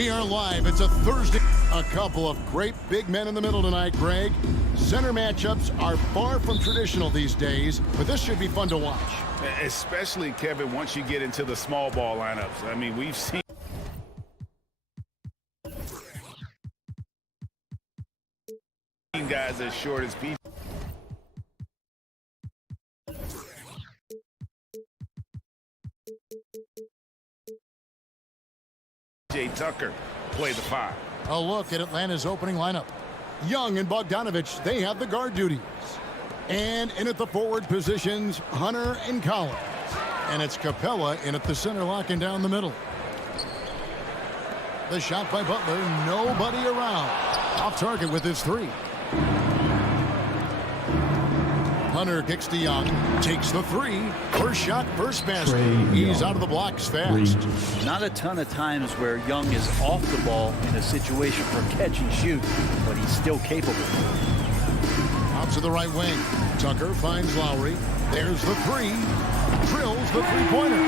We are live. It's a Thursday. A couple of great big men in the middle tonight, Greg. Center matchups are far from traditional these days, but this should be fun to watch. Especially, Kevin, once you get into the small ball lineups. I mean, we've seen guys as short as P. Tucker play the 5. A look at Atlanta's opening lineup. Young and Bogdanovich, they have the guard duties. And in at the forward positions, Hunter and Collins. And it's Capella in at the center, locking down the middle. The shot by Butler, nobody around. Off target with his 3. Hunter kicks to Young, takes the 3. First shot, first basket. He's out of the blocks fast. Not a ton of times where Young is off the ball in a situation for catch and shoot, but he's still capable. Out to the right wing. Tucker finds Lowry. There's the 3. Drills the three-pointer.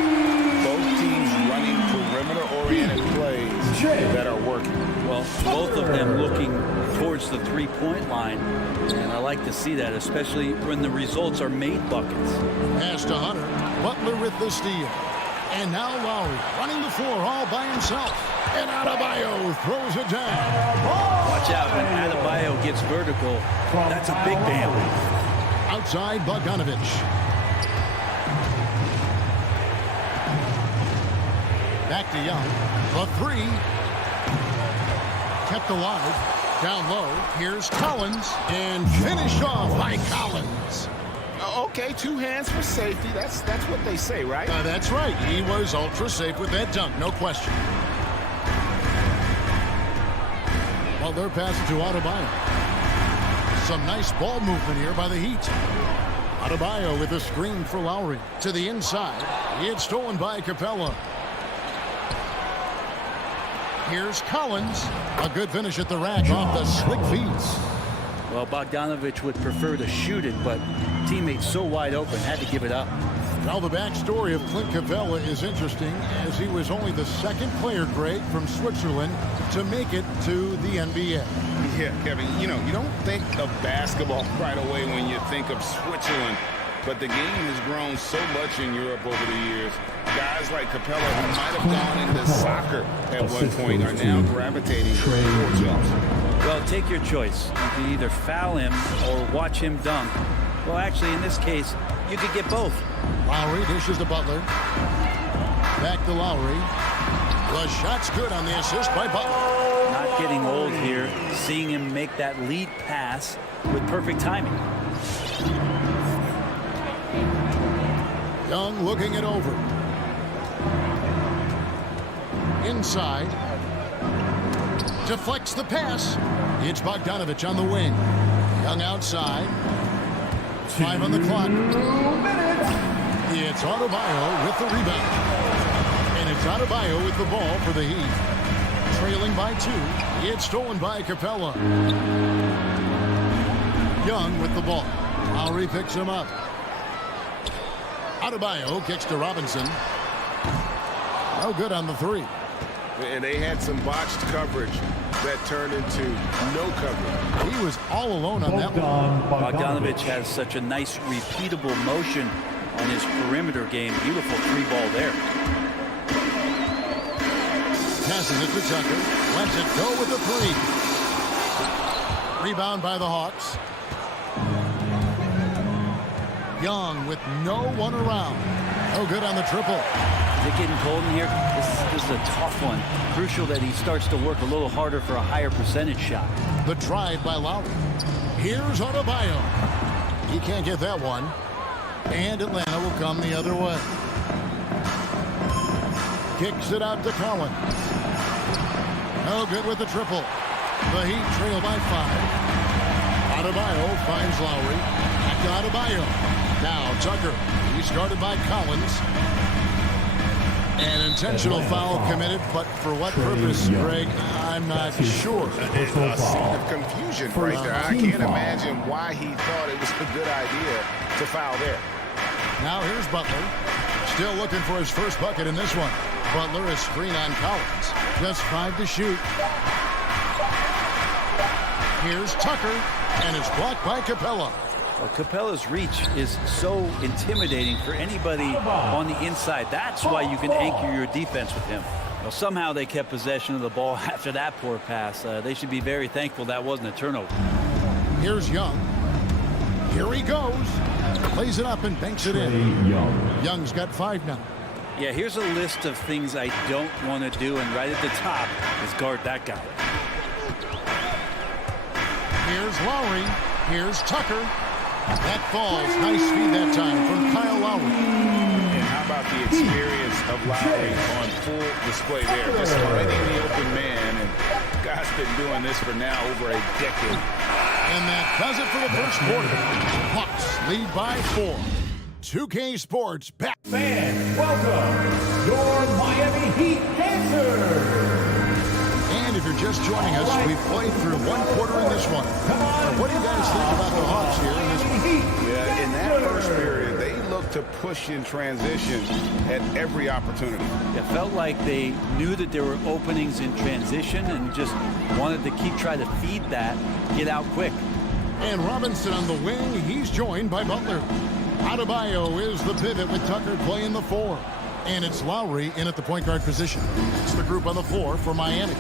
Both teams running perimeter-oriented plays that are working. Well, both of them looking towards the three-point line, and I like to see that, especially when the results are made buckets. Pass to Hunter. Butler with the steal. And now Lowry running the floor all by himself. And Adebayo throws it down. Watch out when Adebayo gets vertical. That's a big bam. Outside Bogdanovich. Back to Young. The 3. Kept alive. Down low. Here's Collins. And finished off by Collins. Okay, 2 hands for safety. That's what they say, right? That's right. He was ultra safe with that dunk. No question. Well, they're passing to Adebayo. Some nice ball movement here by the Heat. Adebayo with a screen for Lowry. To the inside. It's stolen by Capella. Here's Collins. A good finish at the rack off the slick feet. Well, Bogdanovich would prefer to shoot it, but teammates so wide open, had to give it up. Now the backstory of Clint Capella is interesting, as he was only the 2nd player, Greg, from Switzerland to make it to the NBA. Yeah, Kevin, you don't think of basketball right away when you think of Switzerland, but the game has grown so much in Europe over the years. Guys like Capella, who might have gone into soccer at one point, are now gravitating towards it. Well, take your choice. You can either foul him or watch him dunk. Well, actually, in this case, you could get both. Lowry dishes to Butler. Back to Lowry. The shot's good on the assist by Butler. Not getting old here. Seeing him make that lead pass with perfect timing. Young looking it over. Inside. Deflects the pass. It's Bogdanovich on the wing. Young outside. 5 on the clock. It's Adebayo with the rebound. And it's Adebayo with the ball for the Heat. Trailing by 2. It's stolen by Capella. Young with the ball. Lowry picks him up. Adebayo kicks to Robinson. No good on the 3. And they had some botched coverage that turned into no coverage. He was all alone on that one. Bogdanovich has such a nice repeatable motion on his perimeter game. Beautiful 3-ball there. Passes it to Tucker. Lets it go with the 3. Rebound by the Hawks. Young with no one around. No good on the triple. Is it getting cold in here? This is a tough one. Crucial that he starts to work a little harder for a higher percentage shot. The drive by Lowry. Here's Adebayo. He can't get that one. And Atlanta will come the other way. Kicks it out to Collins. No good with the triple. The Heat trail by 5. Adebayo finds Lowry. Back to Adebayo. Now Tucker. He's guarded by Collins. An intentional foul committed, but for what purpose, Greg, I'm not sure. A scene of confusion right there. I can't imagine why he thought it was a good idea to foul there. Now here's Butler. Still looking for his first bucket in this one. Butler, a screen on Collins. Just 5 to shoot. Here's Tucker, and it's blocked by Capella. Well, Capella's reach is so intimidating for anybody on the inside. That's why you can anchor your defense with him. Well, somehow they kept possession of the ball after that poor pass. They should be very thankful that wasn't a turnover. Here's Young. Here he goes. Plays it up and banks it in. Young's got 5 now. Yeah, here's a list of things I don't want to do, and right at the top is guard that guy. Here's Lowry. Here's Tucker. That falls. Nice feed that time from Kyle Lowry. And how about the experience of Lowry on full display there? Just finding the open man, and guy's been doing this for now over a decade. And that does it for the first quarter. Hawks lead by 4. 2K Sports back. Fans, welcome your Miami Heat Panthers. And if you're just joining us, we've played through 1 quarter in this one. Now, what do you guys think about the Hawks here in this one? Yeah, in that first period, they looked to push in transition at every opportunity. It felt like they knew that there were openings in transition and just wanted to keep trying to feed that, get out quick. And Robinson on the wing. He's joined by Butler. Adebayo is the pivot with Tucker playing the 4. And it's Lowry in at the point guard position. It's the group on the floor for Miami.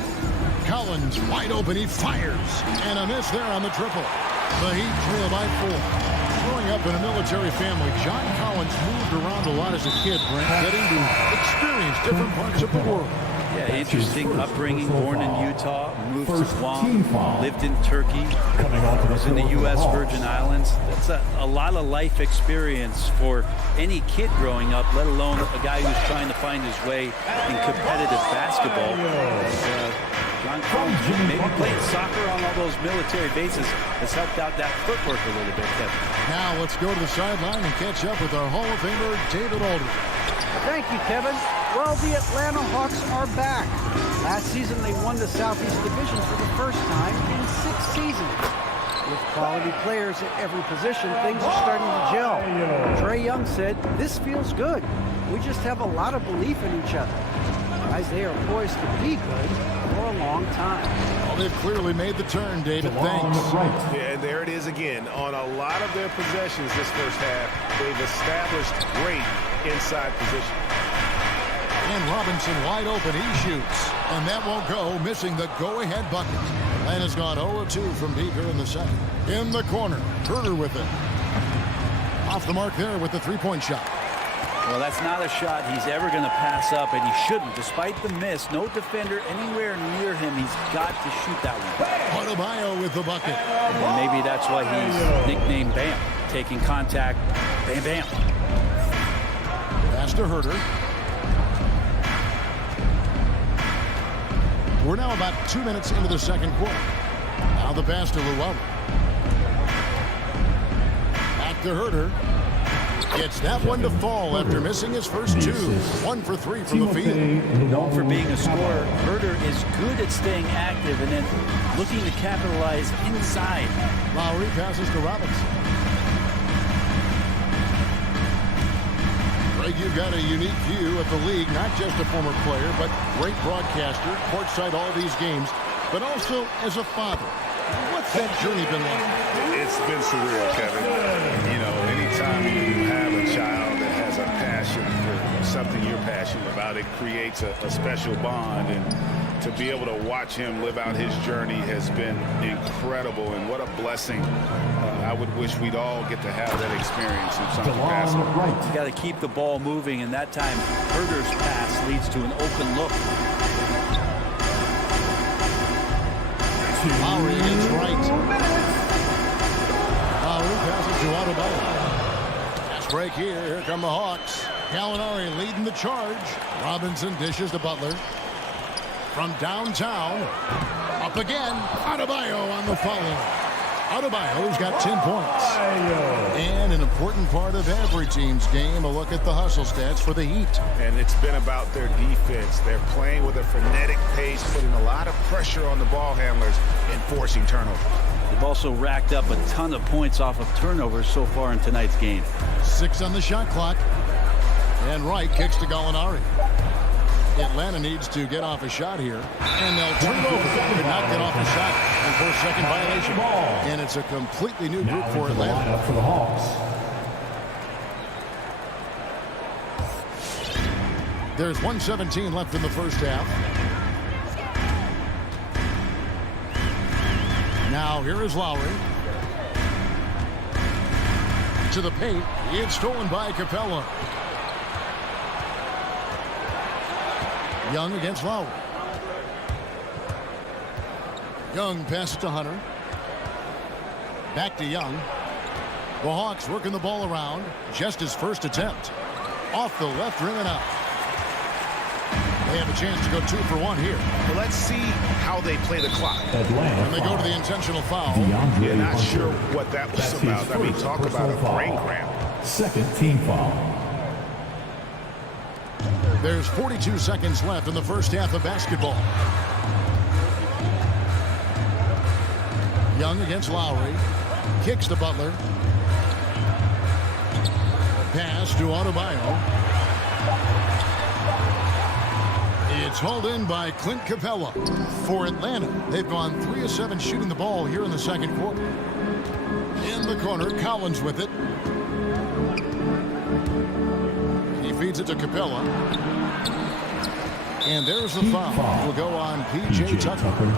Collins wide open. He fires. And a miss there on the triple. The Heat trail by 4. Growing up in a military family, John Collins moved around a lot as a kid, Brent, getting to experience different parts of the world. Yeah, interesting upbringing, born in Utah, moved to Guam, lived in Turkey, was in the U.S. Virgin Islands. That's a lot of life experience for any kid growing up, let alone a guy who's trying to find his way in competitive basketball. John Collins, maybe playing soccer on all those military bases, has helped out that footwork a little bit, Kevin. Now let's go to the sideline and catch up with our Hall of Famer, David Aldridge. Thank you, Kevin. Well, the Atlanta Hawks are back. Last season, they won the Southeast Division for the first time in 6 seasons. With quality players at every position, things are starting to gel. Trae Young said, "This feels good. We just have a lot of belief in each other." Guys, they are poised to be good for a long time. Well, they've clearly made the turn, David. Thanks. Yeah, and there it is again. On a lot of their possessions this first half, they've established great inside position. And Robinson wide open. He shoots. And that won't go, missing the go-ahead bucket. Atlanta's gone 0-2 from deep here in the second. In the corner, Herter with it. Off the mark there with the three-point shot. Well, that's not a shot he's ever going to pass up, and he shouldn't. Despite the miss, no defender anywhere near him. He's got to shoot that one. Adebayo with the bucket. And maybe that's why he's nicknamed Bam. Taking contact, bam, bam. Pass to Herter. We're now about 2 minutes into the second quarter. Now the pass to Luau. Back to Herter. Gets that one to fall after missing his first 2. 1 for 3 from the field. Known for being a scorer, Herter is good at staying active and then looking to capitalize inside. Lowry passes to Robinson. Greg, you've got a unique view of the league, not just a former player, but great broadcaster, courtside all these games, but also as a father. What's that journey been like? It's been surreal, Kevin. You know, anytime you have a child that has a passion for something you're passionate about, it creates a special bond. And to be able to watch him live out his journey has been incredible. And what a blessing. I would wish we'd all get to have that experience in something basketball. You got to keep the ball moving, and that time Herter's pass leads to an open look. Lowry is right. Lowry passes to Adebayo. Fast break here. Here come the Hawks. Gallinari leading the charge. Robinson dishes to Butler. From downtown. Up again. Adebayo on the follow. Adebayo's got 10 points. And an important part of every team's game, a look at the hustle stats for the Heat. And it's been about their defense. They're playing with a frenetic pace, putting a lot of pressure on the ball handlers and forcing turnovers. They've also racked up a ton of points off of turnovers so far in tonight's game. 6 on the shot clock. And Wright kicks to Gallinari. Atlanta needs to get off a shot here, and they'll turn it over. Could not get off a shot, and for a second violation. And it's a completely new group for Atlanta. For the Hawks. There's 1:17 left in the first half. Now here is Lowry. To the paint. It's stolen by Capella. Young against Lowry. Young passes to Hunter. Back to Young. The Hawks working the ball around. Just his first attempt. Off the left rim and out. They have a chance to go 2 for 1 here. Well, let's see how they play the clock. And they go to the intentional foul. You're not sure what that was about. I mean, talk about a brain cramp. Second team foul. There's 42 seconds left in the first half of basketball. Young against Lowry. Kicks to Butler. Pass to Adebayo. It's hauled in by Clint Capella. For Atlanta, they've gone 3 of 7 shooting the ball here in the second quarter. In the corner, Collins with it. He feeds it to Capella. And there's the foul. Will go on P.J. Tucker.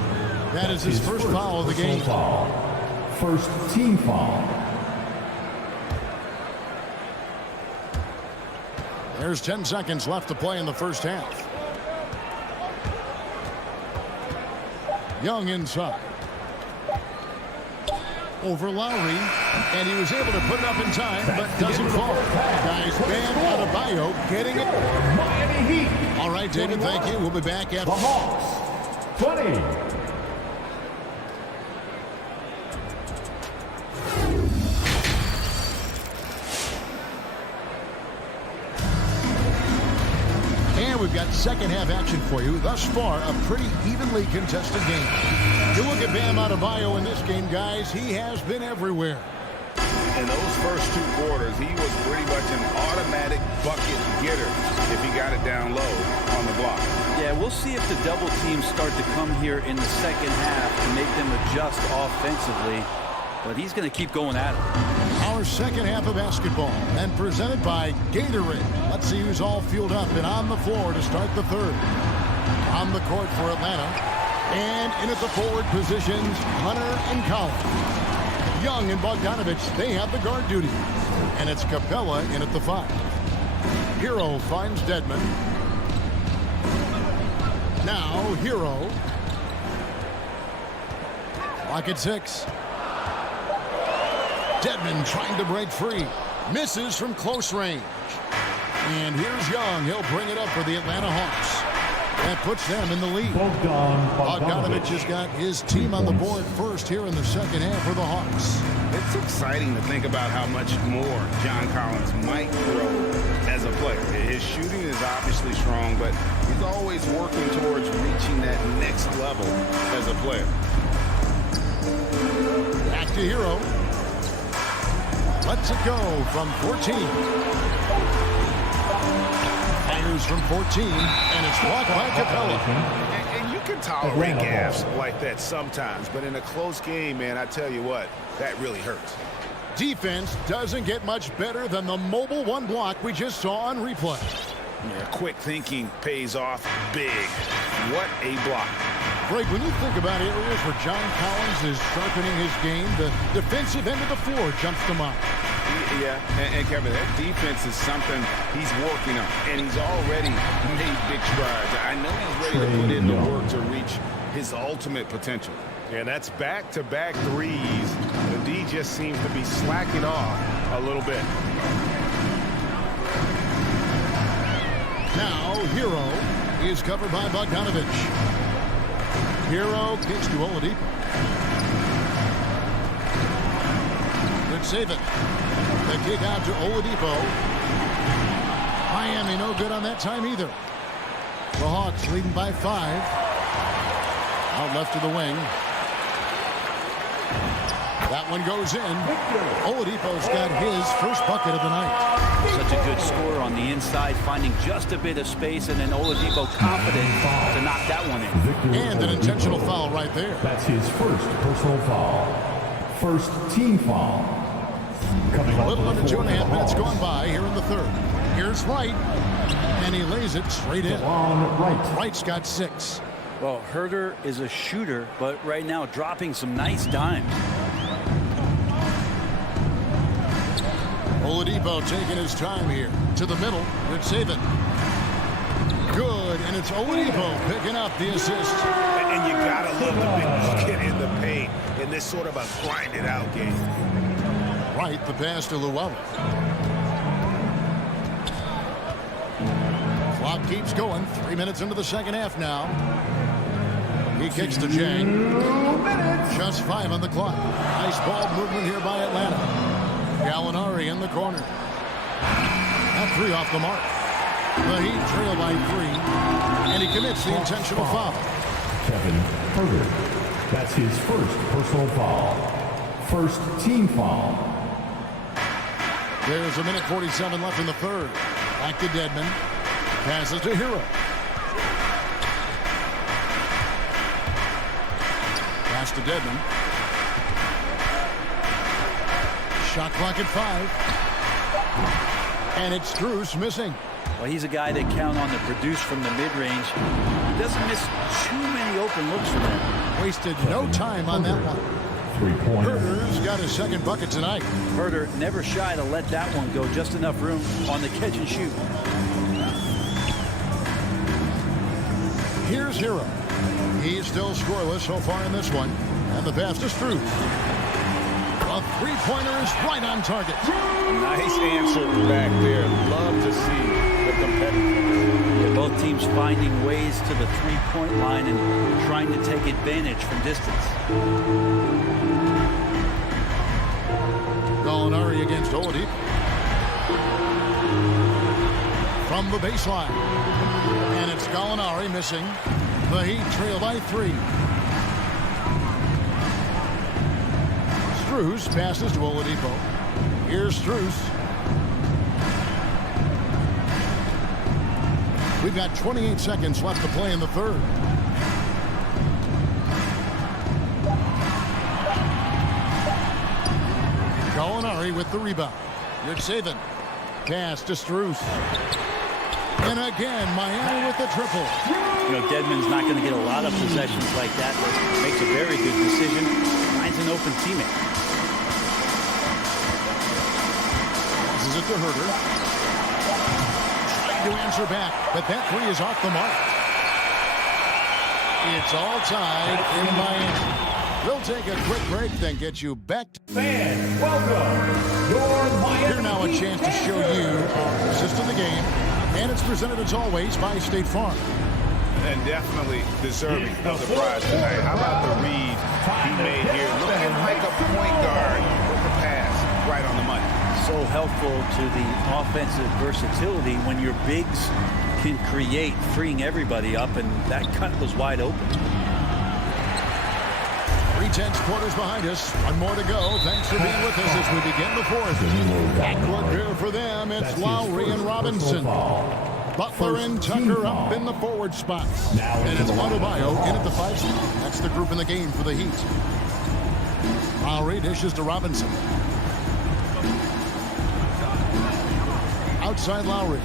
That is his first foul of the game. First team foul. There's 10 seconds left to play in the first half. Young inside. Over Lowry, and he was able to put it up in time, but doesn't fall. Guys, Bam Adebayo getting it. Miami Heat. All right, David, thank you. We'll be back The after. Hawks. 20. And we've got second half action for you. Thus far, a pretty evenly contested game. You look at Bam Adebayo in this game, guys, he has been everywhere. In those first 2 quarters, he was pretty much an automatic bucket getter if he got it down low on the block. Yeah, we'll see if the double teams start to come here in the second half to make them adjust offensively. But he's going to keep going at it. Our second half of basketball, and presented by Gatorade. Let's see who's all fueled up and on the floor to start the third. On the court for Atlanta. And in at the forward positions, Hunter and Collins. Young and Bogdanovich, they have the guard duty. And it's Capella in at the 5. Hero finds Dedmon. Now Hero. Clock at 6. Dedmon trying to break free. Misses from close range. And here's Young. He'll bring it up for the Atlanta Hawks. That puts them in the lead. Bogdanovich has got his team on the board first here in the second half for the Hawks. It's exciting to think about how much more John Collins might grow as a player. His shooting is obviously strong, but he's always working towards reaching that next level as a player. Back to Hero. Lets it go from 14. Fires from 14, and it's blocked by Capella. And you can tolerate gaffes like that sometimes, but in a close game, man, I tell you what, that really hurts. Defense doesn't get much better than the mobile 1 block we just saw on replay. Yeah, quick thinking pays off big. What a block. Greg, when you think about areas where John Collins is sharpening his game, the defensive end of the floor jumps to mind. Yeah, and Kevin, that defense is something he's working on, and he's already made big strides. I know he's ready to put in the work to reach his ultimate potential. And that's back-to-back threes. The D just seems to be slacking off a little bit. Now, Hero is covered by Bogdanovich. Hero kicks to Oladipo. Could save it. The kick out to Oladipo. Miami no good on that time either. The Hawks leading by 5. Out left to the wing. That one goes in. Oladipo's got his first bucket of the night. Such a good score on the inside, finding just a bit of space, and then Oladipo confident to knock that one in. And an intentional foul right there. That's his first personal foul. First team foul. Coming A little off under the 2.5 minutes foul. gone by here in the third. Here's Wright, and he lays it straight in. On Wright. Wright's got 6. Well, Herter is a shooter, but right now dropping some nice dimes. Oladipo taking his time here. To the middle. It's Saban. Good, and it's Oladipo picking up the assist. And you gotta love the big bucket in the paint in this sort of a grinded out game. Wright, the pass to Llewellyn. Clock keeps going. 3 minutes into the second half now. He kicks to Jang. Just 5 on the clock. Nice ball movement here by Atlanta. Gallinari in the corner. That 3 off the mark. The Heat trail by 3. And he commits the intentional foul. Kevin Herter. That's his first personal foul. First team foul. There's 1:47 left in the third. Back to Dedmon. Passes to Hero. Pass to Dedmon. Shot clock at 5. And it's Strus missing. Well, he's a guy that count on to produce from the mid-range. He doesn't miss too many open looks for them. Wasted no time on that one. 3-pointer. Herter's got his second bucket tonight. Herter never shy to let that one go. Just enough room on the catch and shoot. Here's Hero. He's still scoreless so far in this one. And the pass to Strus. A three-pointer is right on target. Nice answer back there. Love to see the competitiveness. Yeah, both teams finding ways to the three-point line and trying to take advantage from distance. Gallinari against Oladipo. From the baseline. And it's Gallinari missing. The Heat trail by 3. Strus passes to Oladipo. Here's Strus. We've got 28 seconds left to play in the third. Gallinari with the rebound. Yurtseven. Pass to Strus. And again, Miami with the triple. You know, Dedmon's not going to get a lot of possessions like that, but makes a very good decision. Finds an open teammate. Passes it to Herter. Trying to answer back, but that 3 is off the mark. It's all tied in Miami. We'll take a quick break, then get you back to Fans, welcome. Your Miami Here now a chance to show you the assist of the game. And it's presented as always by State Farm. And definitely deserving of the prize tonight. How about the read he made here? Looking like a point guard with the pass right on the money. So helpful to the offensive versatility when your bigs can create, freeing everybody up, and that cut was wide open. 3/10 quarters behind us. One more to go. Thanks for being with us as we begin the fourth. Backcourt here for them. It's Lowry and Robinson. Butler and Tucker up in the forward spots. And it's Adebayo in at the 5 spot. That's the group in the game for the Heat. Lowry dishes to Robinson. Outside Lowry.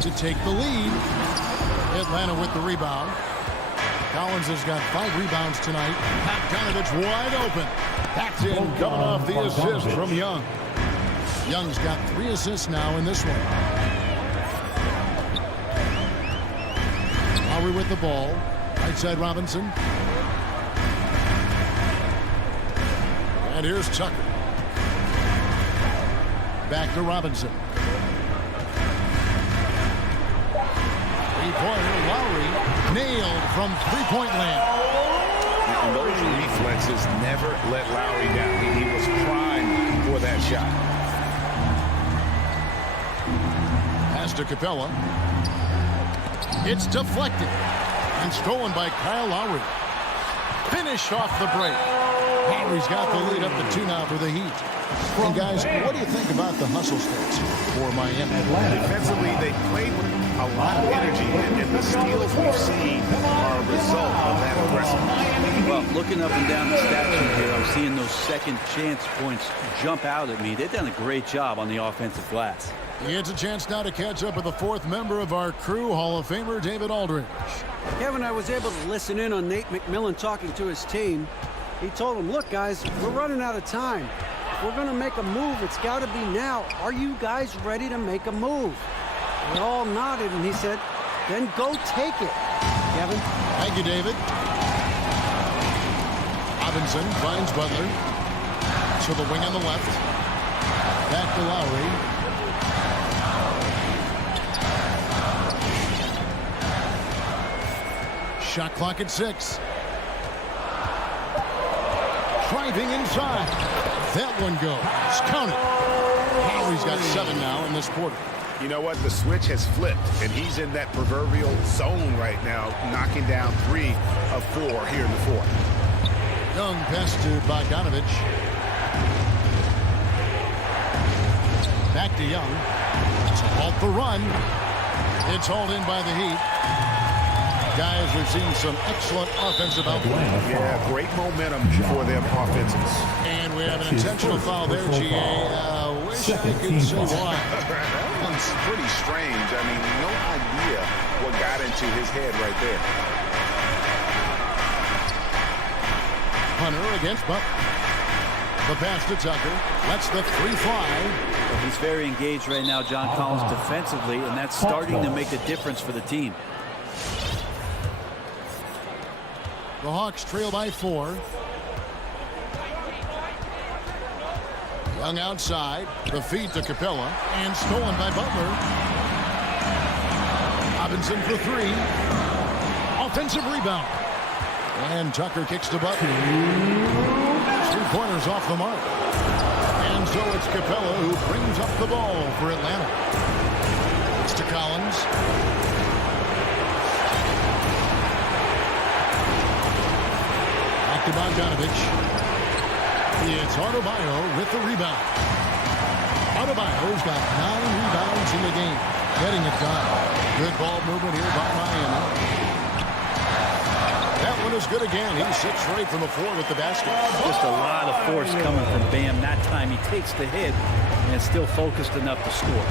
To take the lead. Atlanta with the rebound. Collins has got 5 rebounds tonight. Bogdanovich wide open. Backed in, coming off the assist from Young. Young's got 3 assists now in this one. Lowry with the ball. Right side Robinson. And here's Tucker. Back to Robinson. Three-pointer, Lowry nailed from three-point land. And those reflexes never let Lowry down. He was primed for that shot. Pass to Capella. It's deflected and stolen by Kyle Lowry. Finished off the break. Lowry's got the lead up to 2 now for the Heat. And guys, what do you think about the hustle stats for Miami? Defensively, they played with a lot of energy, and the steals we've seen are a result of that aggressiveness. Well, looking up and down the stat sheet here, I'm seeing those second chance points jump out at me. They've done a great job on the offensive glass. He gets a chance now to catch up with the 4th member of our crew, Hall of Famer David Aldridge. Kevin, I was able to listen in on Nate McMillan talking to his team. He told them, look, guys, we're running out of time. If we're going to make a move, it's got to be now. Are you guys ready to make a move? They all nodded, and he said, then go take it. Kevin? Thank you, David. Robinson finds Butler. To the wing on the left. Back to Lowry. Shot clock at 6. Driving inside. That one goes. Count it. Lowry's got 7 now in this quarter. You know what? The switch has flipped, and he's in that proverbial zone right now, knocking down 3 of 4 here in the 4th. Young pass to Bogdanovich. Back to Young. To halt the run. It's hauled in by the Heat. Guys, we've seen some excellent offensive output. Yeah, great momentum for them offensively. And we have an intentional foul there, GA. Wish I could say why. That one's pretty strange. I mean, no idea what got into his head right there. Hunter against Buck. The pass to Tucker. Lets the 3 fly. Well, he's very engaged right now, John Collins, defensively, and that's starting to make a difference for the team. The Hawks trail by 4. Young outside. The feed to Capella. And stolen by Butler. Robinson for 3. Offensive rebound. And Tucker kicks to Butler. 3-pointers off the mark. And so it's Capella who brings up the ball for Atlanta. It's to Collins. Back to Bogdanovich. It's Adebayo with the rebound. Adebayo's got 9 rebounds in the game. Getting it done. Good ball movement here by Miami. That one is good again. He sits right from the floor with the basket. Just a lot of force coming from Bam. That time he takes the hit and still focused enough to score.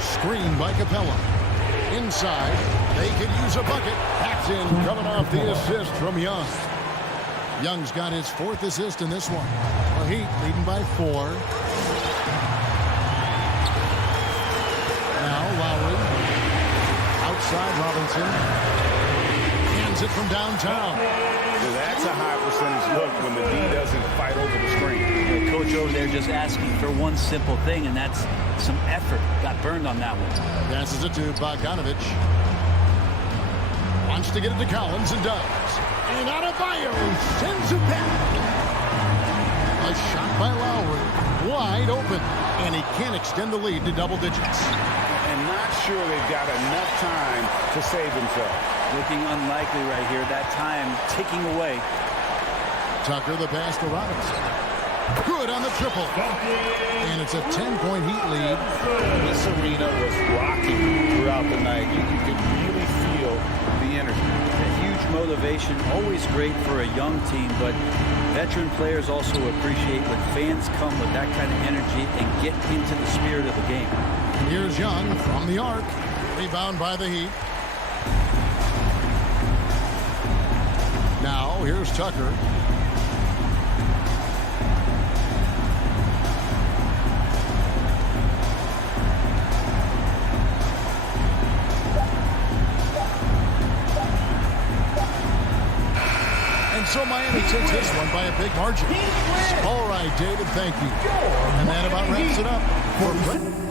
Screen by Capella. Inside. They could use a bucket. That's in, coming off the assist from Young. Young's got his 4th assist in this one. The Heat leading by 4. Now Lowry. Outside Robinson. It from downtown. So that's a high percentage look when the D doesn't fight over the screen. The coach over there just asking for one simple thing, and that's some effort. Got burned on that one. Passes it to Bogdanovich. Wants to get it to Collins and does. And Adebayo sends it back. A shot by Lowry. Wide open. And he can't extend the lead to double digits. And not sure they've got enough time to save themselves. Looking unlikely right here. That time ticking away. Tucker the pass to Robinson. Good on the triple. And it's a 10-point Heat lead. This arena was rocking throughout the night. You could really feel the energy. A huge motivation. Always great for a young team, but veteran players also appreciate when fans come with that kind of energy and get into the spirit of the game. Here's Young from the arc. Rebound by the Heat. Now, here's Tucker. And so Miami takes this one by a big margin. All right, David, thank you. And that about wraps it up for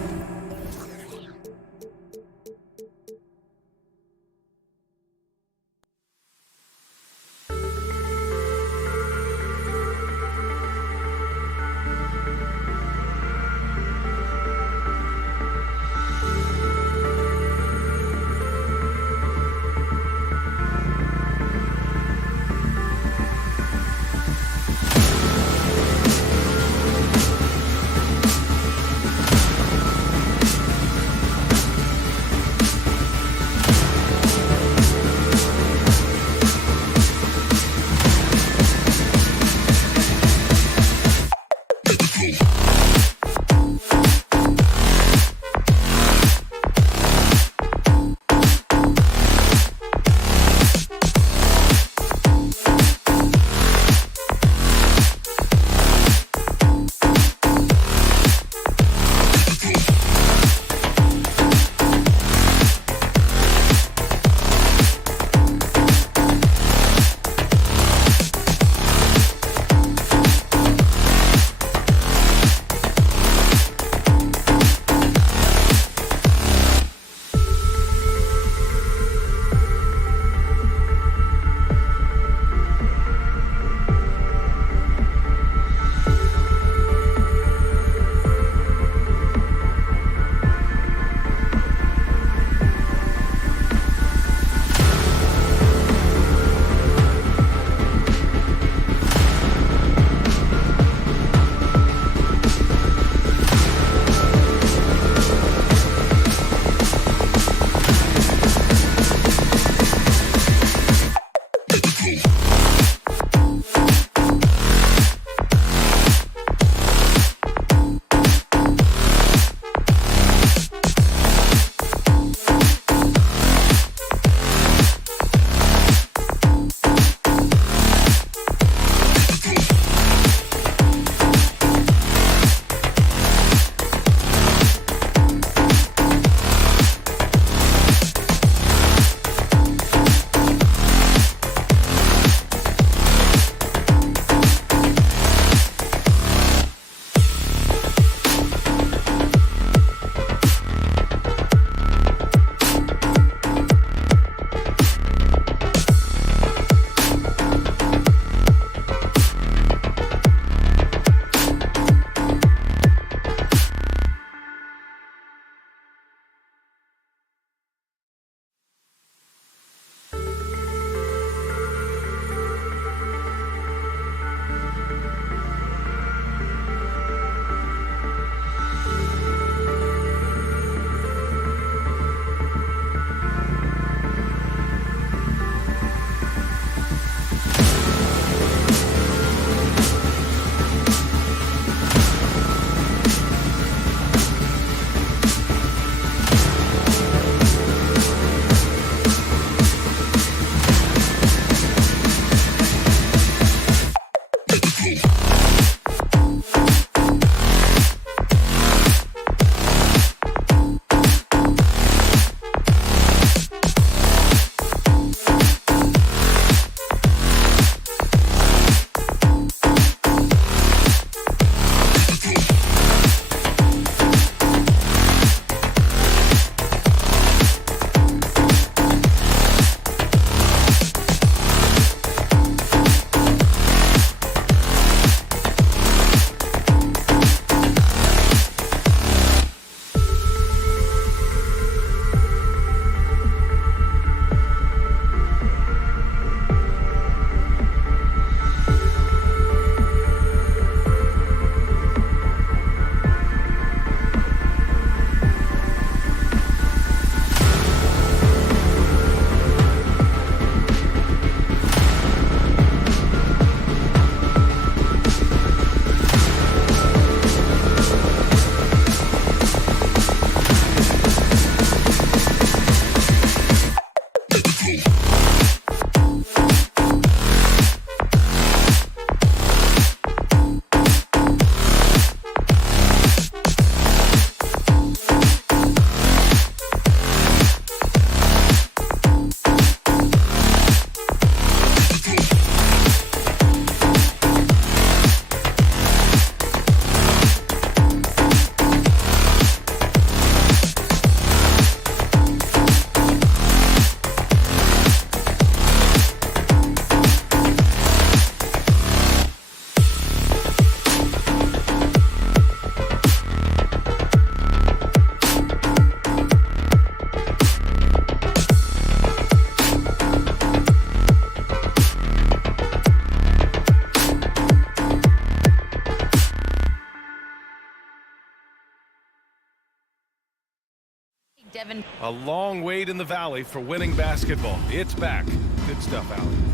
Devin. A long wait in the valley for winning basketball. It's back. Good stuff, Allen.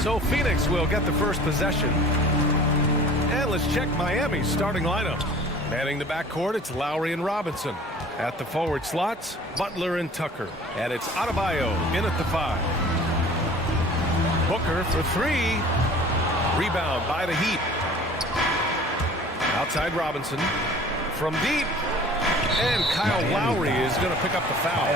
So Phoenix will get the first possession. And let's check Miami's starting lineup. Manning the backcourt, it's Lowry and Robinson. At the forward slots, Butler and Tucker. And it's Adebayo in at the 5. Booker for 3. Rebound by the Heat. Outside Robinson. From deep. And Kyle Lowry is going to pick up the foul.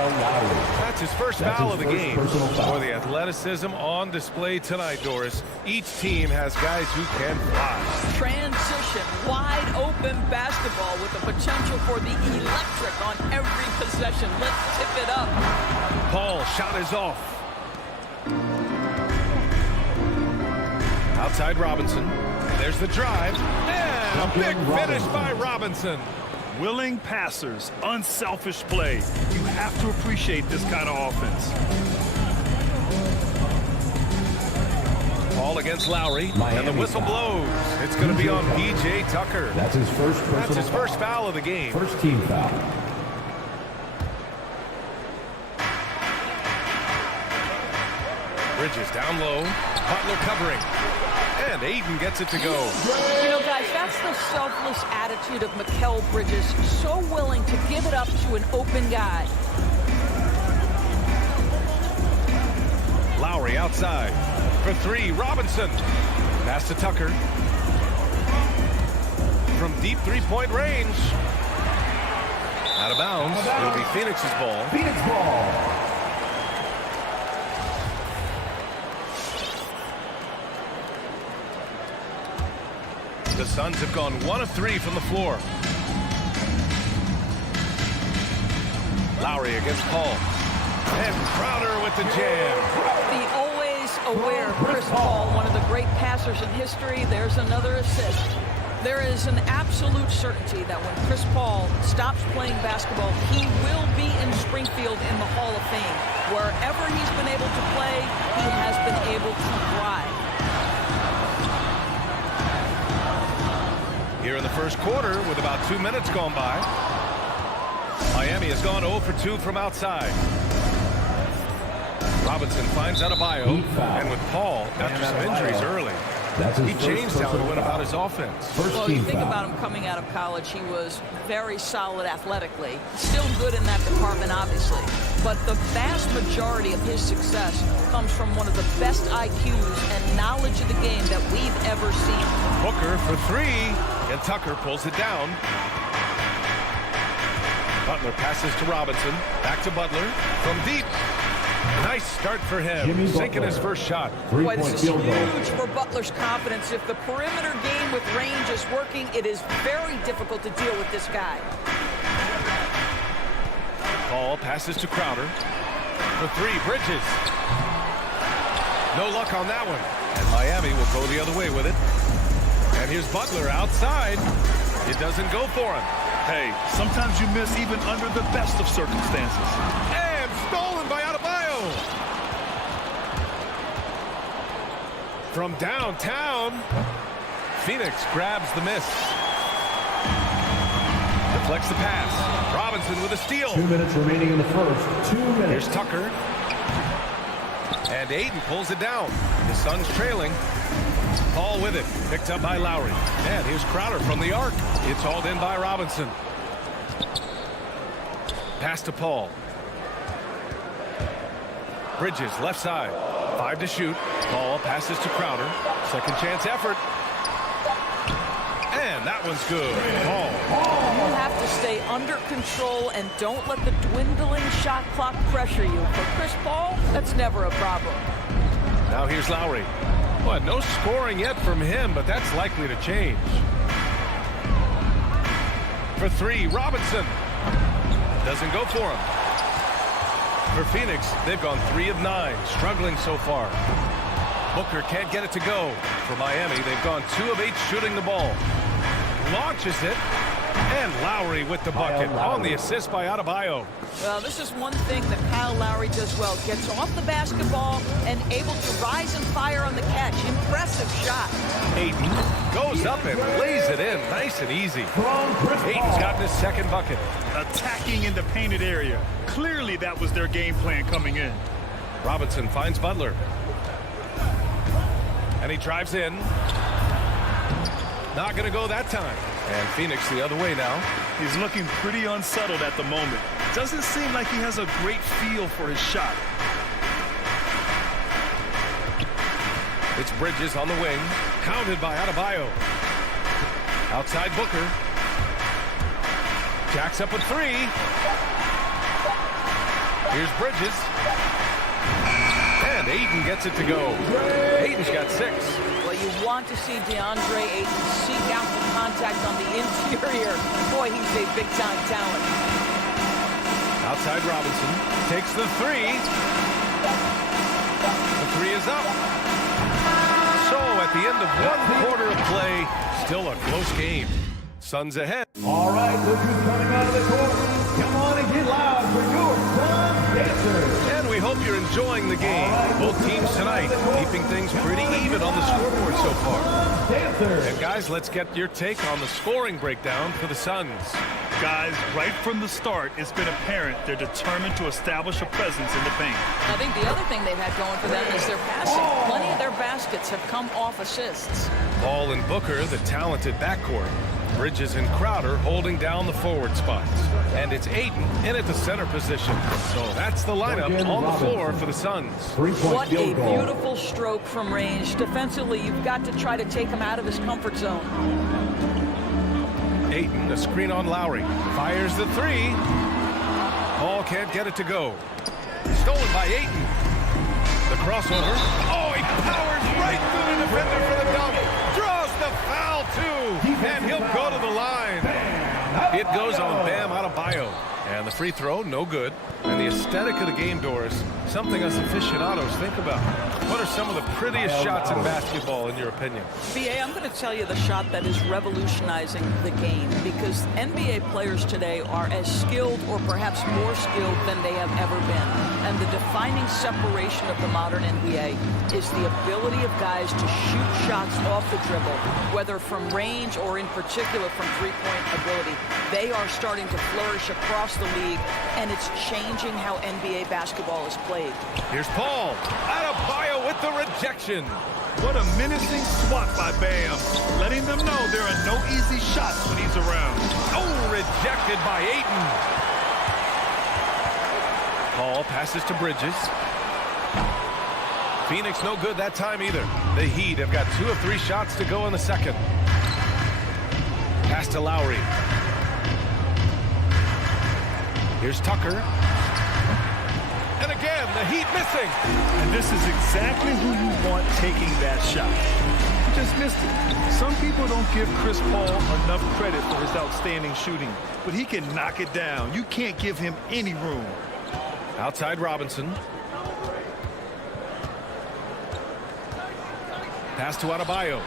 That's his first foul of the game. For the athleticism on display tonight, Doris. Each team has guys who can fly. Transition, wide open basketball with the potential for the electric on every possession. Let's tip it up. Paul, shot is off. Outside Robinson. There's the drive. And a big finish by Robinson. Willing passers, unselfish play. You have to appreciate this kind of offense. Paul against Lowry, and the whistle blows. It's going to be on P.J. Tucker. That's his first foul of the game. First team foul. Bridges down low. Butler covering. And Aiden gets it to go. You know, guys, that's the selfless attitude of Mikal Bridges. So willing to give it up to an open guy. Lowry outside. For 3, Robinson. Pass to Tucker. From deep three-point range. Out of bounds. It'll be Phoenix's ball. Phoenix ball. The Suns have gone 1 of 3 from the floor. Lowry against Paul. And Crowder with the jam. The always aware Chris Paul, one of the great passers in history. There's another assist. There is an absolute certainty that when Chris Paul stops playing basketball, he will be in Springfield in the Hall of Fame. Wherever he's been able to play, he has been able to thrive. Here in the first quarter, with about 2 minutes gone by, Miami has gone 0 for 2 from outside. Robinson finds Adebayo, and with Paul, after some injuries early, he changed how he went about his offense. Well, you think about him coming out of college, he was very solid athletically. Still good in that department, obviously. But the vast majority of his success comes from one of the best IQs and knowledge of the game that we've ever seen. Booker for 3, and Tucker pulls it down. Butler passes to Robinson. Back to Butler. From deep. Nice start for him. Sinking his first shot. Boy, this is huge for Butler's confidence. If the perimeter game with range is working, it is very difficult to deal with this guy. Paul passes to Crowder. For 3, Bridges. No luck on that one. And Miami will go the other way with it. And here's Butler outside. It doesn't go for him. Hey, sometimes you miss even under the best of circumstances. And stolen by Adebayo. From downtown, Phoenix grabs the miss. Deflects the pass. Robinson with a steal. 2 minutes remaining in the first. 2 minutes. Here's Tucker. And Aiden pulls it down. The Suns trailing. Paul with it. Picked up by Lowry. And here's Crowder from the arc. It's hauled in by Robinson. Pass to Paul. Bridges, left side. 5 to shoot. Paul passes to Crowder. Second chance effort. And that one's good. Paul. You have to stay under control and don't let the dwindling shot clock pressure you. For Chris Paul, that's never a problem. Now here's Lowry. Well, no scoring yet from him, but that's likely to change. For 3, Robinson. Doesn't go for him. For Phoenix, they've gone 3 of 9, struggling so far. Booker can't get it to go. For Miami, they've gone 2 of 8 shooting the ball. Launches it. And Lowry with the bucket on the assist by Adebayo. Well, this is one thing that Kyle Lowry does well. Gets off the basketball and able to rise and fire on the catch. Impressive shot. Ayton goes up and lays it in nice and easy. Ayton's gotten his second bucket. Attacking in the painted area. Clearly that was their game plan coming in. Robinson finds Butler. And he drives in. Not going to go that time. And Phoenix the other way now. He's looking pretty unsettled at the moment. Doesn't seem like he has a great feel for his shot. It's Bridges on the wing. Counted by Adebayo. Outside Booker. Jacks up a three. Here's Bridges. And Ayton gets it to go. Ayton's got 6. Well, you want to see DeAndre Ayton seek out the contact on the interior. Boy, he's a big-time talent. Outside Robinson. Takes the three. The three is up. So at the end of one quarter of play, still a close game. Suns ahead. All right, look who's coming out of the court. Come on and get loud for your Suns dancers. And we hope you're enjoying the game. Both teams tonight keeping things pretty even on the scoreboard so far. And guys, let's get your take on the scoring breakdown for the Suns. Guys, right from the start, it's been apparent they're determined to establish a presence in the paint. I think the other thing they've had going for them is their passing. Plenty of their baskets have come off assists. Ball and Booker, the talented backcourt. Bridges and Crowder holding down the forward spots. And it's Ayton in at the center position. So that's the lineup on the floor for the Suns. What a beautiful stroke from range. Defensively, you've got to try to take him out of his comfort zone. Ayton, a screen on Lowry. Fires the three. Ball can't get it to go. Stolen by Ayton. The crossover. Oh, he powers right through the defender for the dunk. Draws the foul, too. And he'll go to the line. It goes on Bam Adebayo. And the free throw, no good. And the aesthetic of the game, Doris, something us aficionados think about. What are some of the prettiest shots in basketball, in your opinion? BA, I'm going to tell you the shot that is revolutionizing the game, because NBA players today are as skilled or perhaps more skilled than they have ever been. And the defining separation of the modern NBA is the ability of guys to shoot shots off the dribble, whether from range or in particular from three-point ability. They are starting to flourish across the league, and it's changing how NBA basketball is played. Here's Paul. Adebayo with the rejection. What a menacing swat by Bam, letting them know there are no easy shots when he's around. Oh, rejected by Ayton. Paul passes to Bridges. Phoenix no good that time either. The Heat have got 2 of 3 shots to go in the second. Pass to Lowry. Here's Tucker. And again, the Heat missing. And this is exactly who you want taking that shot. He just missed it. Some people don't give Chris Paul enough credit for his outstanding shooting, but he can knock it down. You can't give him any room. Outside Robinson. Pass to Adebayo.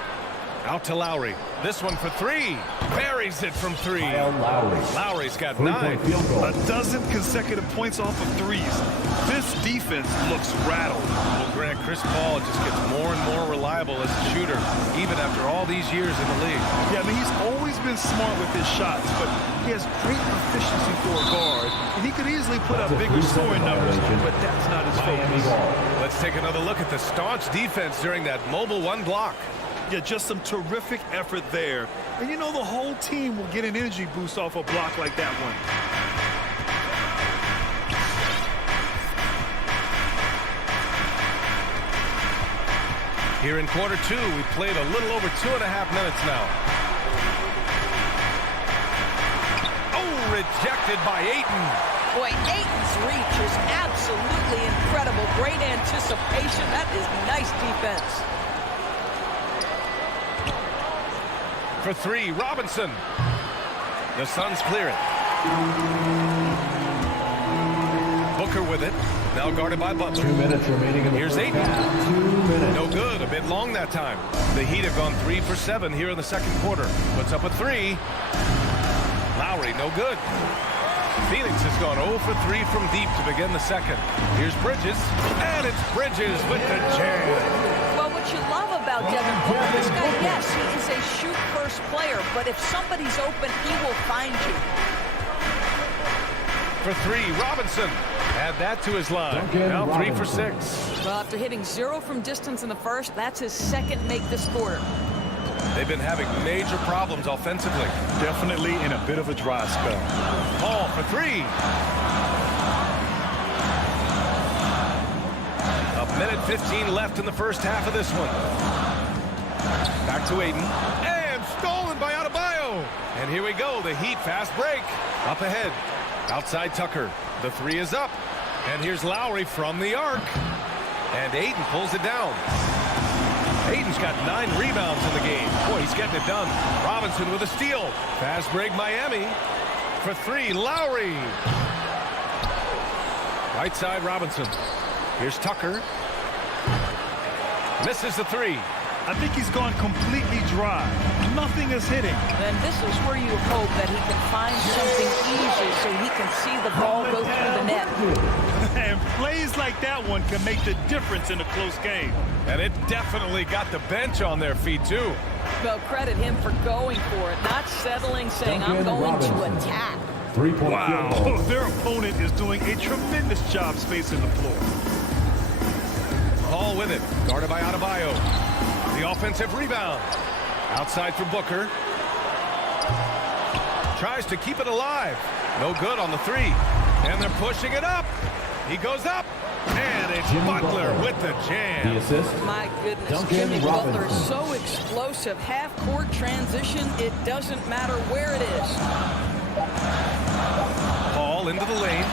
Out to Lowry. This one for 3. Buries it from 3. Lowry's got 9. A dozen consecutive points off of threes. This defense looks rattled. Well, Grant, Chris Paul just gets more and more reliable as a shooter, even after all these years in the league. Yeah, I mean, he's always been smart with his shots, but he has great efficiency for a guard, and he could easily put up bigger scoring numbers, but that's not his focus. Let's take another look at the staunch defense during that mobile 1 block. Yeah, just some terrific effort there. And you know the whole team will get an energy boost off a block like that one. Here in quarter 2, we played a little over 2.5 minutes now. Oh, rejected by Ayton. Boy, Ayton's reach is absolutely incredible. Great anticipation. That is nice defense. For 3, Robinson. The Suns clear it. Booker with it. Now guarded by Butler. 2 minutes remaining in the Here's first Ayton. half. 2 minutes. No good. A bit long that time. The Heat have gone 3 for 7 here in the second quarter. Puts up a 3. Lowry, no good. Phoenix has gone 0 for 3 from deep to begin the second. Here's Bridges, and it's Bridges with the jam. Well, what you love about Devin Booker, this guy, yes, he is a shoot-first player, but if somebody's open, he will find you. For 3, Robinson. Add that to his line. Now 3 for 6. Well, after hitting 0 from distance in the first, that's his second make this quarter. They've been having major problems offensively. Definitely in a bit of a dry spell. Paul for 3. A minute 15 left in the first half of this one. Back to Aiden. And stolen by Adebayo. And here we go. The Heat fast break. Up ahead. Outside Tucker. The 3 is up. And here's Lowry from the arc. And Aiden pulls it down. Aiden's got 9 rebounds in the game. Boy, he's getting it done. Robinson with a steal. Fast break Miami. For 3, Lowry. Right side Robinson. Here's Tucker. Misses the 3. I think he's gone completely dry. Nothing is hitting. And this is where you hope that he can find something easy so he can see the ball go through the net. And plays like that one can make the difference in a close game. And it definitely got the bench on their feet, too. Well, credit him for going for it, not settling, saying, I'm going to attack. Wow, their opponent is doing a tremendous job spacing the floor. Paul with it, guarded by Adebayo. The offensive rebound. Outside for Booker. Tries to keep it alive. No good on the 3. And they're pushing it up. He goes up. And it's Butler with the jam. The assist. My goodness, Duncan Jimmy Butler is Robinson. so explosive. Half-court transition, it doesn't matter where it is. Paul into the lane.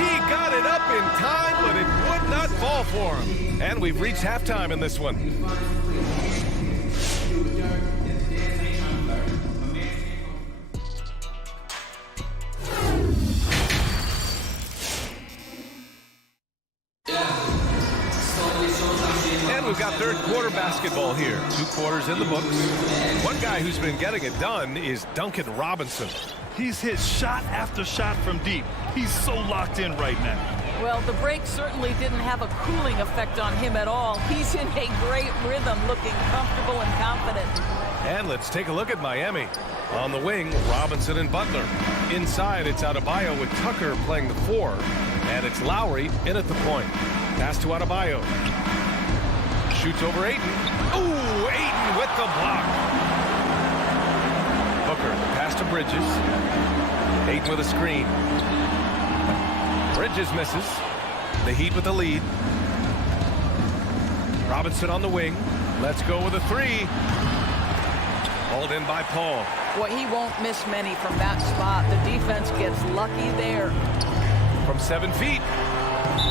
He got it up in time, but it would not fall for him. And we've reached halftime in this one. And we've got third quarter basketball here. 2 quarters in the books. One guy who's been getting it done is Duncan Robinson. He's hit shot after shot from deep. He's so locked in right now. Well, the break certainly didn't have a cooling effect on him at all. He's in a great rhythm, looking comfortable and confident. And let's take a look at Miami. On the wing, Robinson and Butler. Inside, it's Adebayo with Tucker playing the 4. And it's Lowry in at the point. Pass to Adebayo. Shoots over Aiden. Ooh, Aiden with the block. Booker, pass to Bridges. Aiden with a screen. Bridges misses. The Heat with the lead. Robinson on the wing. Let's go with a 3. Hauled in by Paul. Boy, he won't miss many from that spot. The defense gets lucky there. From 7 feet.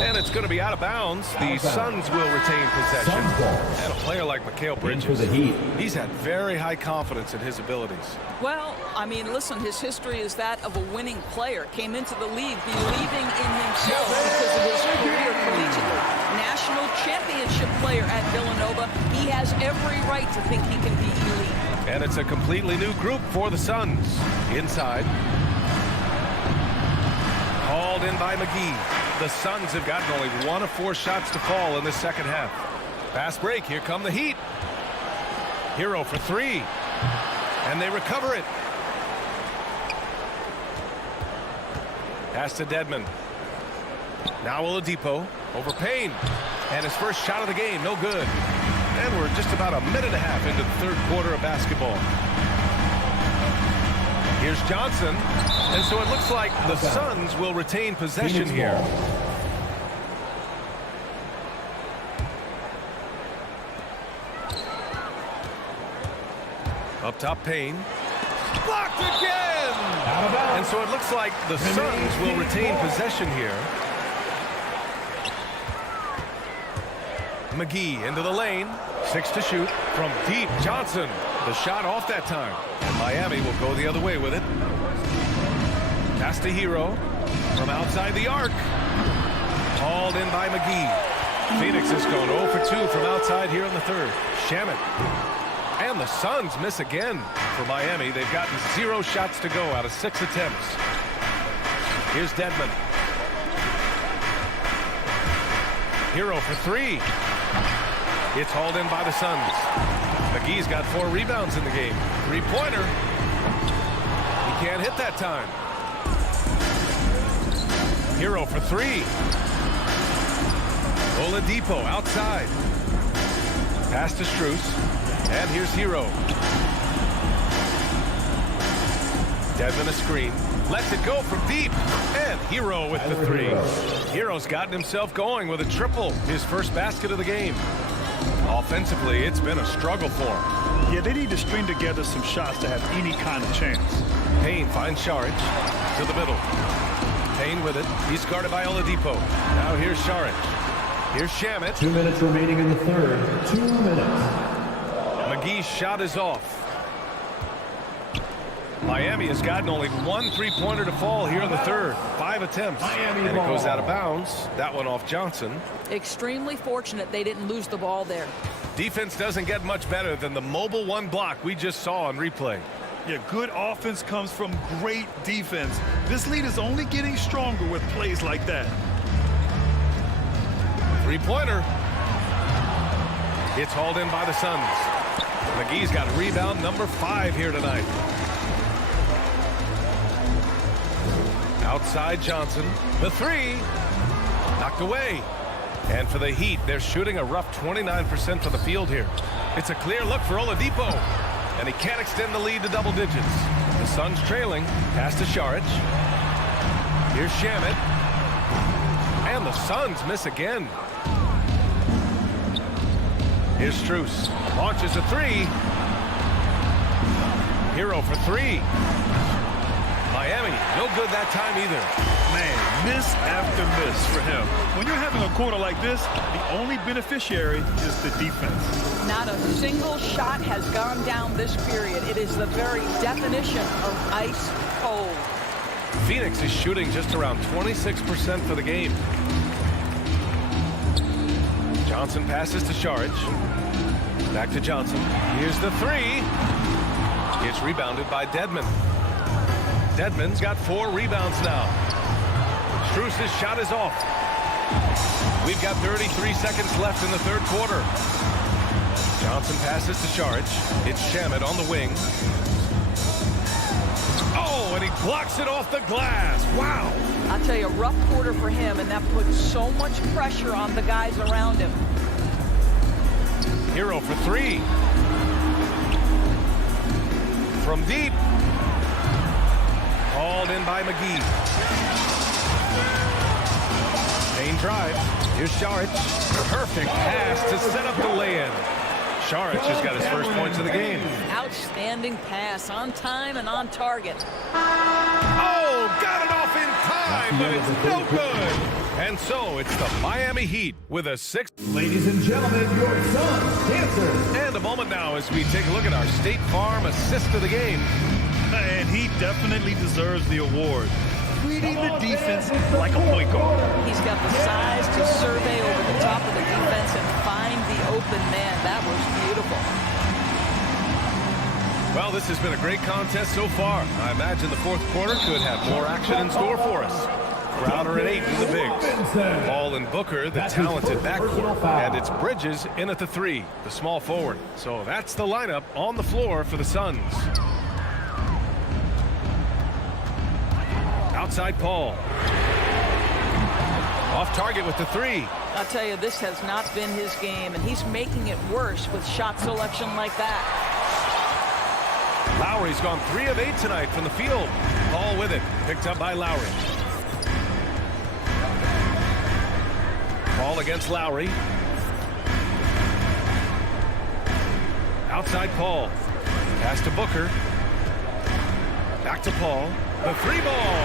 And it's going to be out of bounds. The Suns will retain possession. And a player like Mikal Bridges, he's had very high confidence in his abilities. Well, I mean, listen, his history is that of a winning player. Came into the league believing in himself because of his career collegiately. National championship player at Villanova. He has every right to think he can be elite. And it's a completely new group for the Suns. Inside. Hauled in by McGee. The Suns have gotten only 1 of 4 shots to fall in the second half. Fast break. Here come the Heat. Hero for 3. And they recover it. Pass to Dedmon. Now Oladipo over Payne. And his first shot of the game. No good. And we're just about a minute and a half into the third quarter of basketball. Here's Johnson. And so it looks like the Suns will retain possession here. Up top, Payne. Blocked again! And so it looks like the Suns will retain possession here. McGee into the lane. 6 to shoot. From deep, Johnson. The shot off that time. And Miami will go the other way with it. Pass to Hero. From outside the arc. Hauled in by McGee. Phoenix has gone 0 for 2 from outside here in the third. Shamet. And the Suns miss again for Miami. They've gotten 0 shots to go out of 6 attempts. Here's Dedmon. Hero for 3. It's hauled in by the Suns. McGee's got 4 rebounds in the game. 3-pointer. He can't hit that time. Hero for 3. Oladipo outside. Pass to Strus. And here's Hero. Dedmon a screen. Lets it go from deep. And Hero with the 3. Hero's gotten himself going with a triple. His first basket of the game. Offensively, it's been a struggle for him. Yeah, they need to string together some shots to have any kind of chance. Payne finds Saric to the middle. Payne with it. He's guarded by Oladipo. Now here's Saric. Here's Shamet. 2 minutes remaining in the third. 2 minutes. McGee's shot is off. Miami has gotten only 1 3-pointer to fall here in the third. 5 attempts. And it goes out of bounds. That one off Johnson. Extremely fortunate they didn't lose the ball there. Defense doesn't get much better than the mobile 1 block we just saw on replay. Yeah, good offense comes from great defense. This lead is only getting stronger with plays like that. 3-pointer. It's hauled in by the Suns. McGee's got rebound number 5 here tonight. Outside Johnson. The 3. Knocked away. And for the Heat, they're shooting a rough 29% from the field here. It's a clear look for Oladipo. And he can't extend the lead to double digits. The Suns trailing. Pass to Saric. Here's Shamet. And the Suns miss again. Here's Strus. Launches a 3. Hero for 3. Miami, no good that time either. Man, miss after miss for him. When you're having a quarter like this, the only beneficiary is the defense. Not a single shot has gone down this period. It is the very definition of ice cold. Phoenix is shooting just around 26% for the game. Johnson passes to Saric. Back to Johnson. Here's the 3. It's rebounded by Dedmon. Dedmon's got 4 rebounds now. Strus's shot is off. We've got 33 seconds left in the third quarter. Johnson passes to Saric. It's Shamet on the wing. Oh, and he blocks it off the glass. Wow. I'll tell you, a rough quarter for him, and that puts so much pressure on the guys around him. Hero for 3. From deep. Hauled in by McGee. Payne drives. Here's Saric. Perfect pass to set up the lay-in. Saric has got his first points of the game. Outstanding pass, on time and on target. Oh, got it off in time, but it's no good. And so it's the Miami Heat with a 6th. Ladies and gentlemen, your Suns dancers. And a moment now as we take a look at our State Farm assist of the game. And he definitely deserves the award. Reading the defense like a point guard. He's got the size to survey over the top of the defense and find the open man. That was beautiful. Well, this has been a great contest so far. I imagine the fourth quarter could have more action in store for us. Crowder at 8 in the bigs. Ball and Booker, the talented backcourt. And it's Bridges in at the 3, the small forward. So that's the lineup on the floor for the Suns. Outside Paul. Off target with the 3. I'll tell you, this has not been his game, and he's making it worse with shot selection like that. Lowry's gone 3 of 8 tonight from the field. Paul with it. Picked up by Lowry. Paul against Lowry. Outside Paul. Pass to Booker. Back to Paul. The 3 ball.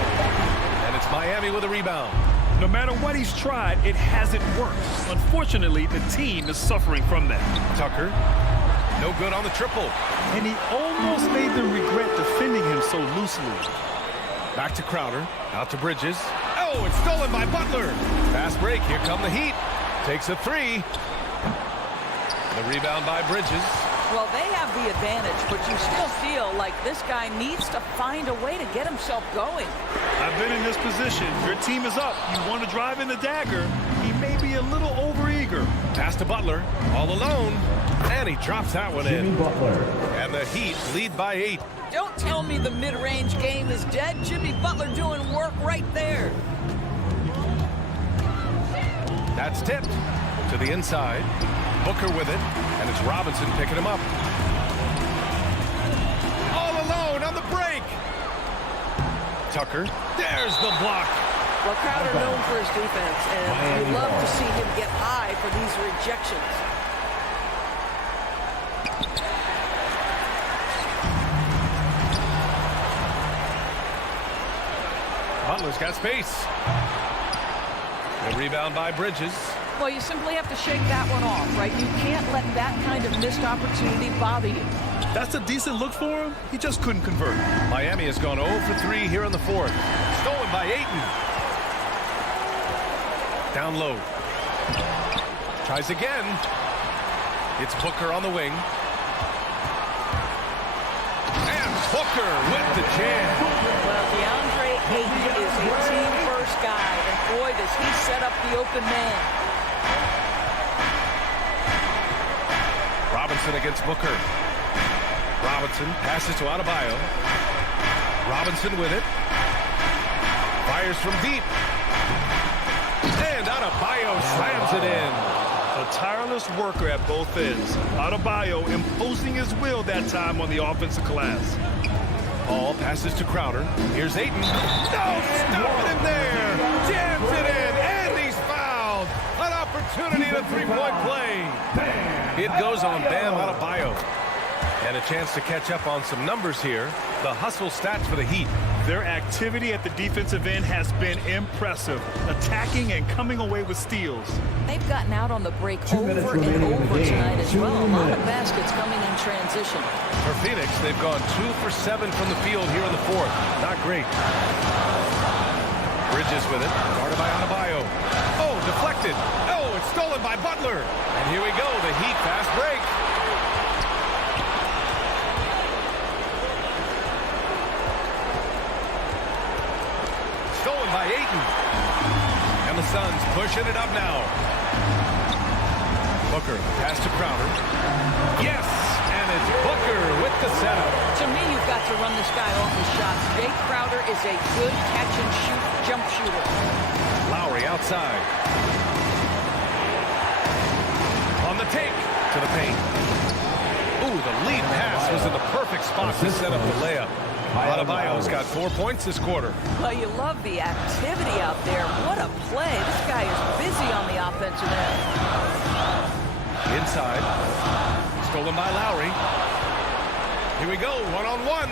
And it's Miami with a rebound. No matter what he's tried, it hasn't worked. Unfortunately, the team is suffering from that. Tucker. No good on the triple. And he almost made them regret defending him so loosely. Back to Crowder. Out to Bridges. Oh, it's stolen by Butler. Fast break. Here come the Heat. Takes a 3. The rebound by Bridges. Well, they have the advantage, but you still feel like this guy needs to find a way to get himself going. I've been in this position. Your team is up. You want to drive in the dagger. He may be a little overeager. Pass to Butler, all alone, and he drops that one in. Butler. And the Heat lead by 8. Don't tell me the mid-range game is dead. Jimmy Butler doing work right there. That's tipped to the inside. Booker with it, and it's Robinson picking him up. All alone on the break. Tucker, there's the block. Well, Crowder known for his defense, and you love to see him get high for these rejections. Butler's got space. The rebound by Bridges. Well, you simply have to shake that one off, right? You can't let that kind of missed opportunity bother you. That's a decent look for him. He just couldn't convert. Miami has gone 0 for 3 here in the 4th. Stolen by Ayton. Down low. Tries again. It's Booker on the wing. And Booker with the jam. Well, DeAndre Ayton is a team-first guy, and boy, does he set up the open man. Robinson against Booker. Robinson passes to Adebayo. Robinson with it. Fires from deep. And Adebayo slams it in. A tireless worker at both ends. Adebayo imposing his will that time on the offensive glass. Ball passes to Crowder. Here's Ayton. No, stopping him there. Jams it in, and he's fouled. An opportunity to three-point play. It goes on Bam Adebayo. And a chance to catch up on some numbers here. The hustle stats for the Heat. Their activity at the defensive end has been impressive, attacking and coming away with steals. They've gotten out on the break over and over tonight as well. A lot of baskets coming in transition. For Phoenix, they've gone 2 for 7 from the field here in the 4th. Not great. Bridges with it, guarded by Adebayo. Oh, deflected. Oh, it's stolen by Butler. And here we go, the Heat fast break. Stolen by Ayton. And the Suns pushing it up now. Booker, pass to Crowder. Yes, and it's Booker with the setup. To me, you've got to run this guy off his shots. Jake Crowder is a good catch-and-shoot jump shooter. Lowry outside. On the take to the paint. Ooh, the lead pass was in the perfect spot to set up the layup. Adebayo's got 4 points this quarter. Well, you love the activity out there. What a play. This guy is busy on the offensive end. Inside. Stolen by Lowry. Here we go, one-on-one.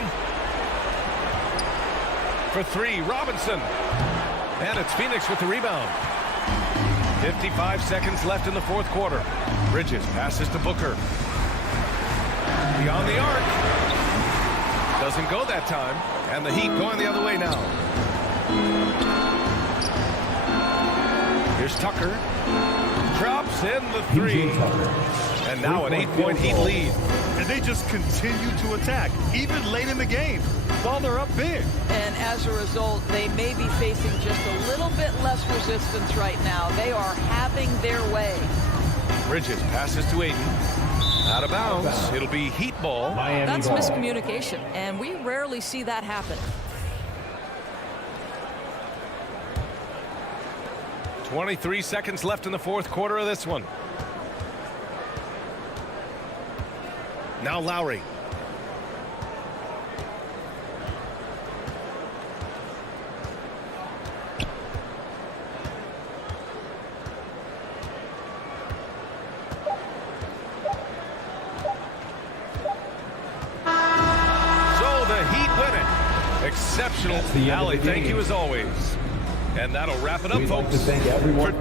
For 3, Robinson. And it's Phoenix with the rebound. 55 seconds left in the 4th quarter. Bridges passes to Booker. Beyond the arc. Doesn't go that time. And the Heat going the other way now. Here's Tucker. Drops in the 3. And now an 8-point Heat lead. And they just continue to attack, even late in the game, while they're up big. And as a result, they may be facing just a little bit less resistance right now. They are having their way. Bridges passes to Ayton. Out of bounds. It'll be Heat ball. That's miscommunication, and we rarely see that happen. 23 seconds left in the 4th quarter of this one. Now Lowry. Exceptional. Allie, thank you as always. And that'll wrap it up, folks. We'd like to thank everyone.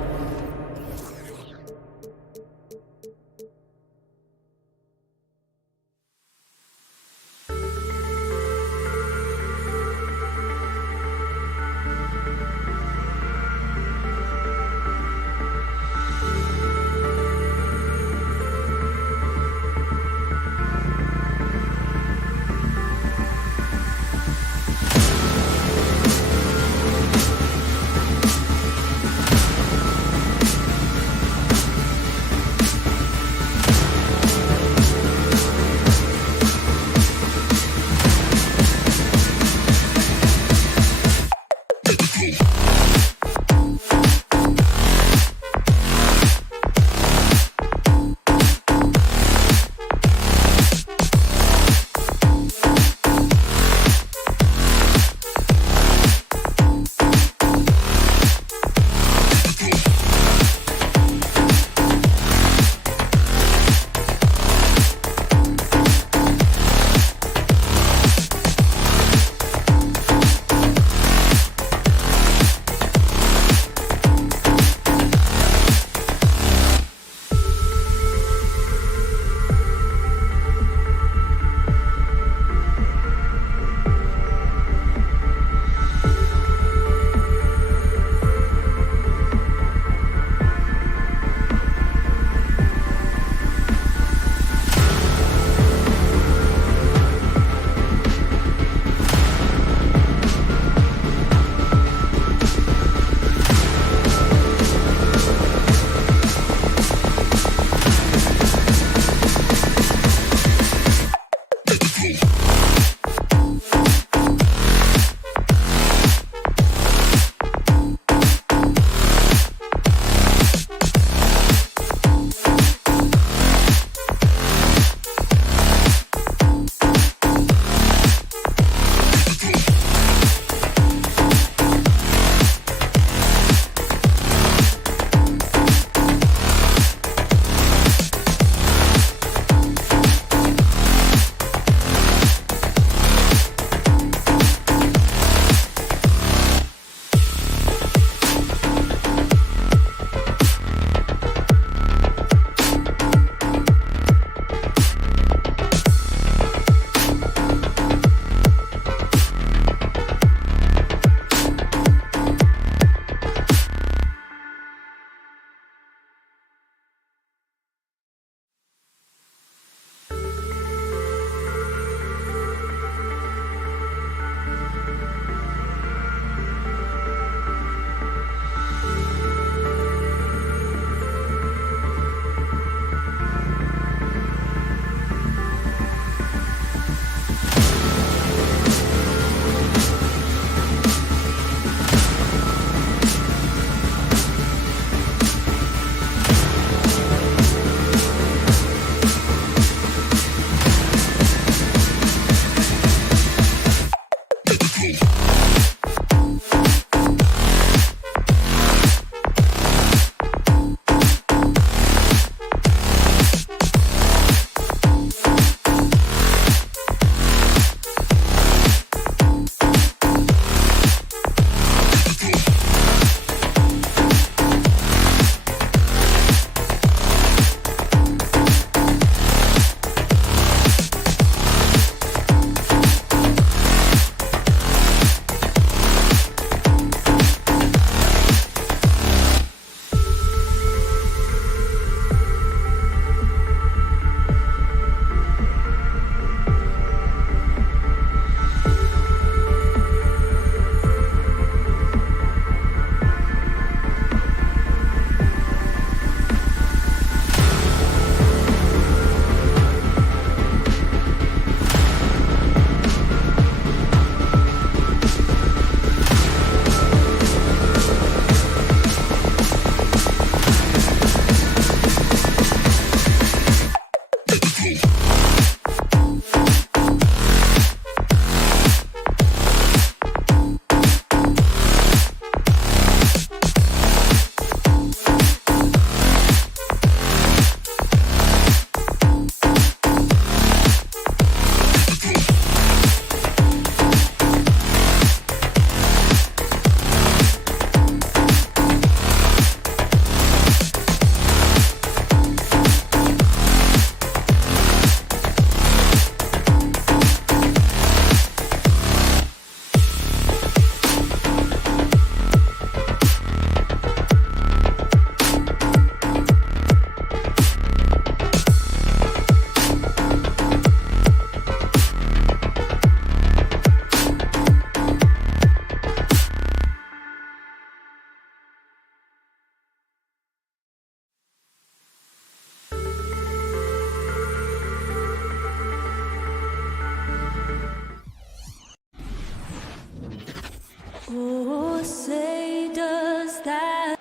Oh, say does that.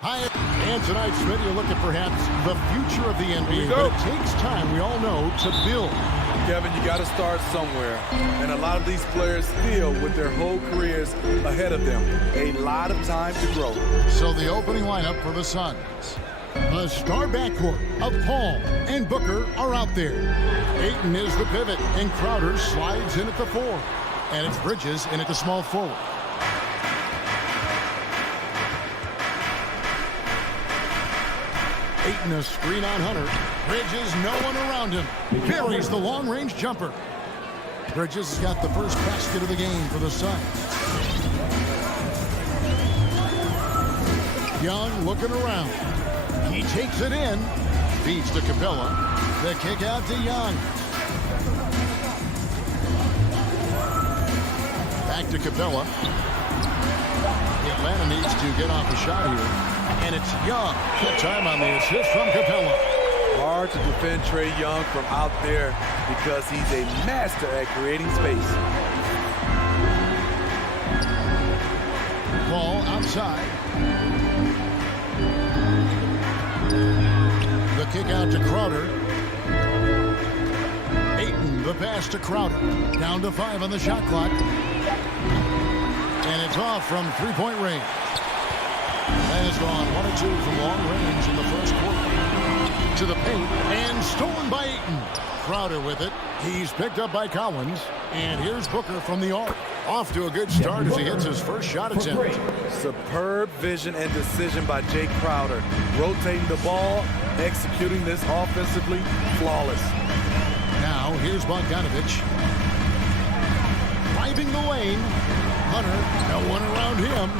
Hi, and tonight's video look at perhaps the future of the NBA, but it takes time, we all know, to build. Kevin, you got to start somewhere. And a lot of these players feel with their whole careers ahead of them. A lot of time to grow. So the opening lineup for the Suns. The star backcourt of Paul and Booker are out there. Ayton is the pivot, and Crowder slides in at the 4. And it's Bridges in at the small forward. Ayton a screen on Hunter. Bridges, no one around him. Buries the long-range jumper. Bridges has got the first basket of the game for the Suns. Young looking around. He takes it in. Feeds to Capella. The kick out to Young. Back to Capella. Atlanta needs to get off a shot here. And it's Young. Good time on the assist from Capella. Hard to defend Trae Young from out there because he's a master at creating space. Ball outside. The kick out to Crowder. Ayton, the pass to Crowder. Down to 5 on the shot clock. And it's off from three-point range. Has gone 1 or 2 from long range in the first quarter. To the paint, and stolen by Ayton. Crowder with it. He's picked up by Collins. And here's Booker from the arc. Off to a good start as he hits his first shot attempt. Superb vision and decision by Jay Crowder. Rotating the ball, executing this offensively, flawless. Now, here's Bogdanovich. Driving the lane. Hunter, no one around him.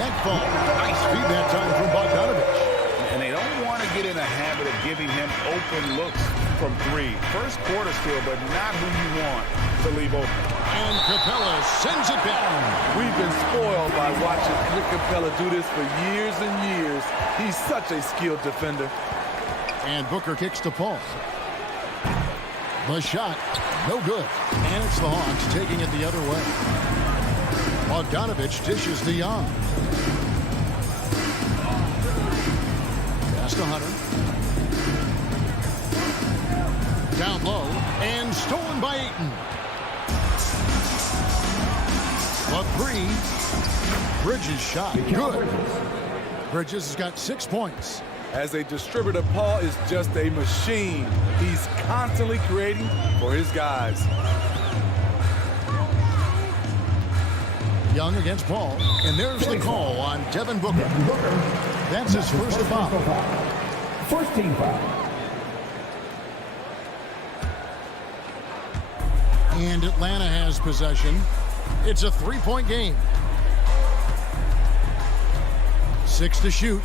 That ball. Nice feed that time from Bogdanovich. And they don't want to get in a habit of giving him open looks from 3. First quarter still, but not who you want to leave open. And Capella sends it back. We've been spoiled by watching Clint Capella do this for years and years. He's such a skilled defender. And Booker kicks to Paul. The shot, no good. And it's the Hawks taking it the other way. Bogdanovich dishes to Young. Pass to Hunter. Down low, and stolen by Ayton. A 3. Bridges shot, good. Bridges has got 6 points. As a distributor, Paul is just a machine. He's constantly creating for his guys. Young against Paul, and there's the call on Devin Booker. That's his first foul. First team foul. And Atlanta has possession. It's a 3-point game. 6 to shoot.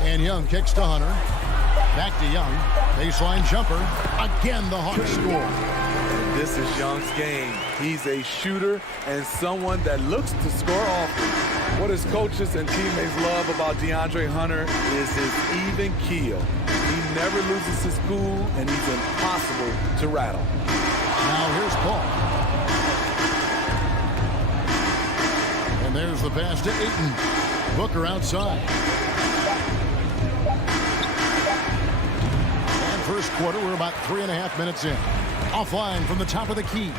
And Young kicks to Hunter. Back to Young. Baseline jumper. Again, the Hawks score. This is Young's game. He's a shooter and someone that looks to score often. What his coaches and teammates love about DeAndre Hunter is his even keel. He never loses his cool, and he's impossible to rattle. Now here's Paul. And there's the pass to Ayton. Booker outside. And first quarter, we're about 3.5 minutes in. Offline from the top of the key.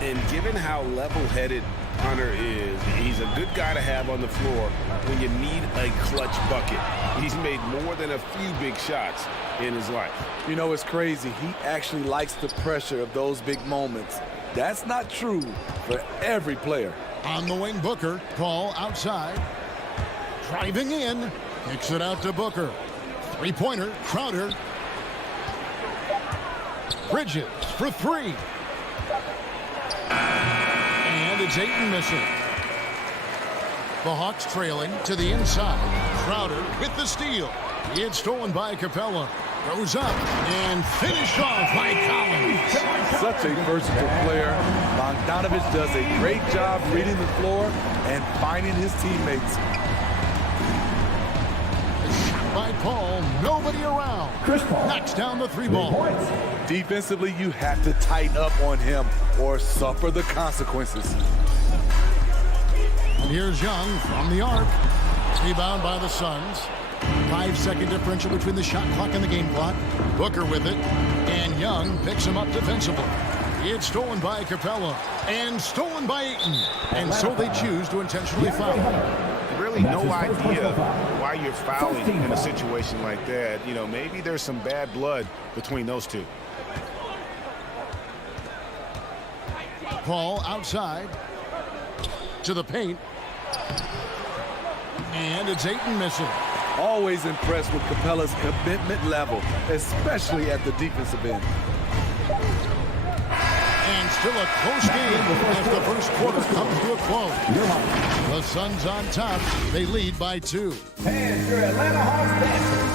And given how level-headed Hunter is, he's a good guy to have on the floor when you need a clutch bucket. He's made more than a few big shots in his life. You know, it's crazy. He actually likes the pressure of those big moments. That's not true for every player. On the wing, Booker. Paul outside. Driving in. Kicks it out to Booker. Three-pointer. Crowder. Bridges for 3. And it's Ayton missing. The Hawks trailing to the inside. Crowder with the steal. It's stolen by Capella. Goes up and finished off by Collins. Such a versatile player. Bogdanovich does a great job reading the floor and finding his teammates. A shot by Paul. Nobody around. Chris Paul. Knocks down the 3 ball. 3 points. Defensively, you have to tighten up on him or suffer the consequences. And here's Young from the arc. Rebound by the Suns. 5-second differential between the shot clock and the game clock. Booker with it. And Young picks him up defensively. It's stolen by Capella. And stolen by Ayton. And so they choose to intentionally foul. Really no idea why you're fouling in a situation like that. You know, maybe there's some bad blood between those two. Paul outside to the paint. And it's Ayton missing. Always impressed with Capella's commitment level, especially at the defensive end. And still a close game as the first quarter comes to a close. The Suns on top. They lead by 2. And your Atlanta Hawks dancers.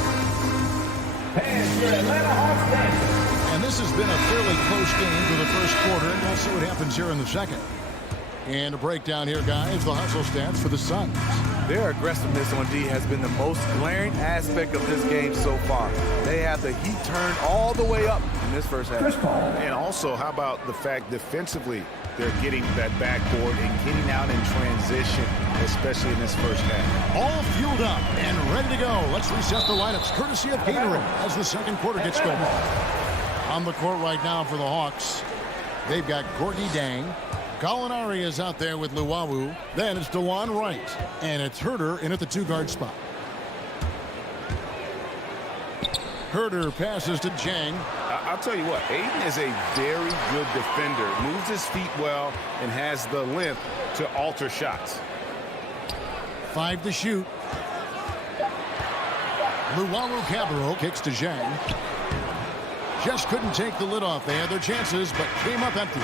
And your Atlanta Hawks dancers. And this has been a fairly close game for the first quarter, and we'll see what happens here in the second. And a breakdown here, guys. The hustle stats for the Suns. Their aggressiveness on D has been the most glaring aspect of this game so far. They have the heat turned all the way up in this first half. And also, how about the fact defensively they're getting that backboard and getting out in transition, especially in this first half. All fueled up and ready to go. Let's reset the lineups courtesy of Gatorade as the second quarter gets going. On the court right now for the Hawks, they've got Gorgie Dang. Gallinari is out there with Luwawu. Then it's DeJuan Wright. And it's Herter in at the 2-guard spot. Herter passes to Jang. I'll tell you what, Ayton is a very good defender. Moves his feet well and has the length to alter shots. 5 to shoot. Luwawu-Cabarrot kicks to Jang. Just couldn't take the lid off. They had their chances, but came up empty.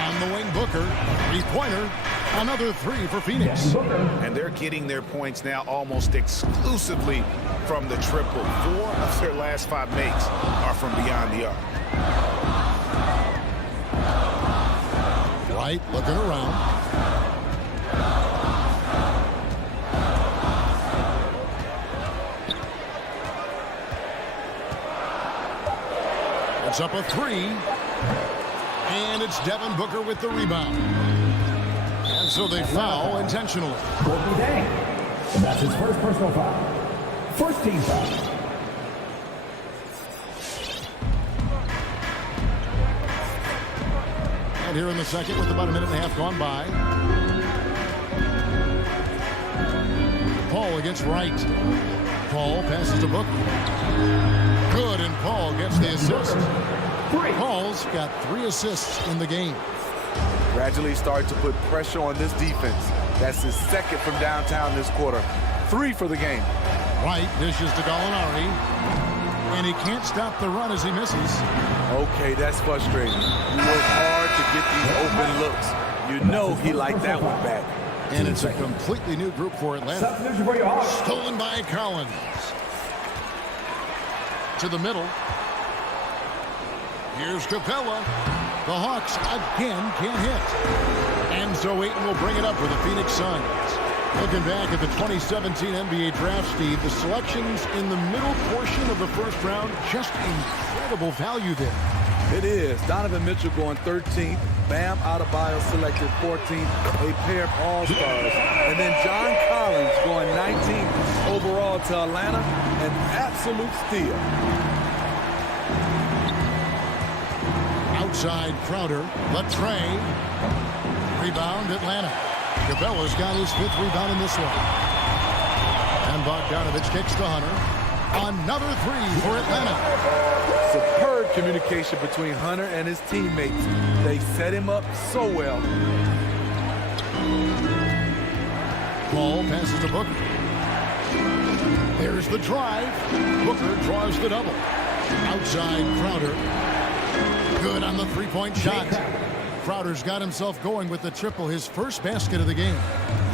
On the wing, Booker. 3-pointer. Another 3 for Phoenix. And they're getting their points now almost exclusively from the triple. 4 of their last 5 makes are from beyond the arc. White looking around. It's up a 3. And it's Devin Booker with the rebound. And so they foul intentionally. Gorgie Dang. And that's his first personal foul. First team foul. And here in the second with about a minute and a half gone by. Paul against Wright. Paul passes to Booker. Good, and Paul gets the assist. Paul's got 3 assists in the game. Gradually started to put pressure on this defense. That's his second from downtown this quarter. 3 for the game. Wright dishes to Gallinari. And he can't stop the run as he misses. Okay, that's frustrating. You work hard to get these open looks. You know he liked that one back. And it's a completely new group for Atlanta. Stolen by Collins. To the middle. Here's Capella. The Hawks again can't hit. And so Ayton will bring it up with the Phoenix Suns. Looking back at the 2017 NBA draft, Steve, the selections in the middle portion of the first round, just incredible value there. It is. Donovan Mitchell going 13th. Bam Adebayo selected 14th. A pair of all-stars. And then John Collins going 19th overall to Atlanta. An absolute steal. Outside Crowder. Latrey. Rebound Atlanta. Capella's got his 5th rebound in this one. And Bogdanovich kicks to Hunter. Another 3 for Atlanta. Superb communication between Hunter and his teammates. They set him up so well. Paul passes to Booker. There's the drive. Booker draws the double. Outside Crowder. Good on the 3-point shot. Crowder's got himself going with the triple, his first basket of the game.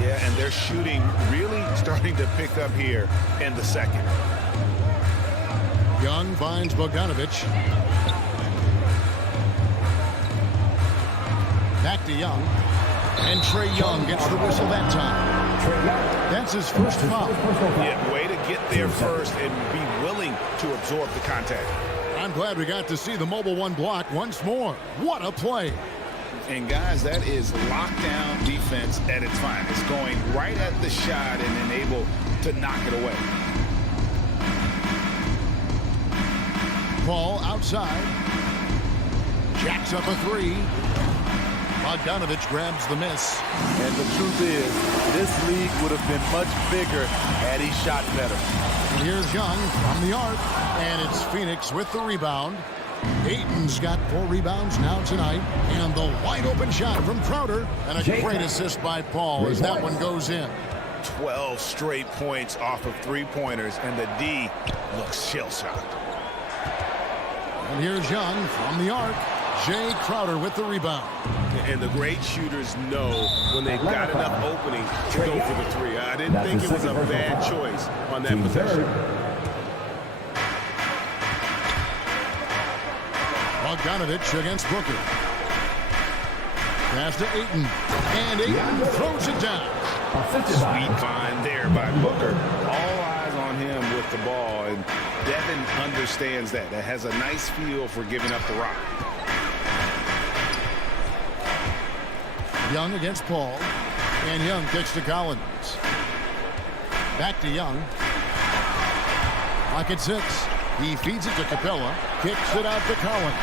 Yeah, and their shooting really starting to pick up here in the second. Young finds Bogdanovich. Back to Young. And Trae Young gets the whistle that time. That's his first foul. Yeah, way to get there first and be willing to absorb the contact. I'm glad we got to see the mobile one block once more. What a play. And guys, that is lockdown defense at its finest, going right at the shot and then able to knock it away. Ball outside. Jacks up a three. Bogdanovich grabs the miss. And the truth is, this league would have been much bigger had he shot better. And here's Young from the arc, and it's Phoenix with the rebound. Ayton's got 4 rebounds now tonight, and the wide-open shot from Crowder, and a great assist by Paul as that one goes in. 12 straight points off of three-pointers, and the D looks shell-shocked. And here's Young from the arc. Jay Crowder with the rebound. And the great shooters know when they've got enough opening to go for the three. I didn't think it was a bad choice on that possession. Bogdanovich against Booker. Pass to Ayton. And Ayton throws it down. Sweet find there by Booker. All eyes on him with the ball, and Devin understands that. That has a nice feel for giving up the rock. Young against Paul. And Young kicks to Collins. Back to Young. Pocket 6. He feeds it to Capella. Kicks it out to Collins.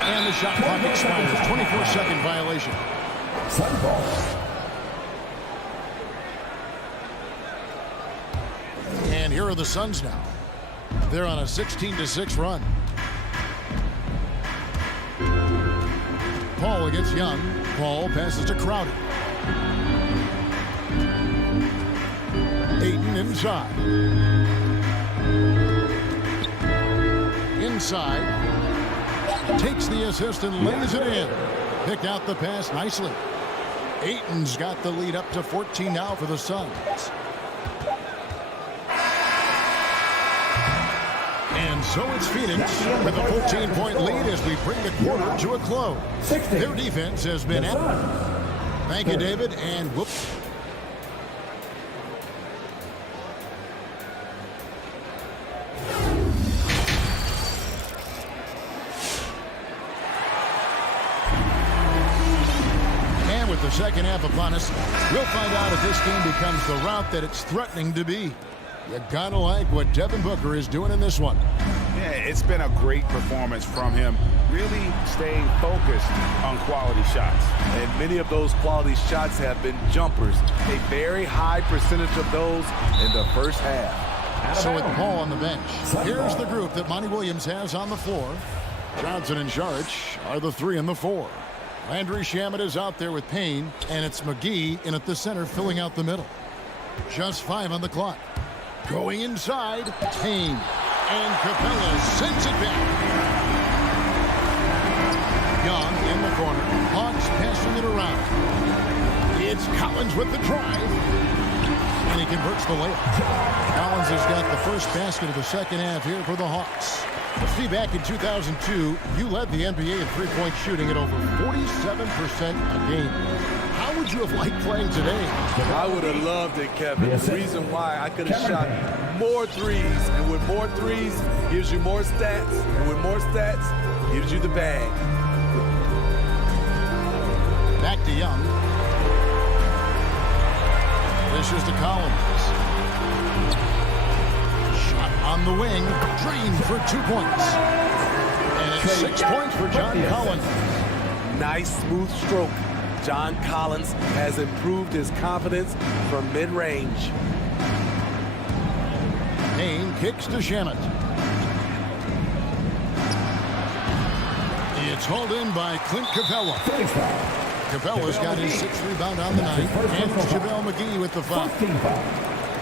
And the shot clock expires. 24-second violation. Sun ball. And here are the Suns now. They're on a 16-6 run. Paul against Young. Paul passes to Crowder. Ayton inside. Inside. Takes the assist and lays it in. Picked out the pass nicely. Ayton's got the lead up to 14 now for the Suns. And so it's Phoenix with a 14-point lead as we bring the quarter to a close. Their defense has been epic. Thank you, David, and whoops. And with the second half upon us, we'll find out if this game becomes the route that it's threatening to be. You gotta like what Devin Booker is doing in this one. Yeah, it's been a great performance from him. Really staying focused on quality shots. And many of those quality shots have been jumpers. A very high percentage of those in the first half. So with Paul on the bench, here's the group that Monty Williams has on the floor. Johnson and Saric are the 3 and the 4. Landry Shamet is out there with Payne, and it's McGee in at the center filling out the middle. Just 5 on the clock. Going inside, Payne, and Capella sends it back. Young in the corner, Hawks passing it around. It's Collins with the drive, and he converts the layup. Collins has got the first basket of the second half here for the Hawks. See, back in 2002, you led the NBA in three-point shooting at over 47% a game. How would you have liked playing today? I would have loved it, Kevin. The reason why I could have shot more threes, and with more threes gives you more stats, and with more stats gives you the bag. Back to Young. This is to Collins. Shot on the wing, drained for 2 points. And it's 6 points for John Collins. Nice smooth stroke. John Collins has improved his confidence from mid-range. Payne kicks to Shamet. It's hauled in by Clint Capella. Capella's got his 6th rebound on the night, and it's JaVale McGee with the foul.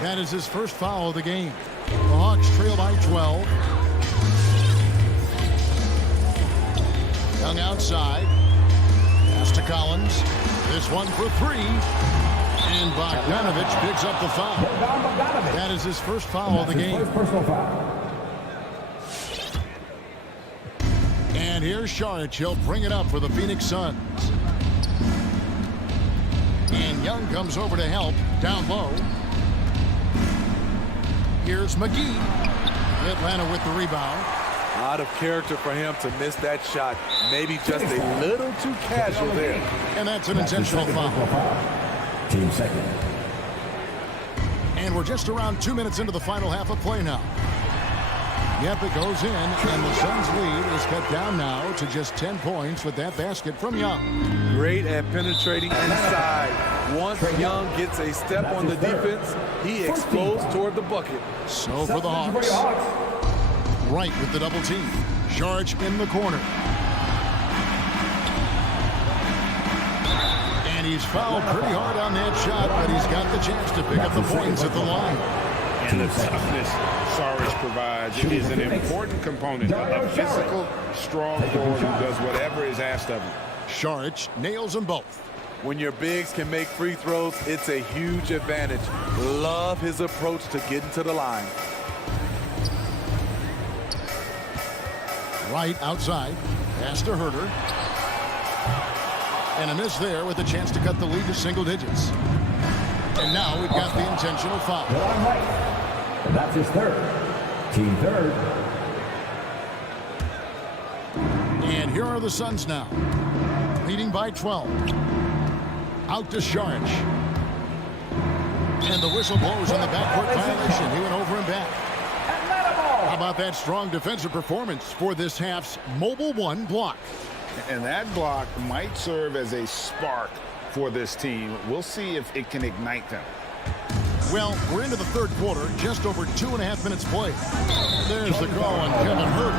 That is his first foul of the game. The Hawks trail by 12. Young outside. Pass to Collins. This one for 3. And Bogdanovich picks up the foul. That is his first foul of the game. And here's Saric. He'll bring it up for the Phoenix Suns. And Young comes over to help down low. Here's McGee. Atlanta with the rebound. A lot of character for him to miss that shot. Maybe just a little too casual there. And that's an intentional foul. Team second. And we're just around 2 minutes into the final half of play now. Yep, it goes in, and the Suns' lead is cut down now to just 10 points with that basket from Young. Great at penetrating inside. Once Young gets a step on the defense, he explodes toward the bucket. So for the Hawks, Wright with the double team. Saric in the corner. And he's fouled pretty hard on that shot, but he's got the chance to pick up the points at the line. And the toughness Saric provides is an important component. A physical, strong forward who does whatever is asked of him. Saric nails them both. When your bigs can make free throws, it's a huge advantage. Love his approach to getting to the line. Wright outside. Pass to Herter. And a miss there with a chance to cut the lead to single digits. And now we've got the intentional foul. And that's his third. Team third. And here are the Suns now. Leading by 12. Out to Saric. And the whistle blows on the backcourt violation. He went over and back. How about that strong defensive performance for this half's Mobile One block? And that block might serve as a spark for this team. We'll see if it can ignite them. Well, we're into the third quarter, just over 2.5 minutes played. There's the call on Kevin Herter.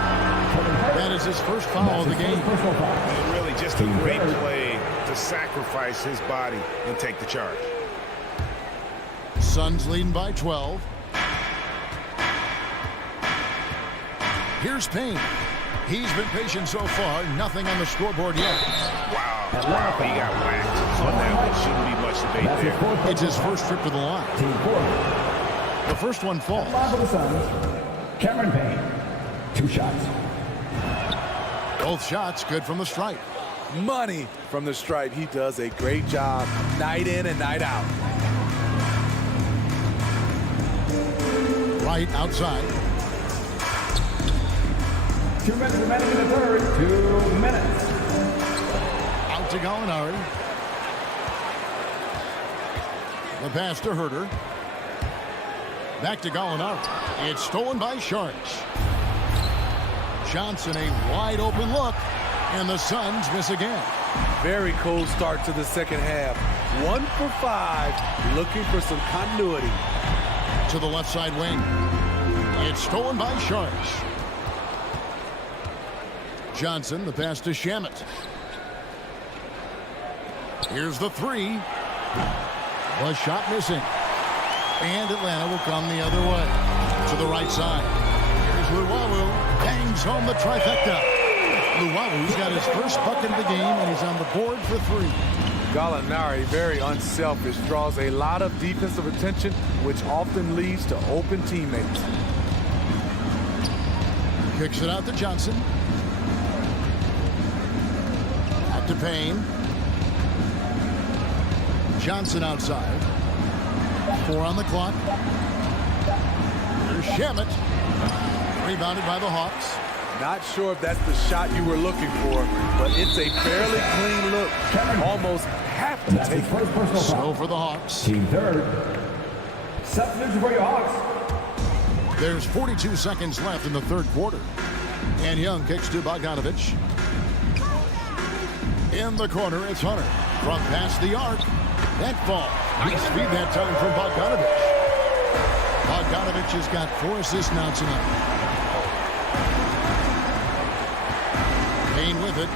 That is his first foul of the game. And really just a great play to sacrifice his body and take the charge. Suns leading by 12. Here's Payne. He's been patient so far. Nothing on the scoreboard yet. Wow, he got whacked. So that shouldn't be much debate there. It's his first trip to the line. Team four. The first one falls. For the Suns, Cameron Payne. 2 shots. Both shots good from the stripe. Money from the stripe. He does a great job night in and night out. Wright outside. 2 minutes remaining in the third. 2 minutes. Out to Gallinari. The pass to Herter. Back to Gallinari. It's stolen by Saric. Johnson, a wide open look. And the Suns miss again. Very cold start to the second half. 1 for 5. Looking for some continuity. To the left side wing. It's stolen by Saric. Johnson, the pass to Shamet. Here's the three. The shot missing. And Atlanta will come the other way. To the right side. Here's Luwawu. Bangs home the trifecta. Luwawu's got his first bucket of the game, and he's on the board for 3. Gallinari, very unselfish, draws a lot of defensive attention, which often leads to open teammates. Kicks it out to Johnson. Out to Payne. Johnson outside. 4 on the clock. Here's Shamet. Rebounded by the Hawks. Not sure if that's the shot you were looking for, but it's a fairly clean look. Almost have to take it. So for the Hawks. Team third. Substitution for your Hawks. There's 42 seconds left in the third quarter. And Young kicks to Bogdanovich. In the corner, it's Hunter. From past the arc. That ball. Nice feed that time from Bogdanovich. Bogdanovich has got 4 assists now tonight. Payne with it.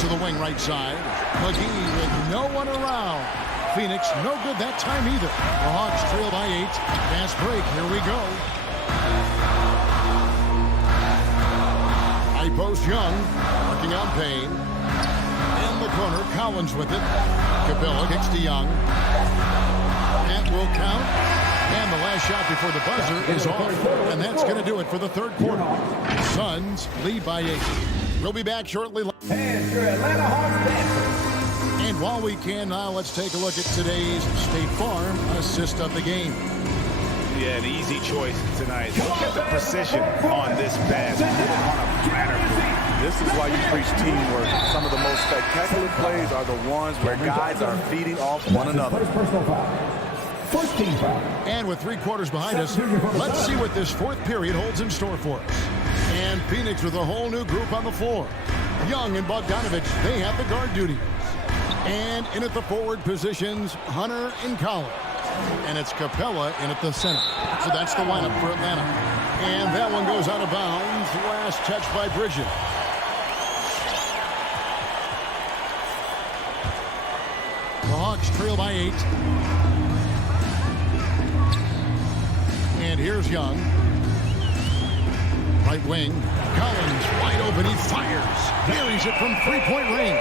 To the wing right side. McGee with no one around. Phoenix no good that time either. The Hawks trail by 8. Fast break. Here we go. High post Young. Working on Payne. In the corner. Collins with it. Capella kicks to Young. That will count. And the last shot before the buzzer is off. And that's going to do it for the third quarter. Suns lead by 8. We'll be back shortly. And your Atlanta Hawks dancers. And while we can now, let's take a look at today's State Farm assist of the game. Yeah, an easy choice tonight. Look at the precision on this basket on a platter. This is why you preach teamwork. Some of the most spectacular plays are the ones where guys are feeding off one another. First team foul. And with 3 quarters behind us, let's see what this fourth period holds in store for us. And Phoenix with a whole new group on the floor. Young and Bogdanovich, they have the guard duty. And in at the forward positions, Hunter and Collins. And it's Capella in at the center. So that's the lineup for Atlanta. And that one goes out of bounds. Last touch by Bridget. The Hawks trail by 8. And here's Young. Right wing. Collins wide open. He fires. Buries it from three-point range.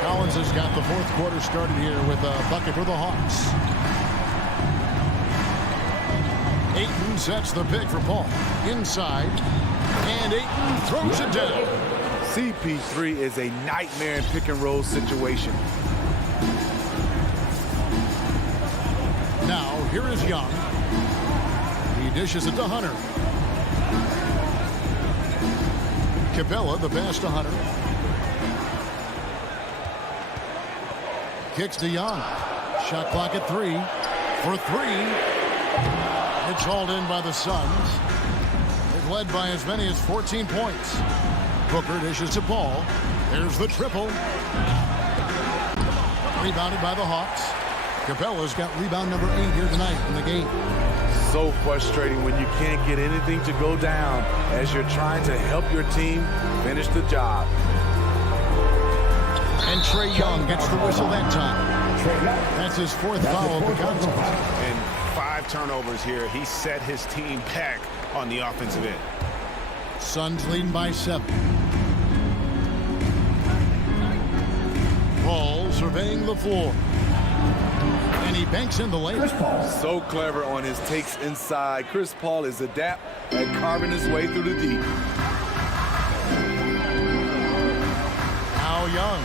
Collins has got the fourth quarter started here with a bucket for the Hawks. Ayton sets the pick for Paul. Inside. And Ayton throws it down. CP3 is a nightmare in pick-and-roll situation. Now, here is Young. He dishes it to Hunter. Capella, the pass to Hunter. Kicks to Young. Shot clock at 3. For 3. It's hauled in by the Suns. They've led by as many as 14 points. Booker dishes to Paul. There's the triple. Rebounded by the Hawks. Capella's got rebound number 8 here tonight in the game. So frustrating when you can't get anything to go down as you're trying to help your team finish the job. And Trae Young gets the whistle that time. That's his fourth foul of the contest. And 5 turnovers here. He set his team back on the offensive end. Suns leading by 7. Paul surveying the floor. And he banks in the layup. So clever on his takes inside. Chris Paul is adept at carving his way through the deep. Now Young.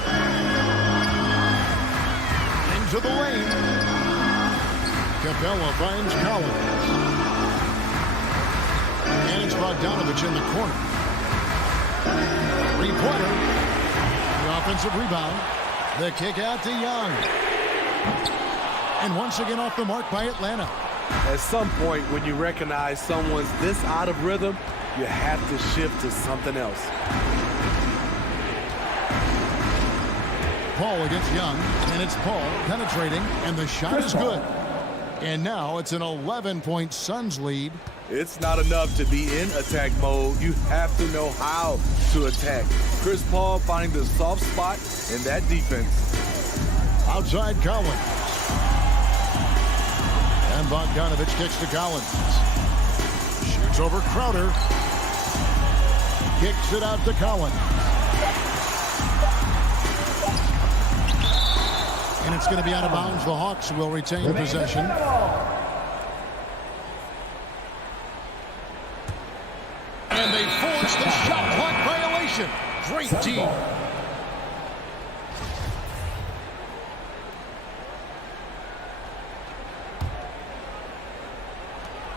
Into the lane. Capella finds Collins. And it's Bogdanovich in the corner. 3-pointer. The offensive rebound. The kick out to Young. And once again off the mark by Atlanta. At some point, when you recognize someone's this out of rhythm, you have to shift to something else. Paul against Young, and it's Paul penetrating, and the shot is good. And now it's an 11-point Suns lead. It's not enough to be in attack mode. You have to know how to attack. Chris Paul finding the soft spot in that defense. Outside Collins. And Bogdanovich kicks to Collins. Shoots over Crowder. Kicks it out to Collins. And it's going to be out of bounds. The Hawks will retain possession. And they force the shot clock violation. Great team.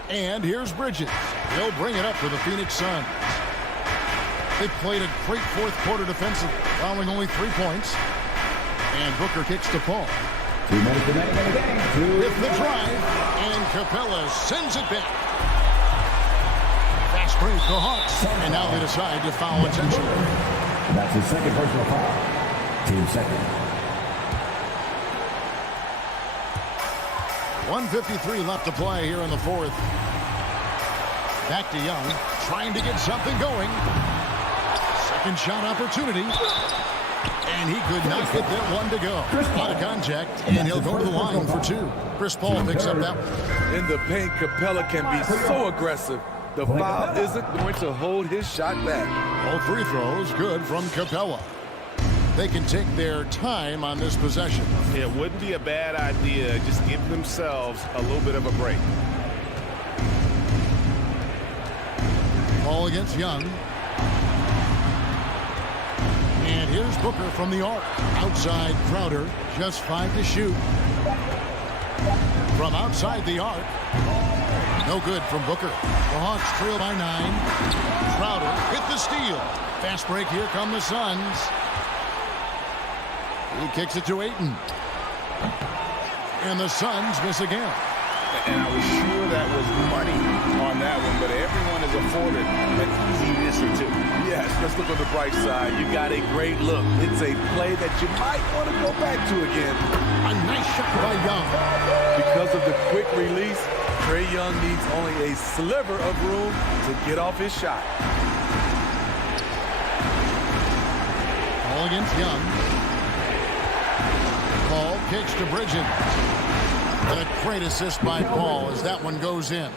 And here's Bridges. He'll bring it up for the Phoenix Suns. They played a great fourth quarter defensive, allowing only 3 points. And Booker kicks to Paul. 2 minutes remaining in the game. With the drive, and Capella sends it back. Fast break, the Hawks. And now they decide to foul intentionally. That's his second personal foul. Team second. 1:53 left to play here in the fourth. Back to Young, trying to get something going. Second shot opportunity. And he could not get that one to go. Out of contact, and he'll go to the line for 2. Chris Paul picks up that one. In the paint, Capella can be so aggressive. The foul isn't going to hold his shot back. All free throws good from Capella. They can take their time on this possession. It wouldn't be a bad idea. Just give themselves a little bit of a break. Paul against Young. And here's Booker from the arc. Outside Crowder, just 5 to shoot. From outside the arc. No good from Booker. The Hawks trail by 9. Crowder hit the steal. Fast break. Here come the Suns. He kicks it to Ayton. And the Suns miss again. And I was sure that was money on that one, but everyone is afforded an easy miss or two. Yes, let's look on the bright side. You got a great look. It's a play that you might want to go back to again. A nice shot by Young. Because of the quick release, Trae Young needs only a sliver of room to get off his shot. All against Young. Paul kicks to Bridges. And a great assist by Paul as that one goes in.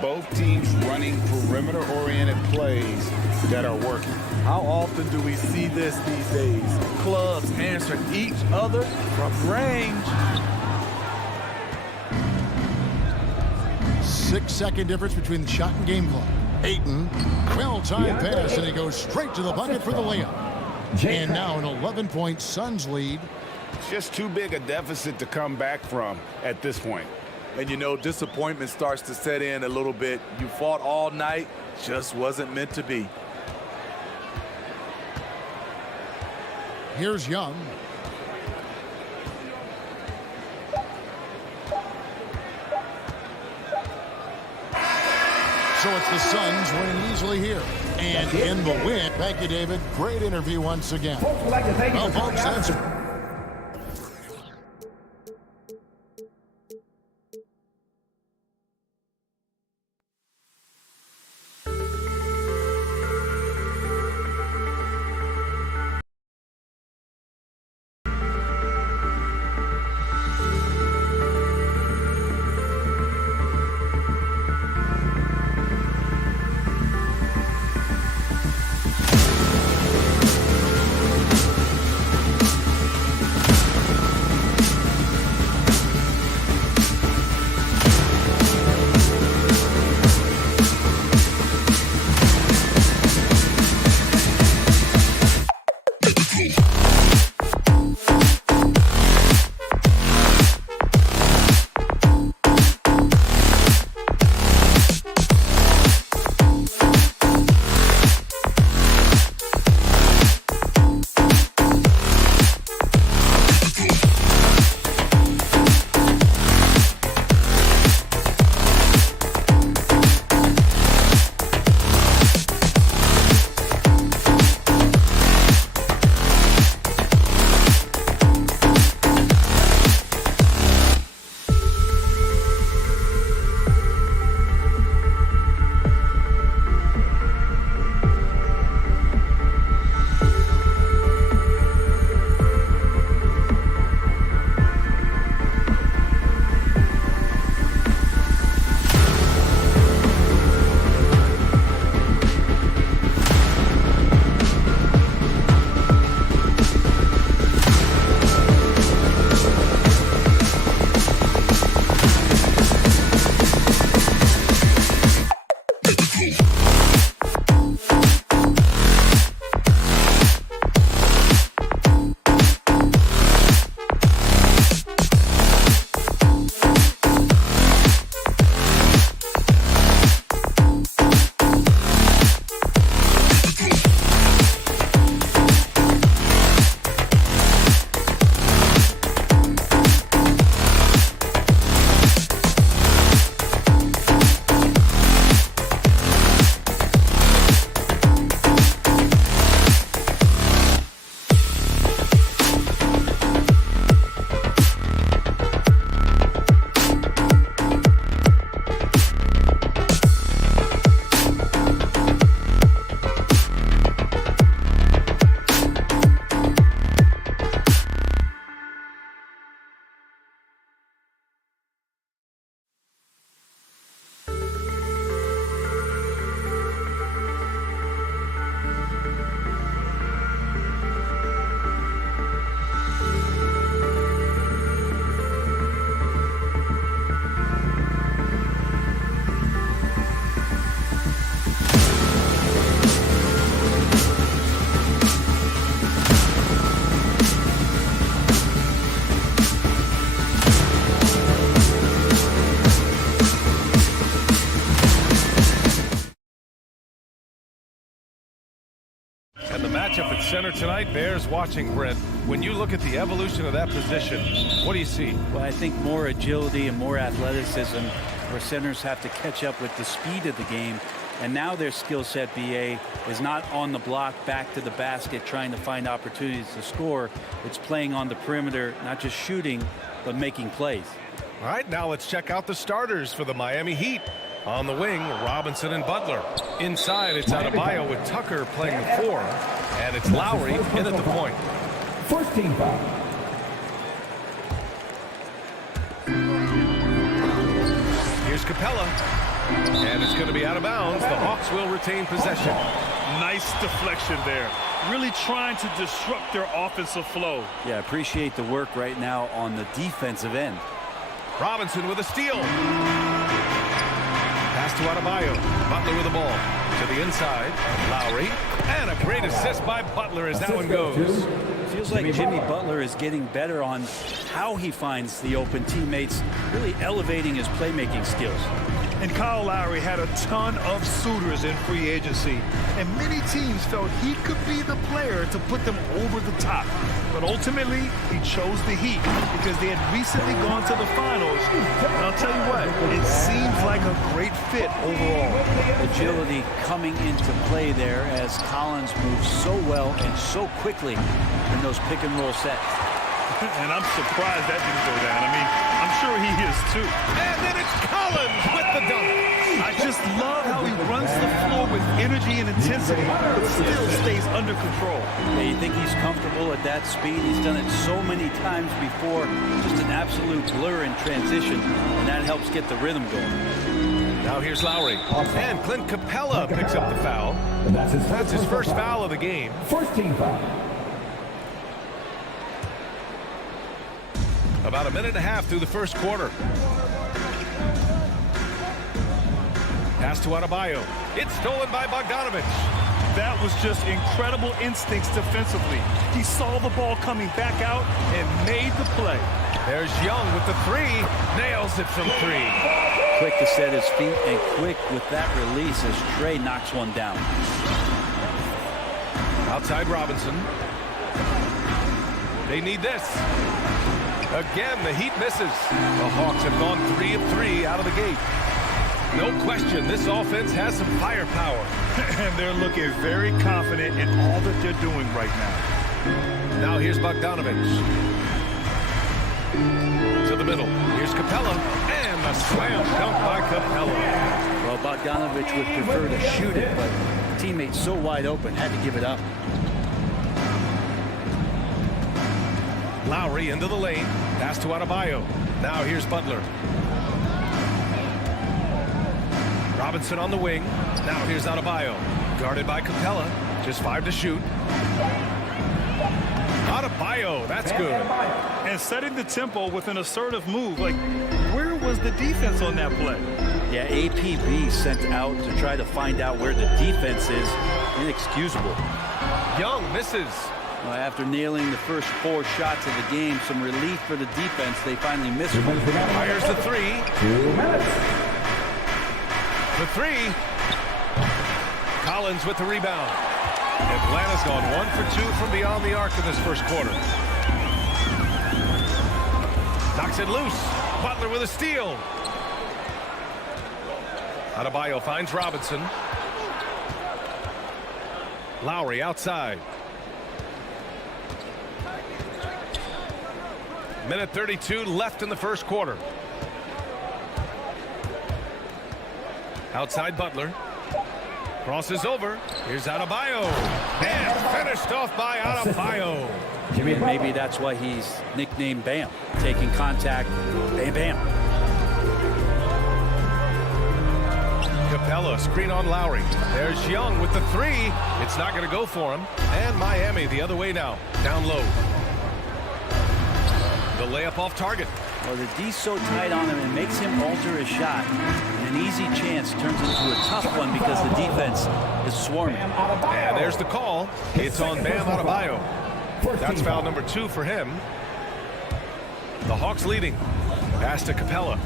Both teams running perimeter-oriented plays that are working. How often do we see this these days? Clubs answering each other from range. 6-second difference between the shot and game clock. Ayton, well-timed pass, and he goes straight to the bucket for the layup. And now an 11-point Suns lead. It's just too big a deficit to come back from at this point. And you know, disappointment starts to set in a little bit. You fought all night, just wasn't meant to be. Here's Young. So it's the Suns winning easily here. And in the win. Thank you, David. Great interview once again. Well, folks, that's And the matchup at center tonight bears watching, Brent. When you look at the evolution of that position, what do you see? Well, I think more agility and more athleticism where centers have to catch up with the speed of the game. And now their skill set, BA, is not on the block back to the basket trying to find opportunities to score. It's playing on the perimeter, not just shooting, but making plays. All right, now let's check out the starters for the Miami Heat. On the wing, Robinson and Butler. Inside, it's Adebayo with Tucker playing the 4. And it's Lowry in at the point. First team foul. Here's Capella. And it's going to be out of bounds. The Hawks will retain possession. Nice deflection there. Really trying to disrupt their offensive flow. Yeah, appreciate the work right now on the defensive end. Robinson with a steal. Pass to Adebayo. Butler with the ball. To the inside. Lowry. And a great assist by Butler as that one goes. Feels like Jimmy Butler is getting better on how he finds the open teammates, really elevating his playmaking skills. And Kyle Lowry had a ton of suitors in free agency, and many teams felt he could be the player to put them over the top. But ultimately, he chose the Heat because they had recently gone to the finals. And I'll tell you what, it seems like a great fit overall. Agility coming into play there as Collins moves so well and so quickly in those pick and roll sets. And I'm surprised that didn't go down. I mean, I'm sure he is too. And then it's Collins with the dunk. I just love how he runs the floor with energy and intensity, but still stays under control. Yeah, you think he's comfortable at that speed? He's done it so many times before. Just an absolute blur in transition, and that helps get the rhythm going. Now here's Lowry. And Clint Capella picks up the foul. That's his first foul of the game. First team foul. About a minute and a half through the first quarter. Pass to Adebayo. It's stolen by Bogdanovich. That was just incredible instincts defensively. He saw the ball coming back out and made the play. There's Young with the 3. Nails it from 3. Quick to set his feet and quick with that release as Trey knocks one down. Outside Robinson. They need this. Again, the Heat misses. The Hawks have gone 3 of 3 out of the gate. No question, this offense has some firepower. And they're looking very confident in all that they're doing right now. Now here's Bogdanovich. To the middle. Here's Capella. And a slam dunk by Capella. Well, Bogdanovich would prefer to shoot it, but teammates so wide open, had to give it up. Lowry into the lane. Pass to Adebayo. Now here's Butler. Robinson on the wing. Now here's Adebayo. Guarded by Capella. Just 5 to shoot. Adebayo, that's good. And setting the tempo with an assertive move. Like, where was the defense on that play? Yeah, APB sent out to try to find out where the defense is. Inexcusable. Young misses. Well, after nailing the first 4 shots of the game, some relief for the defense. They finally missed one. Fires the 3. 2 minutes. The 3. Collins with the rebound. Atlanta's gone 1 for 2 from beyond the arc in this first quarter. Knocks it loose. Butler with a steal. Adebayo finds Robinson. Lowry outside. Minute 32 left in the first quarter. Outside Butler. Crosses over. Here's Adebayo. And finished off by Adebayo. Maybe that's why he's nicknamed Bam. Taking contact. Bam, bam. Capella, screen on Lowry. There's Young with the 3. It's not going to go for him. And Miami the other way now. Down low. The layup off target. Well, the D's so tight on him, it makes him alter his shot. And an easy chance turns into a tough one because the defense is swarming. And there's the call. It's on Bam Adebayo. That's foul number 2 for him. The Hawks leading. Pass to Capella.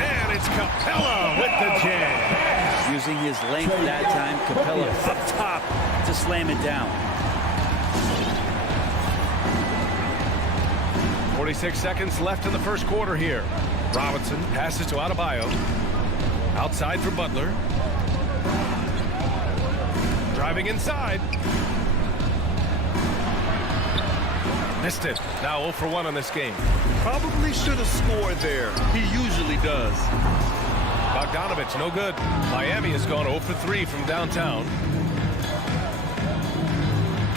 And it's Capella with the jam. Using his length that time, Capella up top to slam it down. 46 seconds left in the first quarter here. Robinson passes to Adebayo. Outside for Butler. Driving inside. Missed it. Now 0 for 1 on this game. Probably should have scored there. He usually does. Bogdanovich, no good. Miami has gone 0 for 3 from downtown.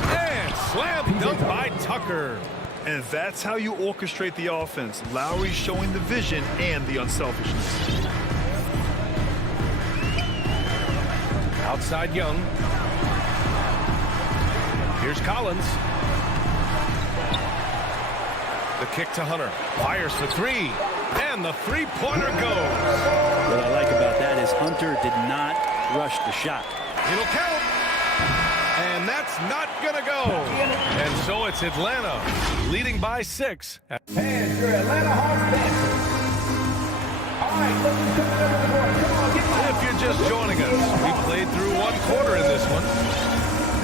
And slam dunk by Tucker. And that's how you orchestrate the offense. Lowry showing the vision and the unselfishness. Outside Young. Here's Collins. The kick to Hunter. Fires for 3. And the three-pointer goes. What I like about that is Hunter did not rush the shot. It'll count. And that's not going to go. And so it's Atlanta leading by 6. And your Atlanta Hawks dancers. All right, If you're just joining us, we played through 1 quarter in this one.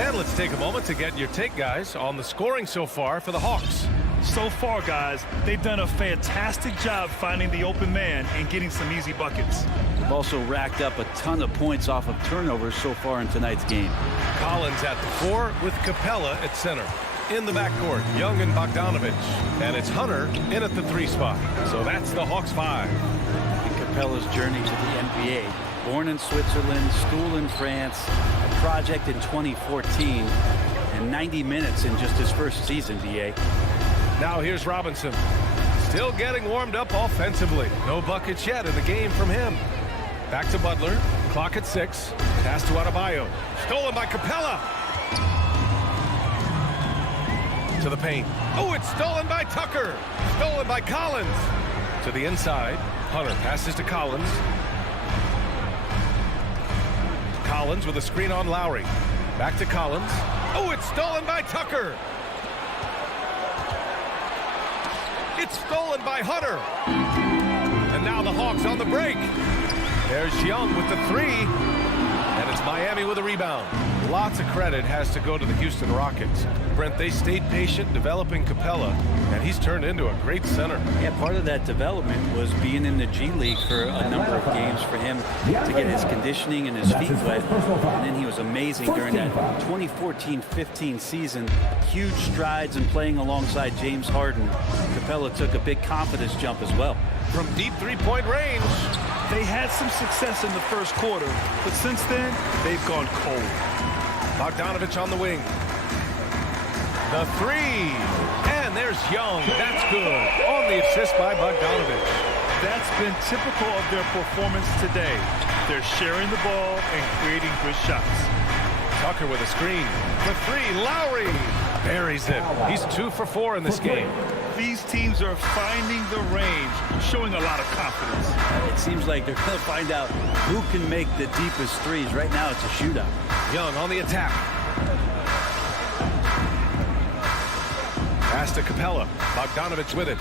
And let's take a moment to get your take, guys, on the scoring so far for the Hawks. So far, guys, they've done a fantastic job finding the open man and getting some easy buckets. They've also racked up a ton of points off of turnovers so far in tonight's game. Collins at the 4 with Capella at center. In the backcourt, Young and Bogdanovich. And it's Hunter in at the 3 spot. So that's the Hawks 5. And Capella's journey to the NBA. Born in Switzerland, school in France, a project in 2014, and 90 minutes in just his first season, BA. Now here's Robinson. Still getting warmed up offensively. No buckets yet in the game from him. Back to Butler. Clock at 6. Pass to Adebayo. Stolen by Capella. To the paint. Oh, it's stolen by Tucker. Stolen by Collins. To the inside. Hunter passes to Collins. Collins with a screen on Lowry. Back to Collins. Oh, it's stolen by Tucker. It's stolen by Hunter. And now the Hawks on the break. There's Young with the 3. And it's Miami with a rebound. Lots of credit has to go to the Houston Rockets. Brent, they stayed patient developing Capella, and he's turned into a great center. Yeah, part of that development was being in the G League for a number of games for him to get his conditioning and his feet wet. And then he was amazing during that 2014-15 season. Huge strides in playing alongside James Harden. Capella took a big confidence jump as well. From deep three-point range. They had some success in the first quarter, but since then, they've gone cold. Bogdanovich on the wing. The 3. And there's Young. That's good. On the assist by Bogdanovich. That's been typical of their performance today. They're sharing the ball and creating good shots. Tucker with a screen. The 3. Lowry buries it. He's 2 for 4 in this game. These teams are finding the range, showing a lot of confidence. It seems like they're going to find out who can make the deepest threes. Right now, it's a shootout. Young on the attack. Pass to Capella. Bogdanovich with it.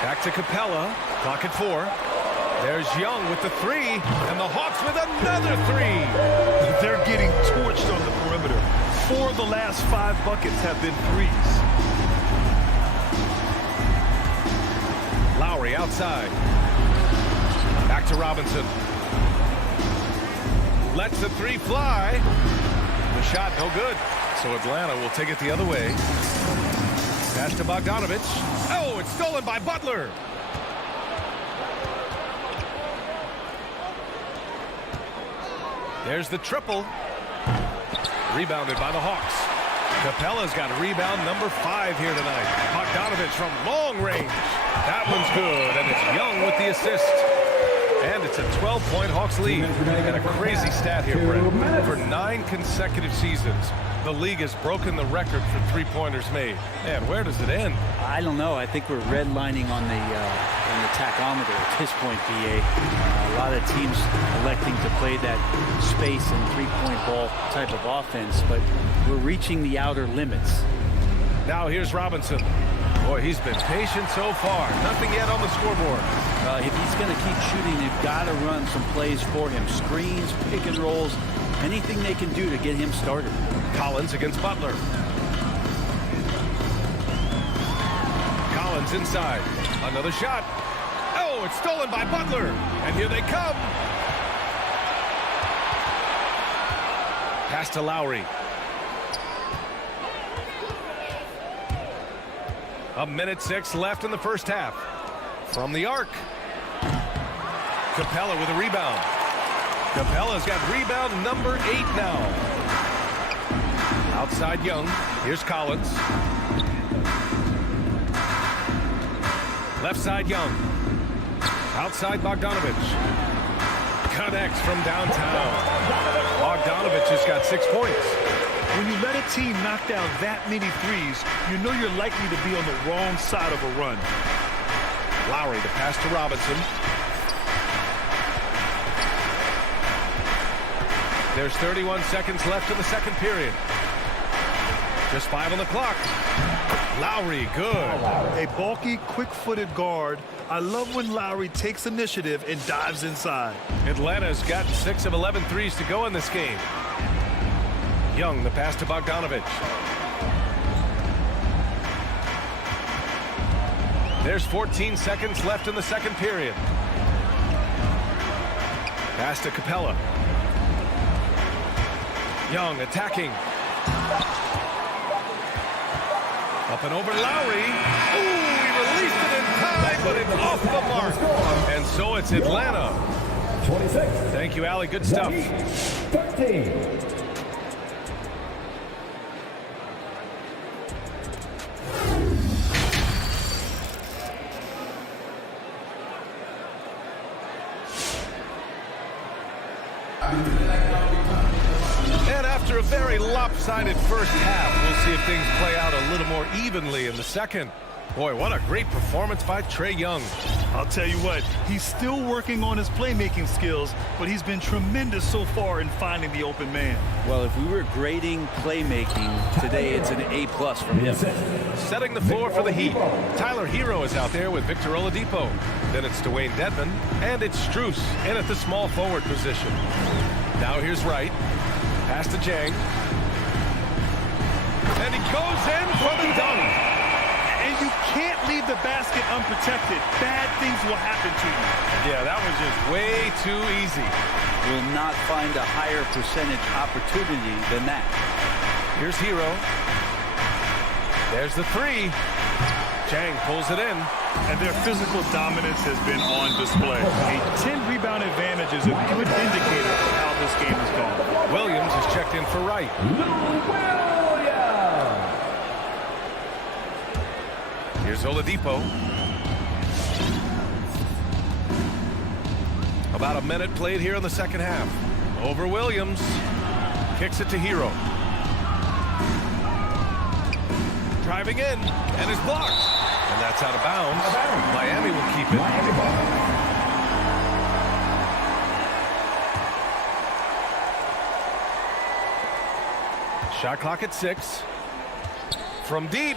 Back to Capella. Clock at 4. There's Young with the 3. And the Hawks with another 3. They're getting torched on the perimeter. 4 of the last 5 buckets have been threes. Lowry outside. Back to Robinson. Lets the 3 fly. The shot no good. So Atlanta will take it the other way. Pass to Bogdanovich. Oh, it's stolen by Butler. There's the triple. Rebounded by the Hawks. Capella's got a rebound number 5 here tonight. Bogdanovich from long range. That one's good, and it's Young with the assist. And it's a 12-point Hawks lead. And a crazy stat here, Brent. For 9 consecutive seasons, the league has broken the record for three-pointers made. Man, where does it end? I don't know. I think we're redlining on the tachometer at this point, BA. A lot of teams electing to play that space and three-point ball type of offense, but we're reaching the outer limits. Now here's Robinson. Boy, he's been patient so far. Nothing yet on the scoreboard. If he's going to keep shooting, they've got to run some plays for him. Screens, pick and rolls, anything they can do to get him started. Collins against Butler. Collins inside. Another shot. Oh, it's stolen by Butler. And here they come. Pass to Lowry. A minute 6 left in the first half. From the arc. Capella with a rebound. Capella's got rebound number 8 now. Outside Young. Here's Collins. Left side Young. Outside Bogdanovich. Connects from downtown. Bogdanovich has got 6 points. When you let a team knock down that many threes, you know you're likely to be on the wrong side of a run. Lowry, the pass to Robinson. There's 31 seconds left in the second period. Just 5 on the clock. Lowry, good. A bulky, quick-footed guard. I love when Lowry takes initiative and dives inside. Atlanta's got 6 of 11 threes to go in this game. Young, the pass to Bogdanovich. There's 14 seconds left in the second period. Pass to Capella. Young attacking. Up and over Lowry. Ooh, he released it in time, but it's off the mark. And so it's Atlanta. 26. Thank you, Allie. Good stuff. 13. And after a very lopsided first half, we'll see if things play out a little more evenly in the second. Boy, what a great performance by Trae Young. I'll tell you what, he's still working on his playmaking skills, but he's been tremendous so far in finding the open man. Well, if we were grading playmaking today, it's an A+ from him. Setting the floor for the Heat. Tyler Hero is out there with Victor Oladipo. Then it's Dwayne Dedmon, and it's Strus in at the small forward position. Now here's Wright. Pass to Jang. And he goes in for the dunk. And you can't leave the basket unprotected. Bad things will happen to you. Yeah, that was just way too easy. Will not find a higher percentage opportunity than that. Here's Hero. There's the 3. Jang pulls it in. And their physical dominance has been on display. A 10-rebound advantage is a good indicator of how this game has gone. Williams is checked in for Wright. Here's Oladipo. About a minute played here in the second half. Over Williams. Kicks it to Hero. Driving in, and is blocked. And that's out of bounds. Miami will keep it. Shot clock at 6. From deep.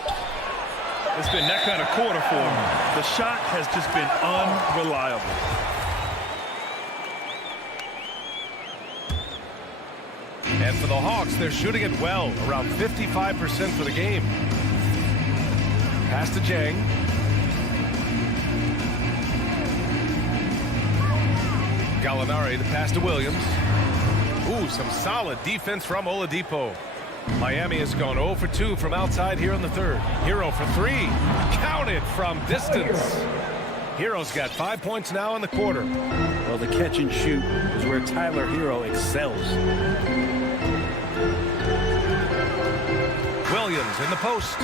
It's been that kind of quarter for him. The shot has just been unreliable. And for the Hawks, they're shooting it well, around 55% for the game. Pass to Jang. Gallinari, the pass to Williams. Ooh, some solid defense from Oladipo. Miami has gone 0 for 2 from outside here in the third. Hero for 3. Counted from distance. Hero's got 5 points now in the quarter. Well, the catch and shoot is where Tyler Hero excels. Williams in the post.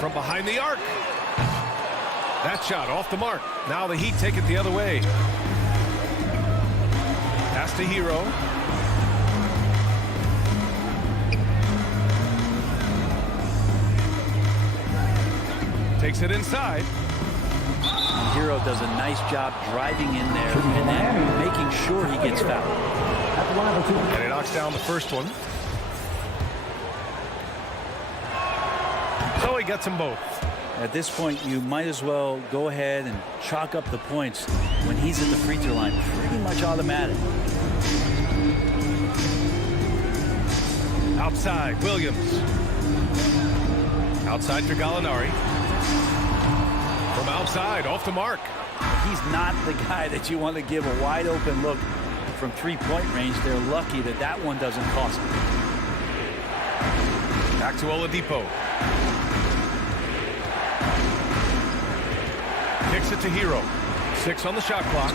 From behind the arc. That shot off the mark. Now the Heat take it the other way. Pass to Hero. Takes it inside. Hero does a nice job driving in there and then making sure he gets fouled. And he knocks down the first one. So he gets them both. At this point, you might as well go ahead and chalk up the points when he's at the free throw line. Pretty much automatic. Outside, Williams. Outside for Gallinari. From outside, off the mark. He's not the guy that you want to give a wide open look from three-point range. They're lucky that that one doesn't cost them. Back to Oladipo. Kicks it to Hero. 6 on the shot clock.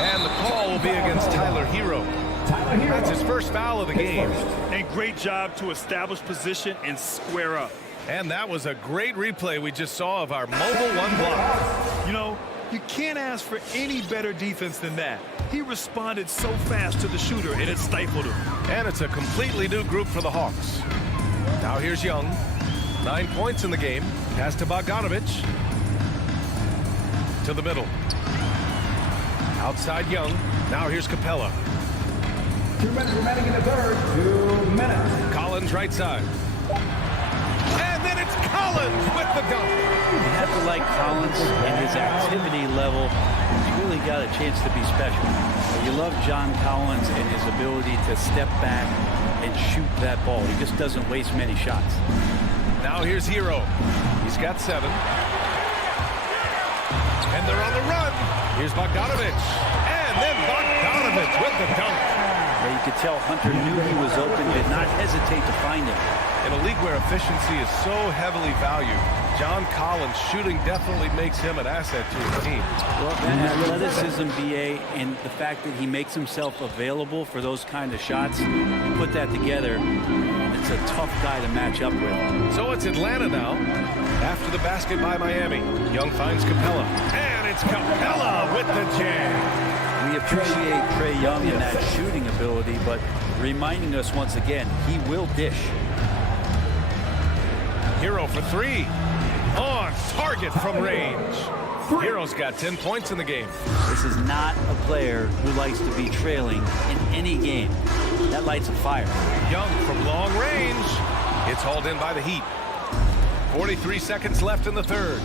And the call will be against Tyler Hero. That's his first foul of the game. And great job to establish position and square up. And that was a great replay we just saw of our mobile one block. You know, you can't ask for any better defense than that. He responded so fast to the shooter, and it stifled him. And it's a completely new group for the Hawks. Now here's Young. 9 points in the game. Pass to Bogdanovic. To the middle. Outside Young. Now here's Capella. 2 minutes remaining in the third. 2 minutes. Collins right side. And then it's Collins with the dunk. You have to like Collins and his activity level. He's really got a chance to be special. You love John Collins and his ability to step back and shoot that ball. He just doesn't waste many shots. Now here's Hero. He's got 7. And they're on the run. Here's Bogdanovic. And then Bogdanovic with the dunk. Yeah, you could tell Hunter knew he was open, did not hesitate to find him. In a league where efficiency is so heavily valued, John Collins shooting definitely makes him an asset to his team. Well, that athleticism, BA, and the fact that he makes himself available for those kind of shots, you put that together, it's a tough guy to match up with. So it's Atlanta now. After the basket by Miami, Young finds Capella. And it's Capella with the jam. We appreciate Trae Young and that shooting ability, but reminding us once again, he will dish. Hero for 3. On target from range. Hero's got 10 points in the game. This is not a player who likes to be trailing in any game. That lights a fire. Young from long range. It's hauled in by the Heat. 43 seconds left in the third.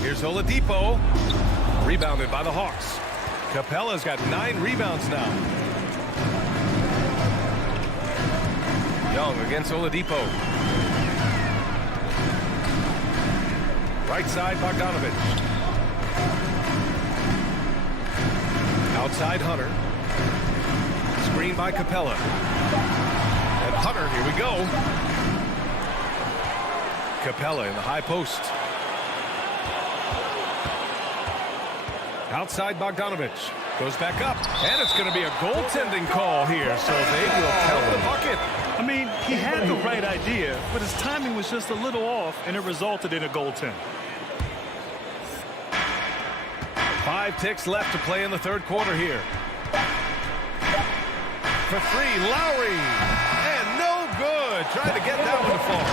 Here's Oladipo. Rebounded by the Hawks. Capella's got 9 rebounds now. Young against Oladipo. Right side, Bogdanovic. Outside, Hunter. Screen by Capella. And Hunter, here we go. Capella in the high post. Outside, Bogdanovic. Goes back up. And it's going to be a goaltending call here, so they will count the bucket. I mean, he had the right idea, but his timing was just a little off, and it resulted in a goaltend. 5 ticks left to play in the third quarter here. For 3, Lowry. And no good. Trying to get that one to fall.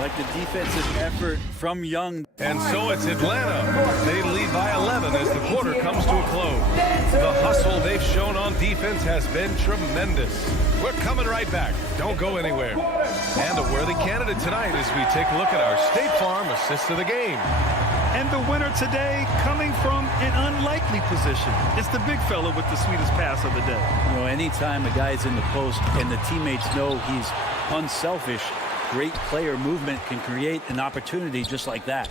Like the defensive effort from Young. And so it's Atlanta. They lead by 11 as the quarter comes to a close. The hustle they've shown on defense has been tremendous. We're coming right back. Don't go anywhere. And a worthy candidate tonight as we take a look at our State Farm assist of the game. And the winner today coming from an unlikely position. It's the big fella with the sweetest pass of the day. You know, anytime a guy's in the post and the teammates know he's unselfish, great player movement can create an opportunity just like that.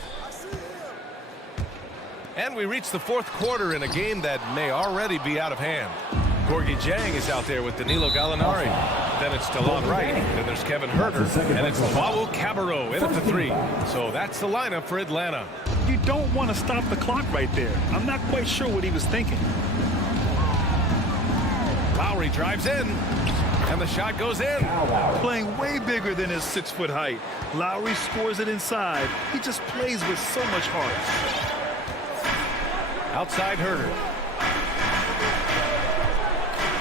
And we reach the fourth quarter in a game that may already be out of hand. Gorgie Jang is out there with Danilo Gallinari. Then it's Delon Wright. Then there's Kevin Huerter. And it's Wawu Cabarrot in at the 3. So that's the lineup for Atlanta. You don't want to stop the clock right there. I'm not quite sure what he was thinking. Lowry drives in. And the shot goes in. Playing way bigger than his 6-foot height. Lowry scores it inside. He just plays with so much heart. Outside Huerter.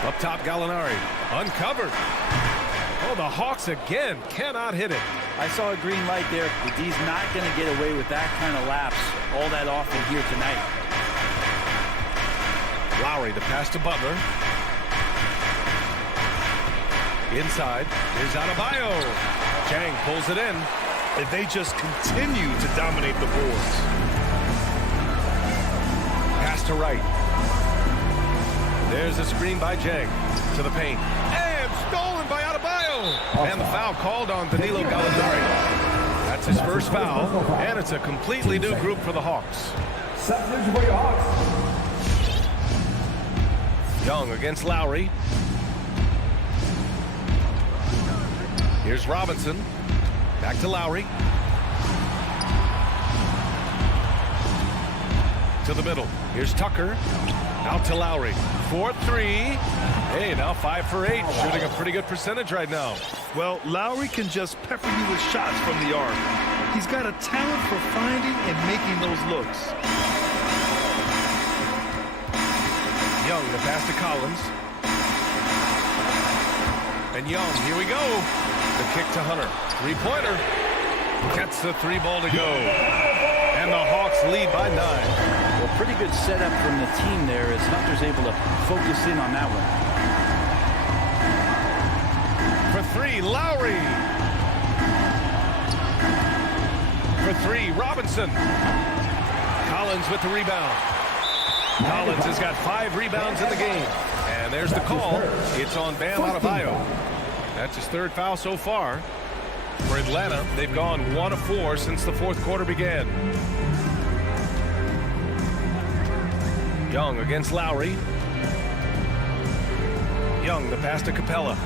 Up top Gallinari. Uncovered. Oh, the Hawks again cannot hit it. I saw a green light there. The D's not going to get away with that kind of lapse all that often here tonight. Lowry, the pass to Butler. Inside, here's Adebayo. Chang pulls it in. And they just continue to dominate the boards. Pass to Wright. There's a screen by Jang to the paint. And stolen by Adebayo. And the foul called on Danilo Gallinari. That's his first foul. And it's a completely new group for the Hawks. Young against Lowry. Here's Robinson. Back to Lowry. To the middle. Here's Tucker. Out to Lowry. 4-3. Hey, now 5 for 8. Shooting a pretty good percentage right now. Well, Lowry can just pepper you with shots from the arc. He's got a talent for finding and making those looks. Young, the pass to Collins. And Young, here we go. The kick to Hunter. Three-pointer. Gets the 3 ball to go. And the Hawks lead by 9. Well, pretty good setup from the team there as Hunter's able to focus in on that one. For 3, Lowry. For 3, Robinson. Collins with the rebound. Collins has got 5 rebounds in the game. And there's the call. It's on Bam Adebayo. That's his 3rd foul so far. For Atlanta, they've gone 1 of 4 since the 4th quarter began. Young against Lowry. Young, the pass to Capella.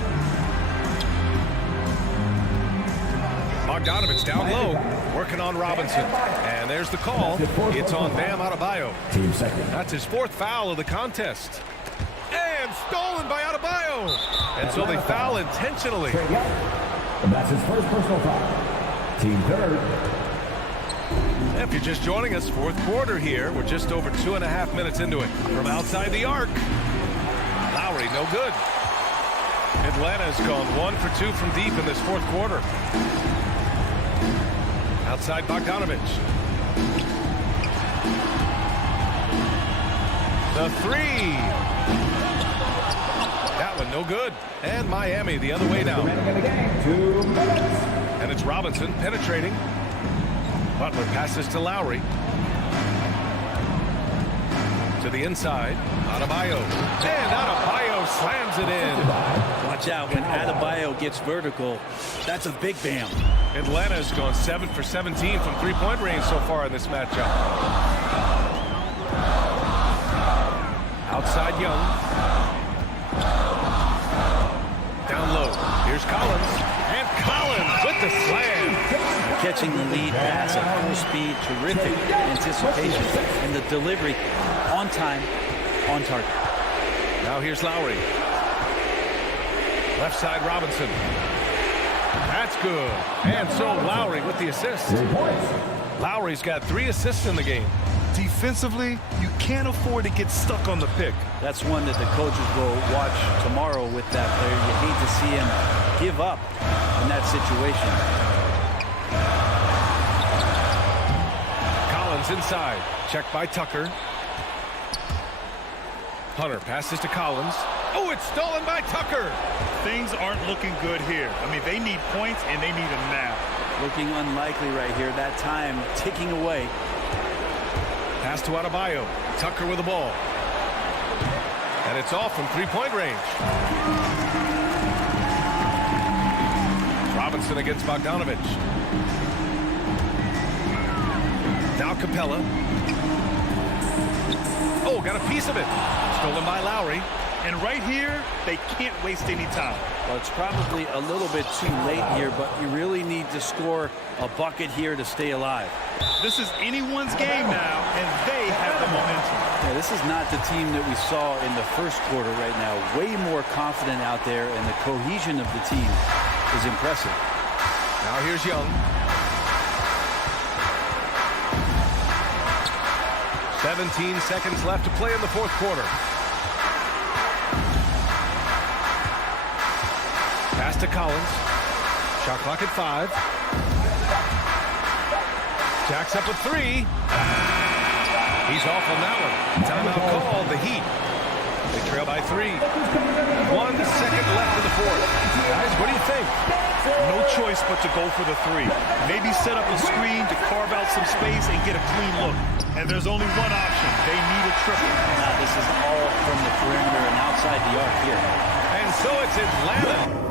Bogdanovich down low, working on Robinson. And there's the call. It's on Bam Adebayo. That's his 4th foul of the contest. And stolen by Adebayo. And so they foul intentionally. And that's his first personal foul. Team 3rd. If you're just joining us, 4th quarter here. We're just over 2.5 minutes into it. From outside the arc. Lowry, no good. Atlanta's gone 1 for 2 from deep in this 4th quarter. Outside Bogdanovich. The 3. That one no good. And Miami the other way now. And it's Robinson penetrating. Butler passes to Lowry. To the inside. Adebayo. And Adebayo slams it in. Watch out when Adebayo gets vertical. That's a big Bam. Atlanta's gone 7 for 17 from 3-point range so far in this matchup. Outside Young. Down low. Here's Collins. And Collins with the slam. Catching the lead pass at full speed. Terrific anticipation. And the delivery on time, on target. Now here's Lowry. Left side Robinson. That's good. And so Lowry with the assist. Lowry's got 3 assists in the game. Defensively, you can't afford to get stuck on the pick. That's one that the coaches will watch tomorrow with that player. You hate to see him give up in that situation. Collins inside. Checked by Tucker. Hunter passes to Collins. Oh, it's stolen by Tucker. Things aren't looking good here. I mean, they need points, and they need them now. Looking unlikely right here. That time ticking away. Pass to Adebayo. Tucker with the ball. And it's off from 3-point range. Robinson against Bogdanovich. Now Capella. Oh, got a piece of it. Stolen by Lowry. And right here, they can't waste any time. Well, it's probably a little bit too late here, but you really need to score a bucket here to stay alive. This is anyone's game now, and they have the momentum. Yeah, this is not the team that we saw in the first quarter right now. Way more confident out there, and the cohesion of the team is impressive. Now here's Young. 17 seconds left to play in the 4th quarter. Pass to Collins. Shot clock at 5. Jacks up with 3. He's off on that one. Timeout called, the Heat. They trail by 3. 1 second left in the fourth. Guys, what do you think? No choice but to go for the 3. Maybe set up a screen to carve out some space and get a clean look. And there's only one option. They need a triple. Now, this is all from the perimeter and outside the arc here. And so it's Atlanta.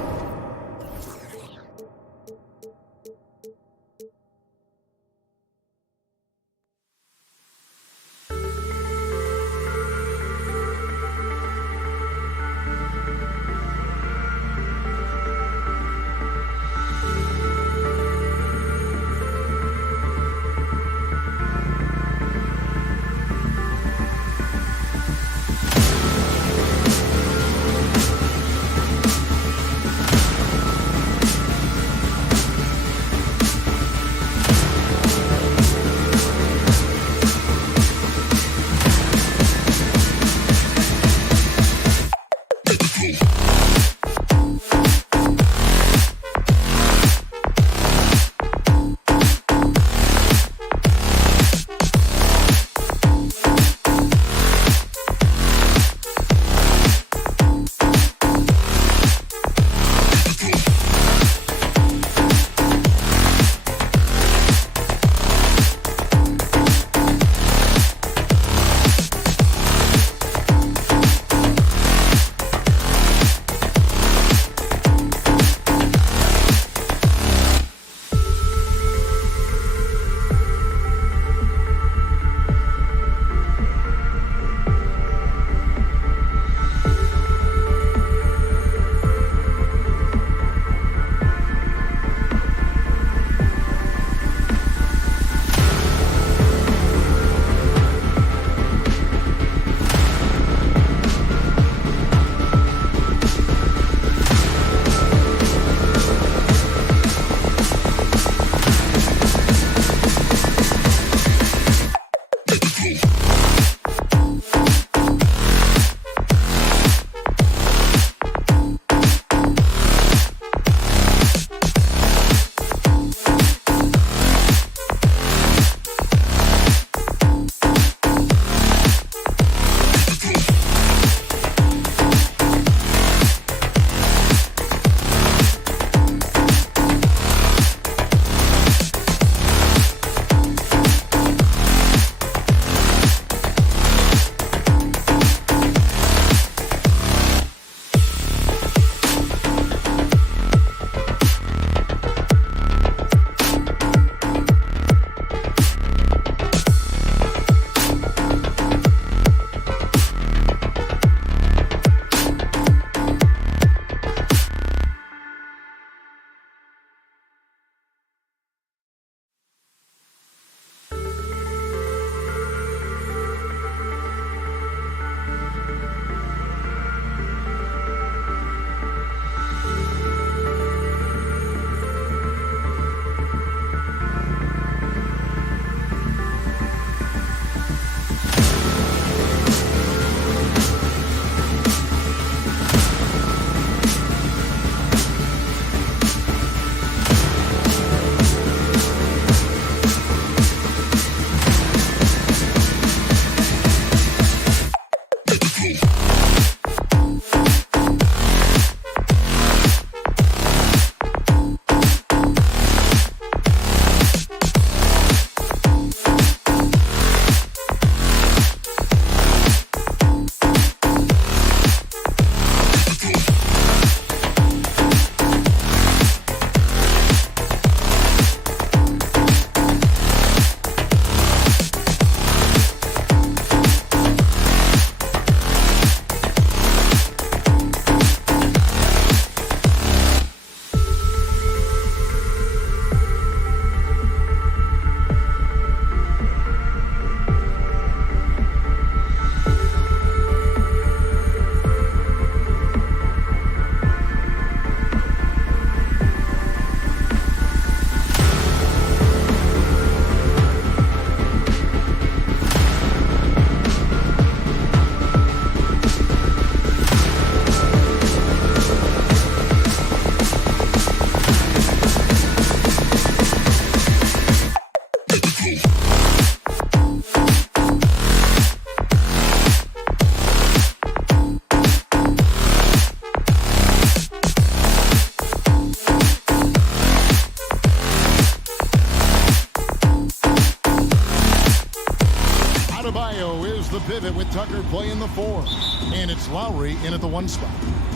Adebayo is the pivot with Tucker playing the 4. And it's Lowry in at the 1 spot.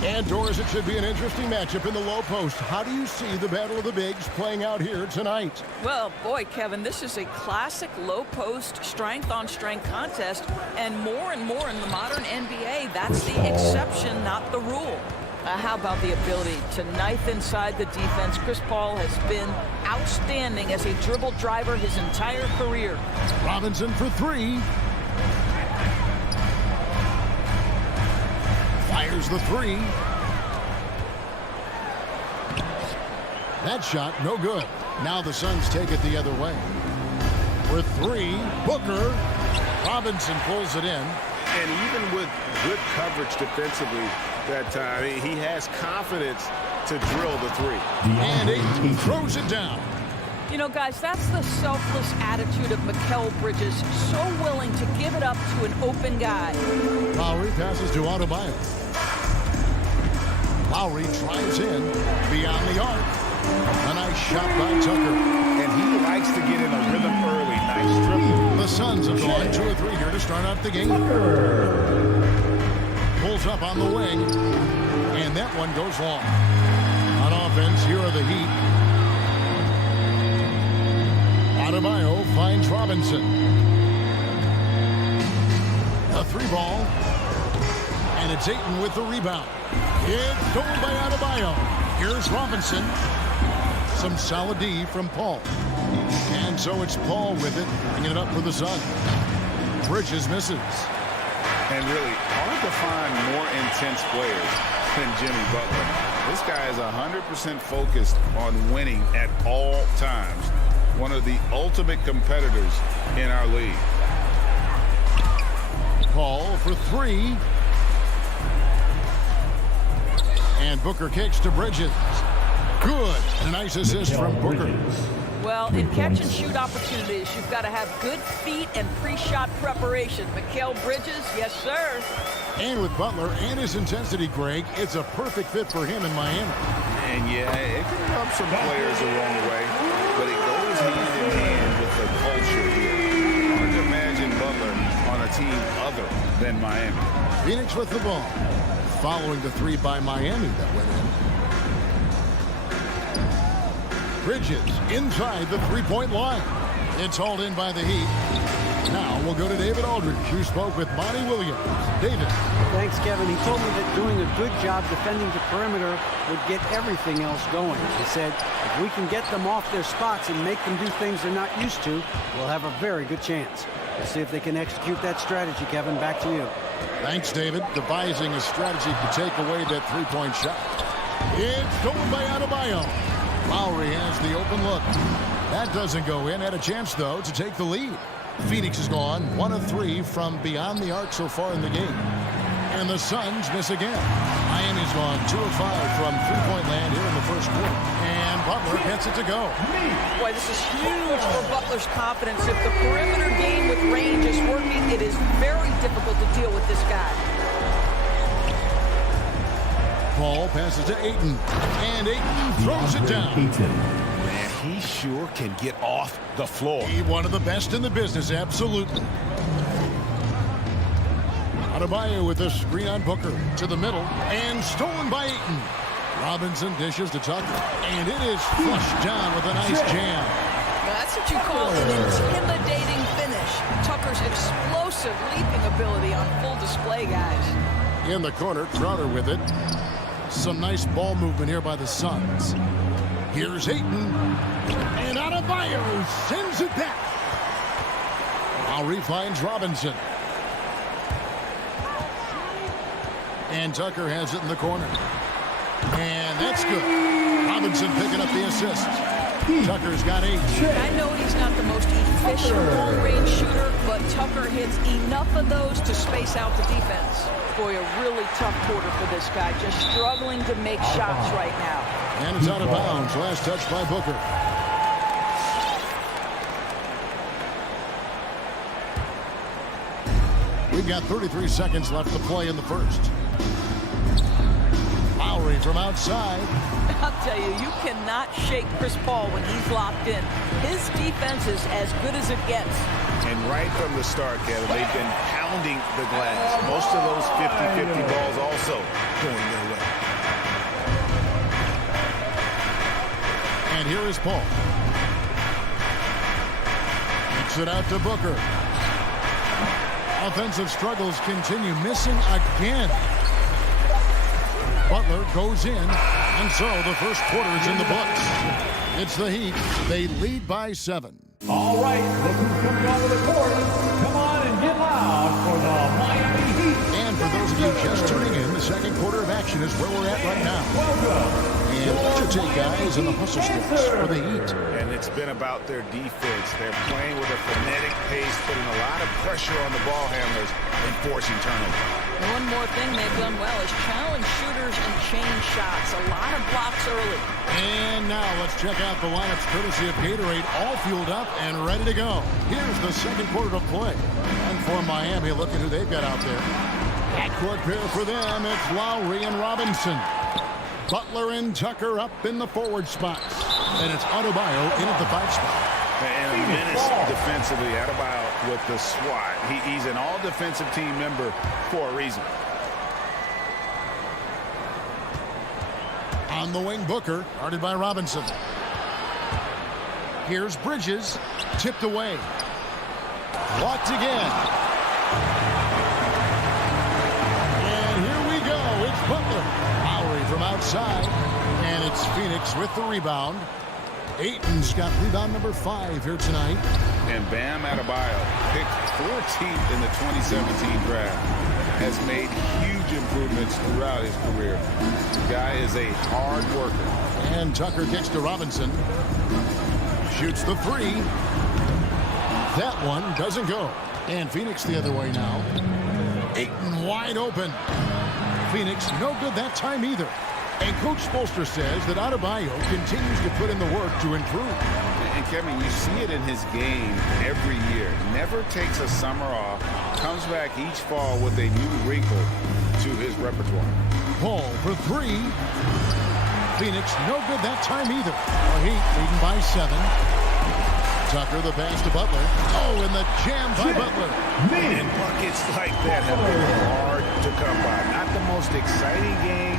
And Doris, it should be an interesting matchup in the low post. How do you see the battle of the bigs playing out here tonight? Well, boy, Kevin, this is a classic low post strength-on-strength contest. And more in the modern NBA, that's the exception, not the rule. How about the ability to knife inside the defense? Chris Paul has been outstanding as a dribble driver his entire career. Robinson for 3. Fires the 3. That shot, no good. Now the Suns take it the other way. For 3, Booker. Robinson pulls it in. And even with good coverage defensively that time, he has confidence to drill the 3. And Ayton throws it down. You know, guys, that's the selfless attitude of Mikal Bridges, so willing to give it up to an open guy. Lowry passes to Adebayo. Lowry drives in beyond the arc. A nice shot by Tucker. And he likes to get in a rhythm early. Nice dribble. The Suns have gone 2 or 3 here to start out the game. Pulls up on the wing. And that one goes long. On offense, here are the Heat. Adebayo finds Robinson. A 3-ball. And it's Ayton with the rebound. It's stolen by Adebayo. Here's Robinson. Some solid D from Paul. And so it's Paul with it, bringing it up for the Suns. Bridges misses. And really, hard to find more intense players than Jimmy Butler. This guy is 100% focused on winning at all times. One of the ultimate competitors in our league. Paul for 3. And Booker kicks to Bridges. Good. A nice assist from Booker. Well, in catch-and-shoot opportunities, you've got to have good feet and pre-shot preparation. Mikal Bridges, yes, sir. And with Butler and his intensity, Greg, it's a perfect fit for him in Miami. And yeah, it can rub some players the wrong way, but it goes hand in hand with the culture here. Hard to imagine Butler on a team other than Miami. Phoenix with the ball, following the 3 by Miami that went in. Bridges inside the 3-point line. It's hauled in by the Heat. Now we'll go to David Aldridge, who spoke with Monty Williams. David. Thanks, Kevin. He told me that doing a good job defending the perimeter would get everything else going. He said, if we can get them off their spots and make them do things they're not used to, we'll have a very good chance. We'll see if they can execute that strategy, Kevin. Back to you. Thanks, David. Devising a strategy to take away that 3-point shot. It's stolen by Adebayo. Lowry has the open look. That doesn't go in. Had a chance, though, to take the lead. Phoenix has gone 1 of 3 from beyond the arc so far in the game. And the Suns miss again. Miami's gone 2 of 5 from 3-point land here in the first quarter. And Butler gets it to go. Boy, this is huge for Butler's confidence. If the perimeter game with range is working, it is very difficult to deal with this guy. Paul passes to Ayton. And Ayton throws it down. Man, he sure can get off the floor. He's one of the best in the business, absolutely. Adebayo with a screen on Booker to the middle. And stolen by Ayton. Robinson dishes to Tucker. And it is flushed down with a nice jam. Now, that's what you call an intimidating finish. Tucker's explosive leaping ability on full display, guys. In the corner, Crowder with it. Some nice ball movement here by the Suns. Here's Ayton. And Adebayo sends it back. Lowry finds Robinson. And Tucker has it in the corner. And that's good. Robinson picking up the assist. Tucker's got 8. I know he's not the most efficient long-range shooter, but Tucker hits enough of those to space out the defense. Boy, a really tough quarter for this guy, just struggling to make shots right now. And it's out of bounds. Last touch by Booker. We've got 33 seconds left to play in the first. Lowry Lowry from outside. I'll tell you, you cannot shake Chris Paul when he's locked in. His defense is as good as it gets. And right from the start, Kevin, they've been pounding the glass. Most of those 50-50 balls also going their way. And here is Paul. Kicks it out to Booker. Offensive struggles continue, missing again. Butler goes in, and so the first quarter is in the books. It's the Heat. They lead by 7. All right, look who's coming onto the court. Come on and get loud for the Miami Heat. And for those of you just tuning in, the second quarter of action is where we're at right now. Welcome. And what's your take, guys, in the hustle sticks for the Heat? And it's been about their defense. They're playing with a frenetic pace, putting a lot of pressure on the ball handlers and forcing turnovers. One more thing they've done well is challenge shooters and change shots. A lot of blocks early. And now let's check out the lineups courtesy of Gatorade, all fueled up and ready to go. Here's the second quarter to play. And for Miami, look at who they've got out there. Backcourt pair for them, it's Lowry and Robinson. Butler and Tucker up in the forward spots. And it's Adebayo in at the 5 spot. And a menace defensively, Adebayo with the SWAT. He's an all-defensive team member for a reason. On the wing, Booker, guarded by Robinson. Here's Bridges, tipped away. Blocked again. And here we go, it's Butler. Lowry from outside, and it's Phoenix with the rebound. Ayton's got rebound number 5 here tonight. And Bam Adebayo, picked 14th in the 2017 draft, has made huge improvements throughout his career. The guy is a hard worker. And Tucker kicks to Robinson. Shoots the 3. That one doesn't go. And Phoenix the other way now. Ayton wide open. Phoenix no good that time either. And Coach Spoelstra says that Adebayo continues to put in the work to improve. And Kevin, you see it in his game every year. Never takes a summer off. Comes back each fall with a new wrinkle to his repertoire. Paul for 3. Phoenix no good that time either. The Heat leading by 7. Tucker the pass to Butler. Oh, and the jam by Butler. And buckets like that have been hard to come by. Not the most exciting game.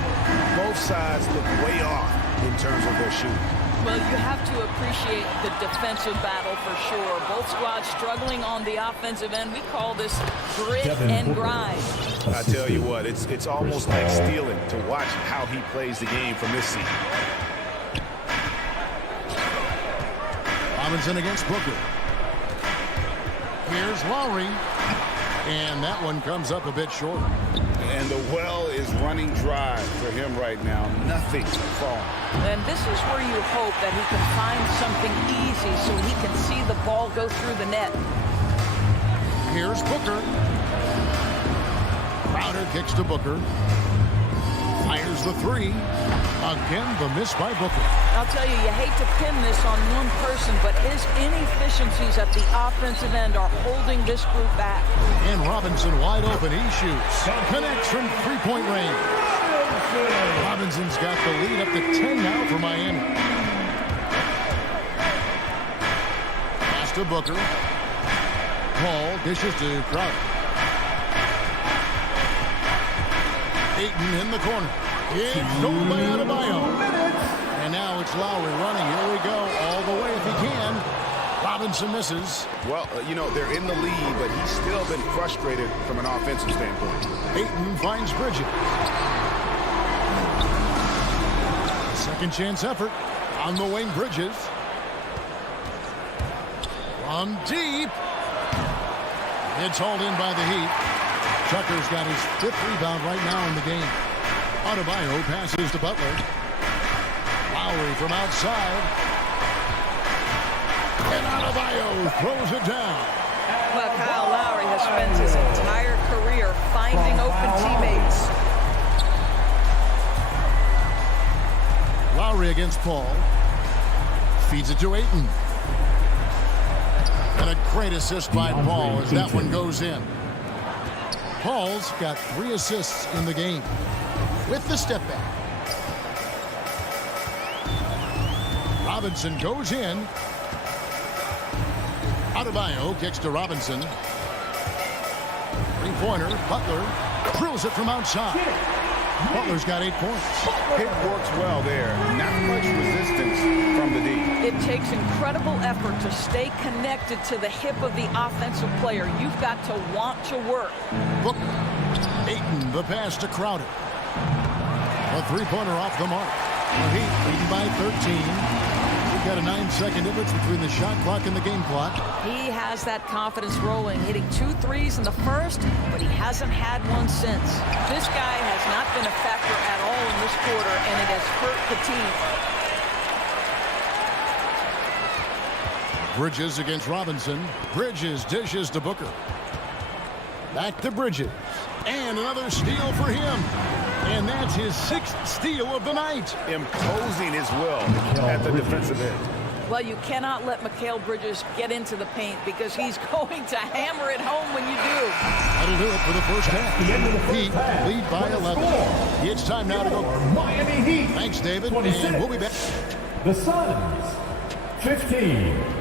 Both sides look way off in terms of their shooting. Well, you have to appreciate the defensive battle for sure. Both squads struggling on the offensive end. We call this grit and grind. I tell you what, it's almost like stealing to watch how he plays the game from this seat. Robinson against Booker. Here's Lowry. And that one comes up a bit short. And the well is running dry for him right now. Nothing falling. And this is where you hope that he can find something easy so he can see the ball go through the net. Here's Booker. Crowder kicks to Booker. Fires the 3. Again, the miss by Booker. I'll tell you, you hate to pin this on one person, but his inefficiencies at the offensive end are holding this group back. And Robinson wide open. He shoots. Connects from three-point range. Robinson's got the lead up to 10 now for Miami. Pass to Booker. Paul dishes to Crowder. Ayton in the corner. It's stolen by Adebayo. And now it's Lowry running. Here we go. All the way if he can. Robinson misses. Well, you know, they're in the lead, but he's still been frustrated from an offensive standpoint. Ayton finds Bridges. Second chance effort. On the wing, Bridges. From deep. It's hauled in by the Heat. Tucker's got his 5th rebound right now in the game. Adebayo passes to Butler. Lowry from outside. And Adebayo throws it down. Well, Kyle Lowry has spent his entire career finding open teammates. Lowry against Paul. Feeds it to Ayton. And a great assist by Paul as that one goes in. Paul's got 3 assists in the game. With the step back. Robinson goes in. Adebayo kicks to Robinson. Three-pointer, Butler drills it from outside. Butler's got 8 points. It works well there. Not much resistance from the D. It takes incredible effort to stay connected to the hip of the offensive player. You've got to want to work. Look, Ayton, the pass to Crowder. A three-pointer off the mark. The Heat leading by 13. We've got a 9-second difference between the shot clock and the game clock. He has that confidence rolling, hitting 2 threes in the first, but he hasn't had one since. This guy has not been a factor at all in this quarter, and it has hurt the team. Bridges against Robinson. Bridges dishes to Booker. Back to Bridges. And another steal for him. And that's his 6th steal of the night. Imposing his will at the defensive end. Well, you cannot let Mikal Bridges get into the paint because he's going to hammer it home when you do. That'll do it for the first half. Heat lead by 11. It's time now to go. Miami Heat. Thanks, David. 26. And we'll be back. The Suns, 15.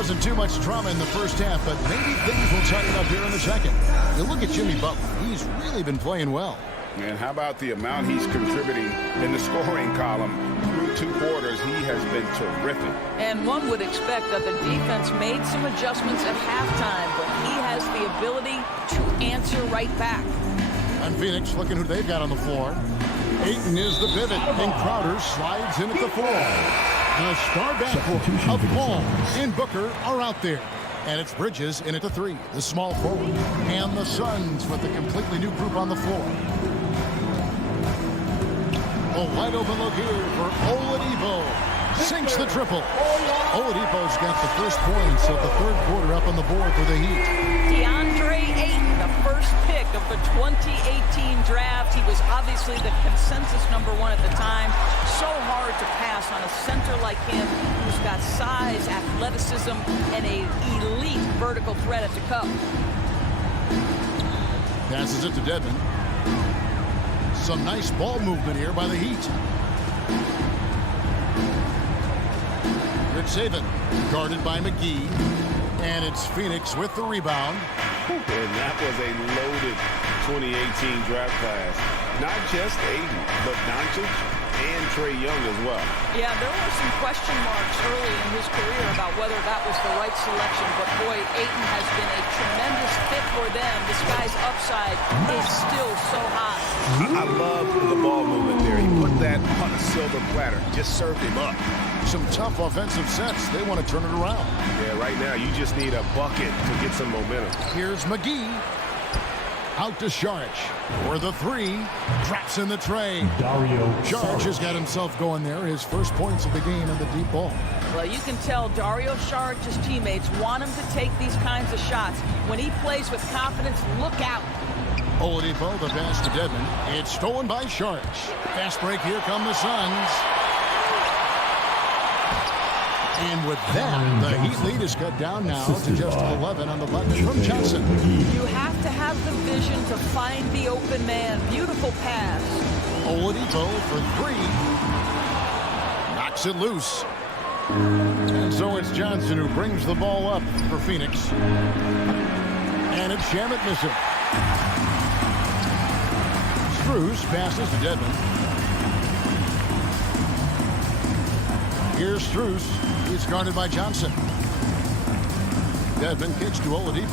Wasn't too much drama in the first half, but maybe things will tighten up here in the second. You look at Jimmy Butler. He's really been playing well. And how about the amount he's contributing in the scoring column? Through 2 quarters, he has been terrific. And one would expect that the defense made some adjustments at halftime, but he has the ability to answer right back. And Phoenix looking who they've got on the floor. Ayton is the pivot, and Crowder slides in at the 4. The star backcourt of Paul and Booker are out there. And it's Bridges in at the 3, the small forward. And the Suns with a completely new group on the floor. A wide open look here for Oladipo. Sinks the triple. Oladipo's got the first points of the 3rd quarter up on the board for the Heat. DeAndre Ayton, the first pick of the 2018 draft. He was obviously the consensus #1 at the time. So hard to pass on a center like him who's got size, athleticism, and an elite vertical threat at the cup. Passes it to Dedmon. Some nice ball movement here by the Heat. Rich Saban, guarded by McGee. And it's Phoenix with the rebound. And that was a loaded 2018 draft class. Not just Ayton, but Doncic and Trae Young as well. Yeah, there were some question marks early in his career about whether that was the right selection. But boy, Ayton has been a tremendous fit for them. This guy's upside is still so high. I love the ball movement there. He put that on a silver platter. Just served him up. Some tough offensive sets. They want to turn it around. Yeah, right now you just need a bucket to get some momentum. Here's McGee. Out to Saric. For the 3. Drops in the tray. Saric has got himself going there. His first points of the game in the deep ball. Well, you can tell Dario Saric's teammates want him to take these kinds of shots. When he plays with confidence, look out. Oladipo, the pass to Dedmon. It's stolen by Saric. Fast break. Here come the Suns. And with that, the Heat lead is cut down now to just 11 on the button from Johnson. You have to have the vision to find the open man. Beautiful pass. Oladipo for 3. Knocks it loose. And so it's Johnson who brings the ball up for Phoenix. And it's Shamet missing. Strus passes to Dedmon. Here's Strus. He's guarded by Johnson. Dedmon kicks to Oladipo.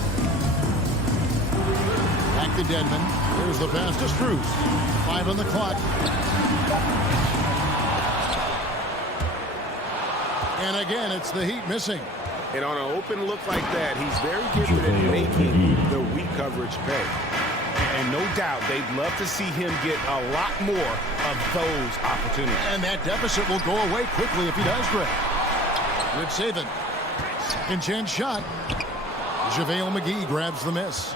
Back to Dedmon. Here's the pass to Strus. 5 on the clock. And again, it's the Heat missing. And on an open look like that, he's very gifted at making the weak coverage pay. And no doubt, they'd love to see him get a lot more of those opportunities. And that deficit will go away quickly if he does, Greg. Rich Saban. Second chance shot. JaVale McGee grabs the miss.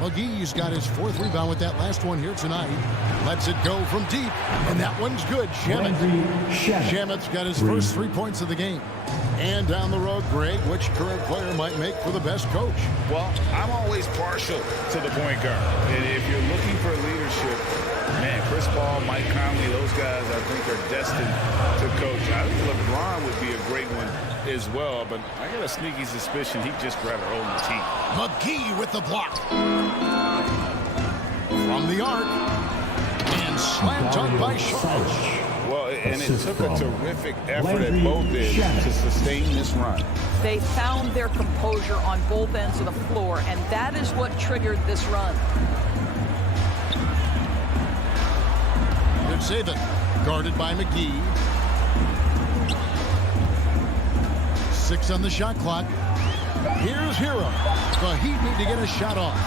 McGee's got his 4th rebound with that last one here tonight. Lets it go from deep, and that one's good. Shamet's got his first 3 points of the game. And down the road, Greg, which current player might make for the best coach? Well, I'm always partial to the point guard. And if you're looking for leadership, man, Chris Paul, Mike Conley, those guys I think are destined to coach. I think LeBron would be a great one as well, but I got a sneaky suspicion he'd just grab a hold of the team. McGee with the block. From the arc. And slam dunk by Sharp. Well, and it took a terrific effort at both ends to sustain this run. They found their composure on both ends of the floor, and that is what triggered this run. Good save it. Guarded by McGee. 6 on the shot clock. Here's Hero. The Heat need to get a shot off.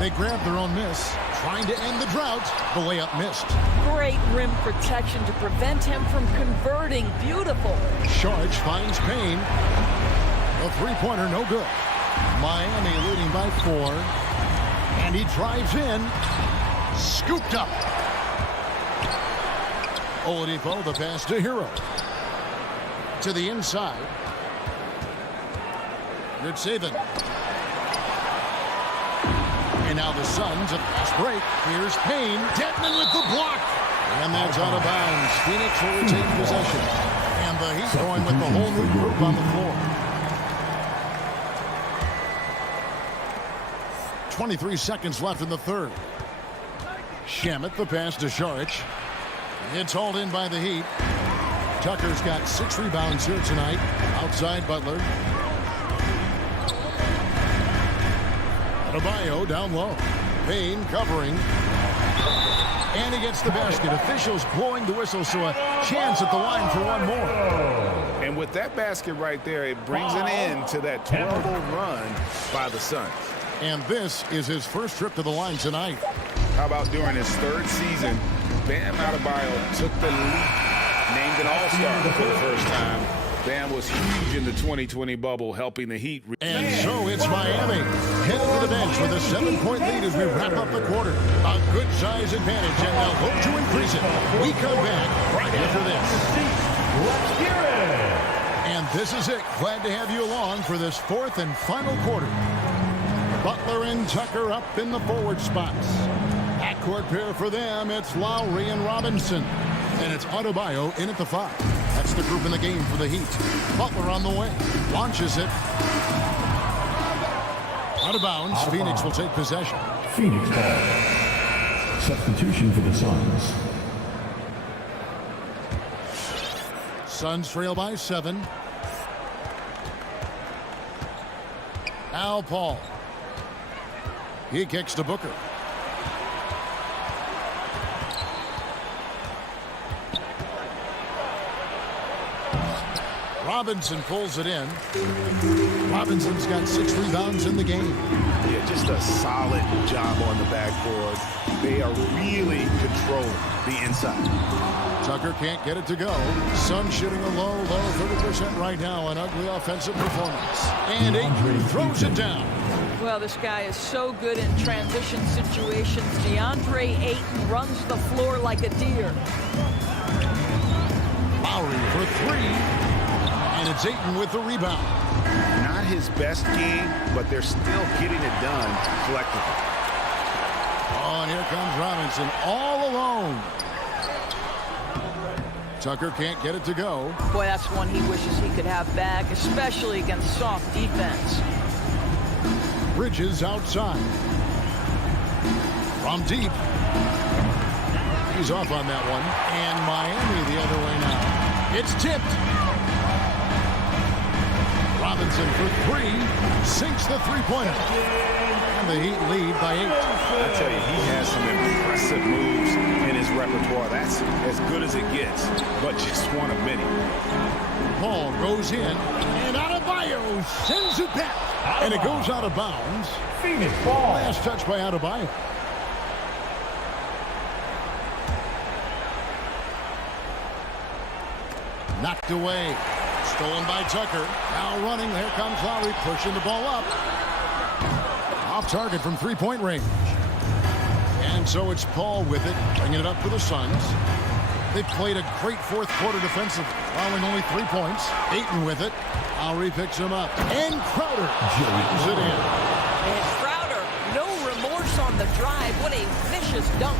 They grab their own miss, trying to end the drought. The layup missed. Great rim protection to prevent him from converting. Beautiful. Sharp finds Payne. A 3-pointer, no good. Miami leading by 4. And he drives in. Scooped up. Oladipo, the pass to Hero. To the inside. Good saving. And now the Suns at fast break. Here's Payne. Dedman with the block. And that's out of bounds. Phoenix will retain possession. And the Heat going with the whole new group on the floor. 23 seconds left in the third. Shamet, the pass to Saric. It's hauled in by the Heat. Tucker's got 6 rebounds here tonight. Outside Butler. Adebayo down low. Payne covering. And he gets the basket. Officials blowing the whistle, so a chance at the line for one more. And with that basket right there, it brings an end to that 12-0 run by the Suns. And this is his first trip to the line tonight. How about during his 3rd season, Bam Adebayo took the lead, named an all-star for the first time. Bam was huge in the 2020 bubble, helping the Heat. And so it's Miami headed to the bench with a 7-point lead as we wrap up the quarter. A good size advantage, and they'll hope to increase it. We come back right after this. Let's hear it. And this is it. Glad to have you along for this 4th and final quarter. Butler and Tucker up in the forward spots. Backcourt pair for them, it's Lowry and Robinson. And it's Adebayo in at the 5. That's the group in the game for the Heat. Butler on the way. Launches it. Out of bounds. Phoenix will take possession. Phoenix ball. Substitution for the Suns. Suns trail by 7. Al Paul. He kicks to Booker. Robinson pulls it in. Robinson's got 6 rebounds in the game. Yeah, just a solid job on the backboard. They are really controlling the inside. Tucker can't get it to go. Sun shooting a low 30% right now. An ugly offensive performance. And Ayton throws it down. Well, this guy is so good in transition situations. DeAndre Ayton runs the floor like a deer. Lowry for 3. And it's Ayton with the rebound. Not his best game, but they're still getting it done collectively. Oh, and here comes Robinson all alone. Tucker can't get it to go. Boy, that's one he wishes he could have back, especially against soft defense. Bridges outside. From deep. He's off on that one. And Miami the other way now. It's tipped. Robinson for 3. Sinks the 3-pointer. And the Heat lead by 8. I tell you, he has some impressive moves in his repertoire. That's as good as it gets, but just one of many. Paul goes in, and Adebayo sends it back. And it goes out of bounds. Phoenix ball. Last touch by Adebayo. Knocked away. Stolen by Tucker. Now running. Here comes Lowry pushing the ball up. Off target from three-point range. And so it's Paul with it, bringing it up for the Suns. They've played a great fourth quarter defensive, allowing only 3 points. Ayton with it. Lowry picks him up. And Crowder jams it in. And Crowder, no remorse on the drive. What a vicious dunk.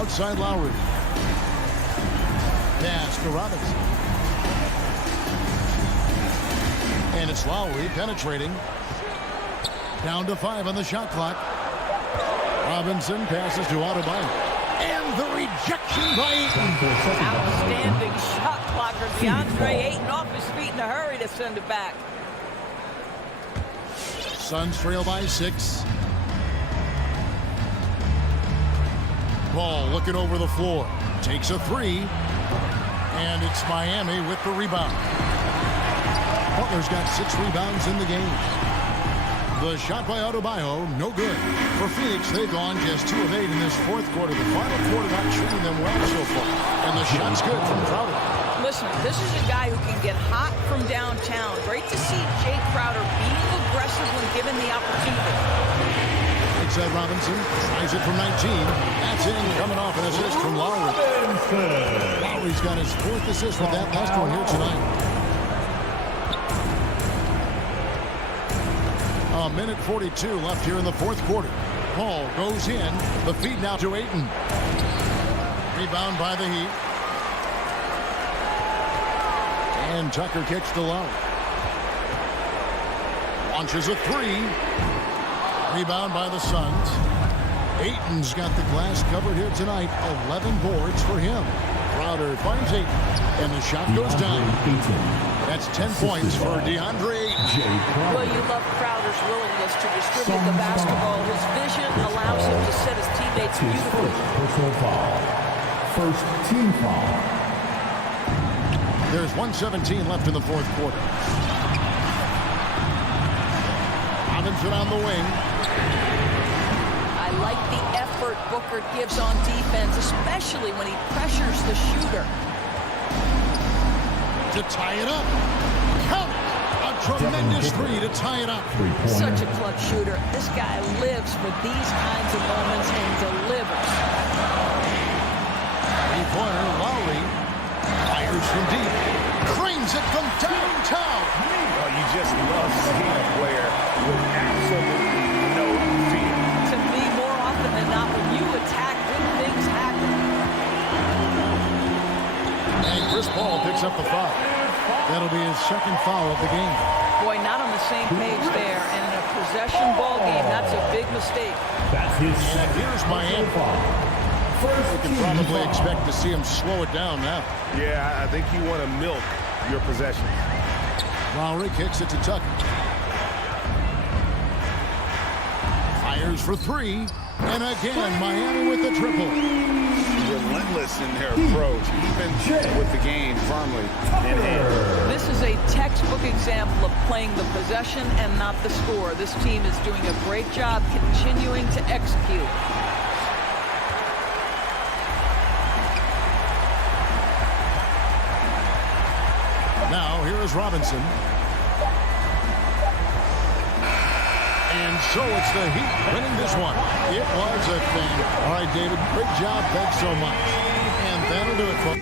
Outside Lowry. Pass to Robinson. And it's Lowry penetrating. Down to 5 on the shot clock. Robinson passes to Adebayo. And the rejection by Ayton. Outstanding shot blocker. DeAndre Ayton off his feet in a hurry to send it back. Suns trail by 6. Ball looking over the floor. Takes a 3. And it's Miami with the rebound. Butler's got 6 rebounds in the game. The shot by Adebayo, no good. For Phoenix, they've gone just 2 of 8 in this fourth quarter. The final quarter not treating them well so far. And the shot's good from Crowder. Listen, this is a guy who can get hot from downtown. Great to see Jay Crowder being aggressive when given the opportunity. Inside Robinson, tries it from 19. That's in, coming off an assist from Lowry. Lowry's got his 4th assist with that last one here tonight. A minute 42 left here in the fourth quarter. Paul goes in. The feed now to Ayton. Rebound by the Heat. And Tucker kicks to Lowry. Launches a 3. Rebound by the Suns. Ayton's got the glass covered here tonight. 11 boards for him. Crowder finds Ayton. And the shot goes down. That's 10 points for DeAndre Ayton. Well, you love Crowder's willingness to distribute the basketball. His vision allows him to set his teammates beautifully. Personal foul. First team foul. There's 1:17 left in the fourth quarter. Robinson on the wing. I like the effort Booker gives on defense, especially when he pressures the shooter. To tie it up. Count it. A tremendous 3 to tie it up. Such a clutch shooter. This guy lives for these kinds of moments and delivers. 3-pointer, Lowry. Fires from deep. Cranes it from downtown. Oh, you just love seeing a player with absolutely no fear. To me, more often than not, when you attack, good things happen. And Chris Paul picks up the foul. That'll be his second foul of the game. Boy, not on the same page there. And in a possession ball game, that's a big mistake. That's his And here's Miami. We can probably expect to see him slow it down now. Yeah, I think you want to milk your possession. Lowry kicks it to Tucker. Fires for 3. And again, Miami with the triple. Relentless in their approach, even with the game firmly in hand. This is a textbook example of playing the possession and not the score. This team is doing a great job continuing to execute. Now, here is Robinson. And so it's the Heat winning this one. It was a thing. All right, David, great job. Thanks so much. And that'll do it, folks.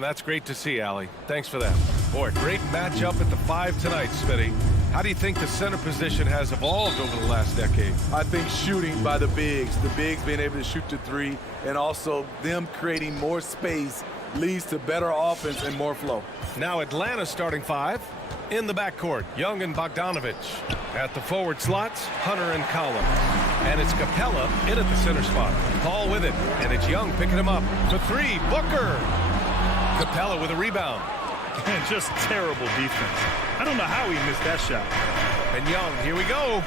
That's great to see, Allie. Thanks for that. Boy, great matchup at the 5 tonight, Smitty. How do you think the center position has evolved over the last decade? I think shooting by the bigs being able to shoot the 3, and also them creating more space leads to better offense and more flow. Now Atlanta starting 5. In the backcourt, Young and Bogdanovich. At the forward slots, Hunter and Collins. And it's Capella in at the center spot. Paul with it, and it's Young picking him up. For 3, Booker. Capella with a rebound. And just terrible defense. I don't know how he missed that shot. And Young, here we go.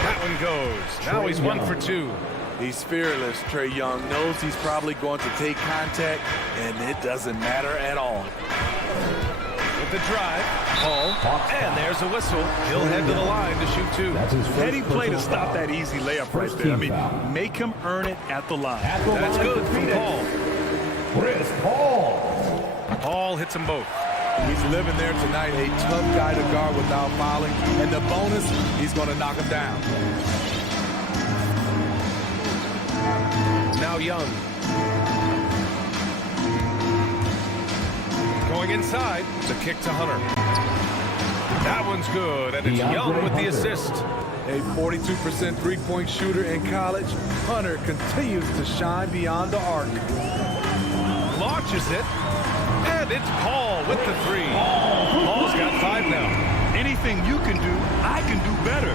That one goes. Now he's 1 for 2. He's fearless. Trae Young knows he's probably going to take contact, and it doesn't matter at all. With the drive, Paul, and there's a whistle. He'll head to the line to shoot 2. Heady play to stop that easy layup right there. I mean, make him earn it at the line. That's good from Paul. Chris Paul. Paul hits them both. He's living there tonight, a tough guy to guard without fouling. And the bonus, he's going to knock him down. Now Young. Going inside, the kick to Hunter. That one's good, and it's Young with the assist. A 42% three-point shooter in college, Hunter continues to shine beyond the arc. Launches it, and it's Paul with the 3. Paul's got 5 now. Anything you can do, I can do better.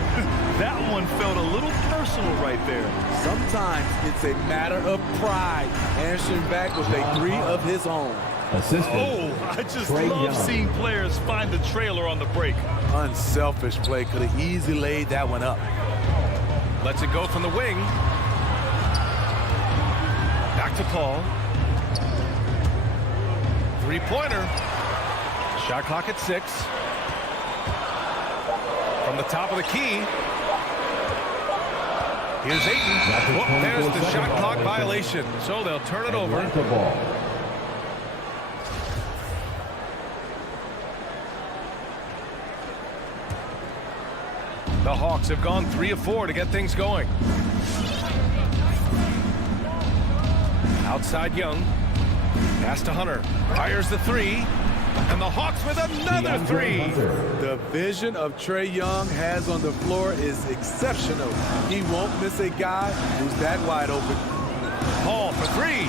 That one felt a little personal right there. Sometimes it's a matter of pride, answering back with a 3 of his own. Oh, I just love seeing players find the trailer on the break. Unselfish play, could have easily laid that one up. Lets it go from the wing. Back to Paul. 3-pointer. Shot clock at 6. From the top of the key. Here's Ayton. Whoop, there's the shot clock violation. So they'll turn it over. The Hawks have gone 3 of 4 to get things going. Outside Young. Pass to Hunter. Fires the 3. And the Hawks with another 3. The vision of Trae Young has on the floor is exceptional. He won't miss a guy who's that wide open. Paul for 3.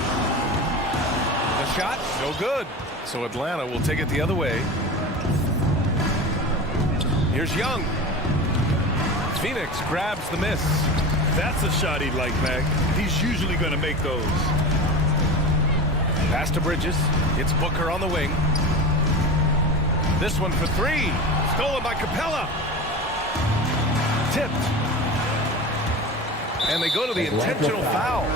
The shot, no good. So Atlanta will take it the other way. Here's Young. Phoenix grabs the miss. That's a shot he'd like, Mac. He's usually going to make those. Pass to Bridges. It's Booker on the wing. This one for 3. Stolen by Capella. Tipped. And they go to the intentional foul.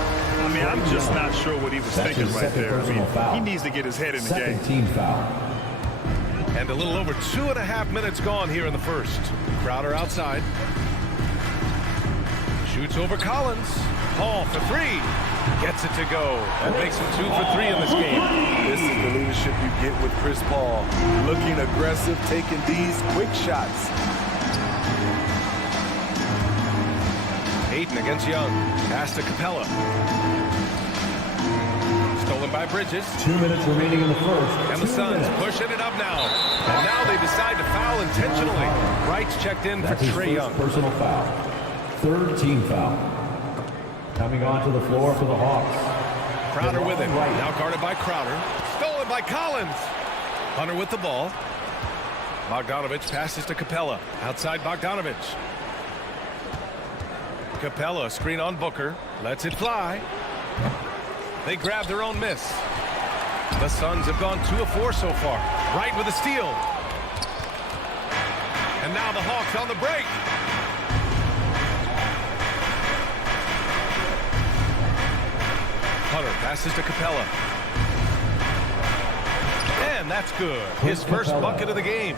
I mean, I'm just not sure what he was thinking right there. I mean, he needs to get his head in the game. Team foul. And a little over 2.5 minutes gone here in the first. Crowder outside. Shoots over Collins. Paul for 3. Gets it to go. That makes him 2 for 3 in this game. This is the leadership you get with Chris Paul. Looking aggressive, taking these quick shots. Ayton against Young. Pass to Capella. Stolen by Bridges. 2 minutes remaining in the first. And the Suns pushing it up now. And now they decide to foul intentionally. Wright's checked in for Trae Young. Personal foul. Third team foul. Coming onto the floor for the Hawks. Crowder with it. Now guarded by Crowder. Stolen by Collins. Hunter with the ball. Bogdanovich passes to Capella. Outside Bogdanovich. Capella, screen on Booker. Lets it fly. They grab their own miss. The Suns have gone 2 of 4 so far. Wright with a steal. And now the Hawks on the break. Hunter passes to Capella. And that's good. His first bucket of the game.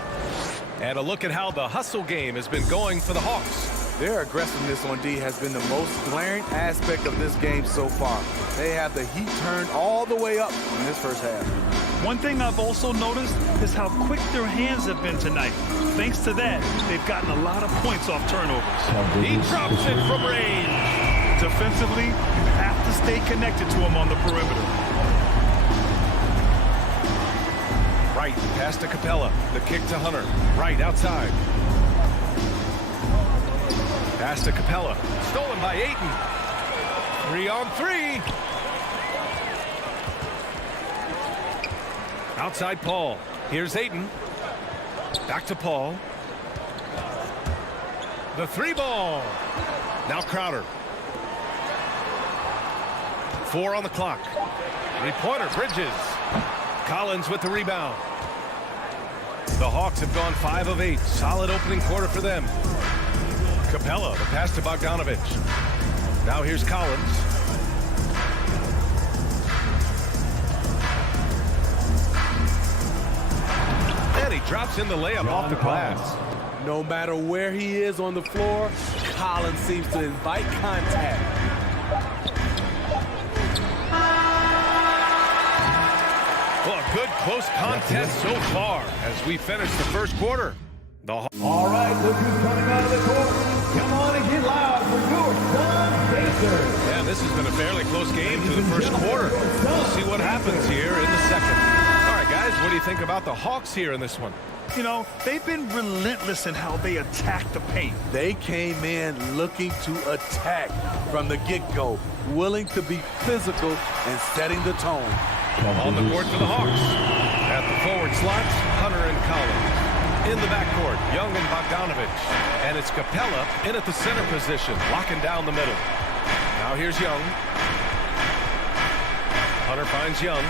And a look at how the hustle game has been going for the Hawks. Their aggressiveness on D has been the most glaring aspect of this game so far. They have the heat turned all the way up in this first half. One thing I've also noticed is how quick their hands have been tonight. Thanks to that, they've gotten a lot of points off turnovers. He drops it from range. Defensively, you have to stay connected to him on the perimeter. Wright, pass to Capella. The kick to Hunter. Wright outside. Pass to Capella. Stolen by Ayton. 3 on 3. Outside Paul. Here's Ayton. Back to Paul. The 3 ball. Now Crowder. 4 on the clock. 3-pointer, Bridges. Collins with the rebound. The Hawks have gone 5 of 8. Solid opening quarter for them. Capella, the pass to Bogdanovich. Now here's Collins. And he drops in the layup off the glass. No matter where he is on the floor, Collins seems to invite contact. Well, a good close contest so far as we finish the first quarter. All right, look who's coming out of the court. Come on and get loud for your Sun Pacers. Yeah, this has been a fairly close game through the first quarter. We'll see what happens here in the second. All right, guys, what do you think about the Hawks here in this one? You know, they've been relentless in how they attack the paint. They came in looking to attack from the get-go, willing to be physical and setting the tone. On the court for the Hawks. At the forward slots, Hunter and Collins. In the backcourt, Young and Bogdanovich. And it's Capella in at the center position, locking down the middle. Now here's Young. Hunter finds Young.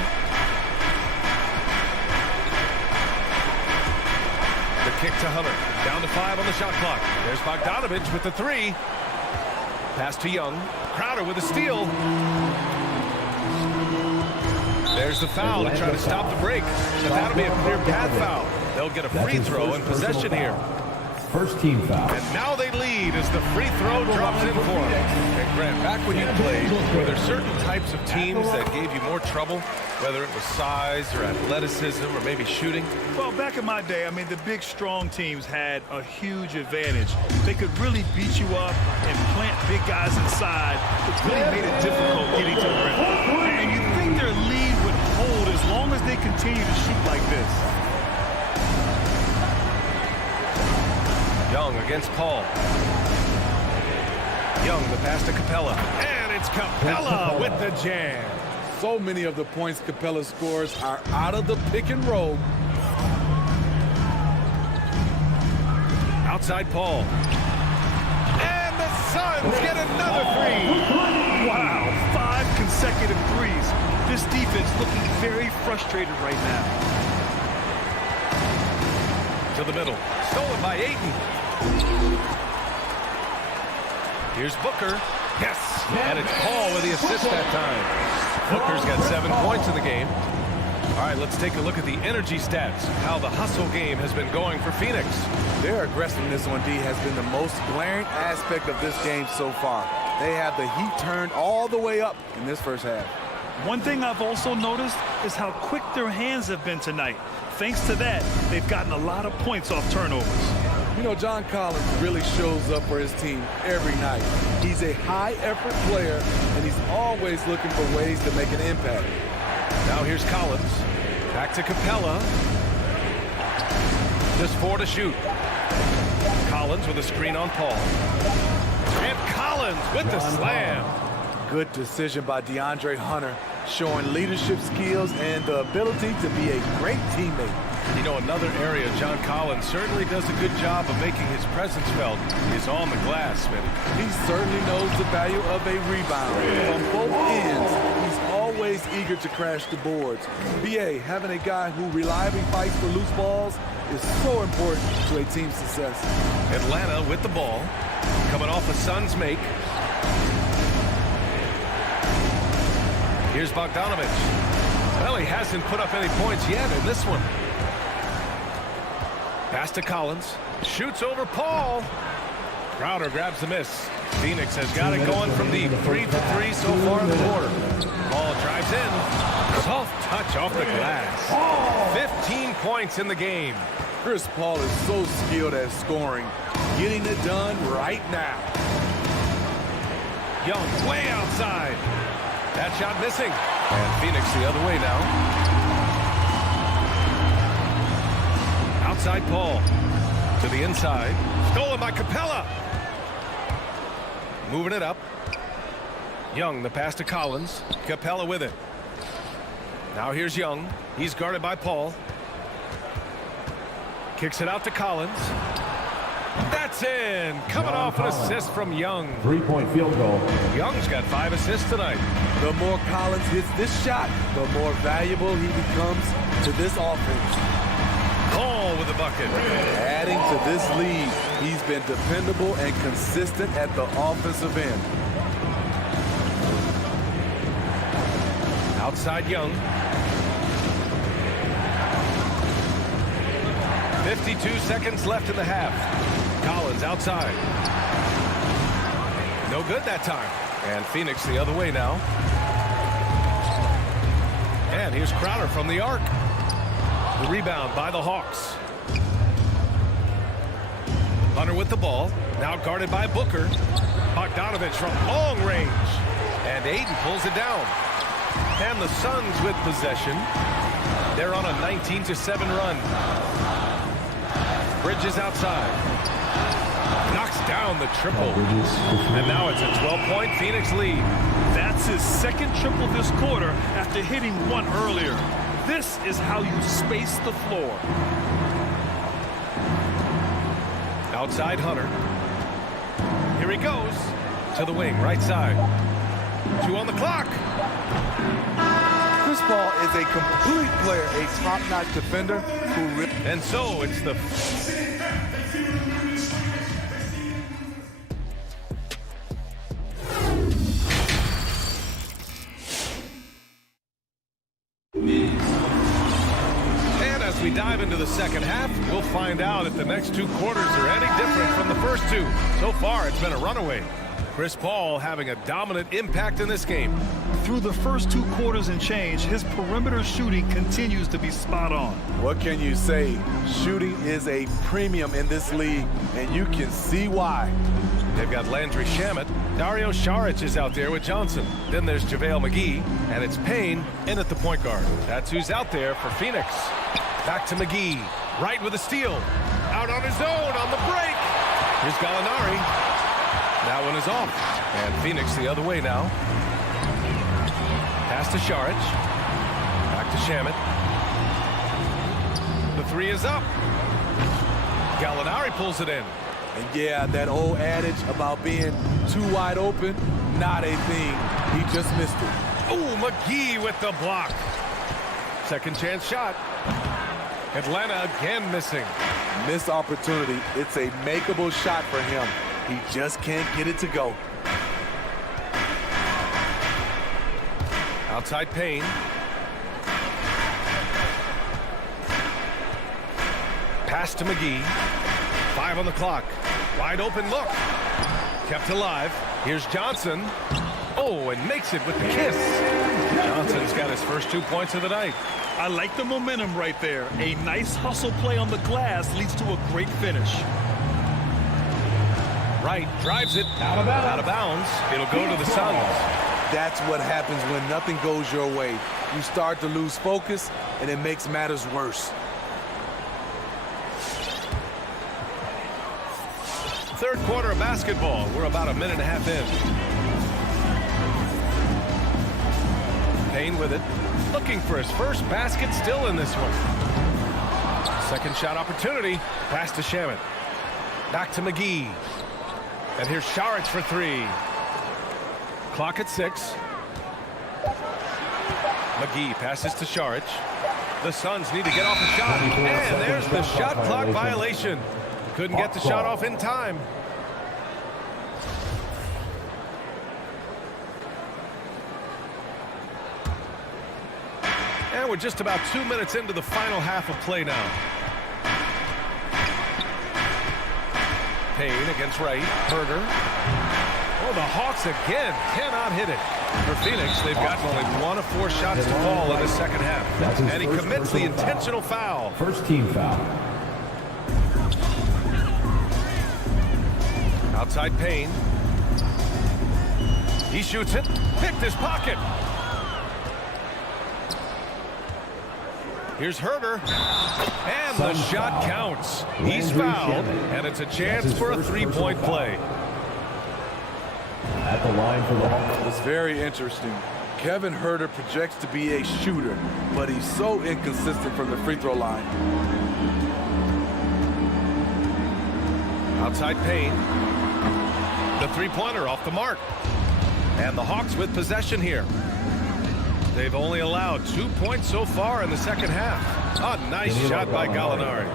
The kick to Hunter. Down to 5 on the shot clock. There's Bogdanovich with the 3. Pass to Young. Crowder with a steal. There's the foul to try to stop the break. And that'll be a clear path foul. They'll get a free throw and possession here. First team foul. And now they lead as the free throw drops in for them. And Grant, back when you played, were there certain types of teams that gave you more trouble, whether it was size or athleticism or maybe shooting? Well, back in my day, I mean, the big, strong teams had a huge advantage. They could really beat you up and plant big guys inside, which really made it difficult getting to the rim. And you think their lead would hold as long as they continue to shoot like this. Young against Paul. Young, the pass to Capella. And it's Capella with the jam. So many of the points Capella scores are out of the pick and roll. Outside Paul. And the Suns get another three. Wow, 5 consecutive threes. This defense looking very frustrated right now. To the middle. Stolen by Ayton. Here's Booker. Yes. And it's Paul with the assist that time. Booker's got 7 points in the game. All right, let's take a look at the energy stats, how the hustle game has been going for Phoenix. Their aggressiveness on D has been the most glaring aspect of this game so far. They have the heat turned all the way up in this first half. One thing I've also noticed is how quick their hands have been tonight. Thanks to that, they've gotten a lot of points off turnovers. You know, John Collins really shows up for his team every night. He's a high-effort player, and he's always looking for ways to make an impact. Now here's Collins. Back to Capella. Just 4 to shoot. Collins with a screen on Paul. And Collins with the slam. Good decision by DeAndre Hunter, showing leadership skills and the ability to be a great teammate. You know, another area John Collins certainly does a good job of making his presence felt is on the glass, Smitty. He certainly knows the value of a rebound. From both ends, he's always eager to crash the boards. BA, having a guy who reliably fights for loose balls is so important to a team's success. Atlanta with the ball, coming off a Suns make. Here's Bogdanovich. Well, he hasn't put up any points yet in this one. Pass to Collins. Shoots over Paul. Crowder grabs the miss. Phoenix has got it going from deep. 3 for 3 so far in the quarter. Ball drives in. Soft touch off the glass. 15 points in the game. Chris Paul is so skilled at scoring. Getting it done right now. Young way outside. That shot missing. And Phoenix the other way now. Outside Paul. To the inside. Stolen by Capella. Moving it up. Young, the pass to Collins. Capella with it. Now here's Young. He's guarded by Paul. Kicks it out to Collins. That's in. Coming off an assist from Young. 3-point field goal. Young's got 5 assists tonight. The more Collins hits this shot, the more valuable he becomes to this offense. Paul with the bucket. Adding to this lead, he's been dependable and consistent at the offensive end. Outside Young. 52 seconds left in the half. Collins outside. No good that time. And Phoenix the other way now. And here's Crowder from the arc. The rebound by the Hawks. Hunter with the ball. Now guarded by Booker. Bogdanovich from long range. And Ayton pulls it down. And the Suns with possession. They're on a 19-7 run. Bridges outside. Knocks down the triple. And now it's a 12-point Phoenix lead. That's his second triple this quarter after hitting one earlier. This is how you space the floor. Outside Hunter. Here he goes. To the wing, right side. 2 on the clock. Chris Paul is a complete player, a top-notch defender who... And so it's the... And as we dive into the the second half. We'll find out if the next two quarters are any different from the first two. So far, it's been a runaway. Chris Paul having a dominant impact in this game. Through the first 2 quarters and change, his perimeter shooting continues to be spot on. What can you say? Shooting is a premium in this league, and you can see why. They've got Landry Shamet. Dario Saric is out there with Johnson. Then there's JaVale McGee, and it's Payne in at the point guard. That's who's out there for Phoenix. Back to McGee. Right with a steal. Out on his own on the break. Here's Gallinari. That one is off. And Phoenix the other way now. Pass to Saric. Back to Shamet. The three is up. Gallinari pulls it in. And yeah, that old adage about being too wide open, not a thing. He just missed it. Oh, McGee with the block. Second chance shot. Atlanta again missing. Missed opportunity. It's a makeable shot for him. He just can't get it to go. Outside Payne. Pass to McGee. 5 on the clock. Wide open look. Kept alive. Here's Johnson. Oh, and makes it with the kiss. Johnson's got his first 2 points of the night. I like the momentum right there. A nice hustle play on the glass leads to a great finish. Right, drives it out of bounds. It'll go to the Suns. That's what happens when nothing goes your way. You start to lose focus, and it makes matters worse. Third quarter of basketball. We're about a minute and a half in. Payne with it. Looking for his first basket still in this one. Second shot opportunity. Pass to Shamet. Back to McGee. And here's Saric for 3. Clock at 6. McGee passes to Saric. The Suns need to get off a shot. And there's the shot clock violation. Couldn't get the shot off in time. And we're just about 2 minutes into the final half of play now. Payne against Wright. Herder. Oh, the Hawks again cannot hit it. For Phoenix, they've gotten only 1 of 4 shots to fall in the second half. And he commits the intentional foul. First team foul. Outside Payne. He shoots it. Picked his pocket. Here's Herder. And the shot counts. He's fouled. And it's a chance for a 3-point play. At the line for the Hawks. It's very interesting. Kevin Herder projects to be a shooter, but he's so inconsistent from the free throw line. Outside Payne. The three-pointer off the mark. And the Hawks with possession here. They've only allowed 2 points so far in the second half. A nice shot by Gallinari.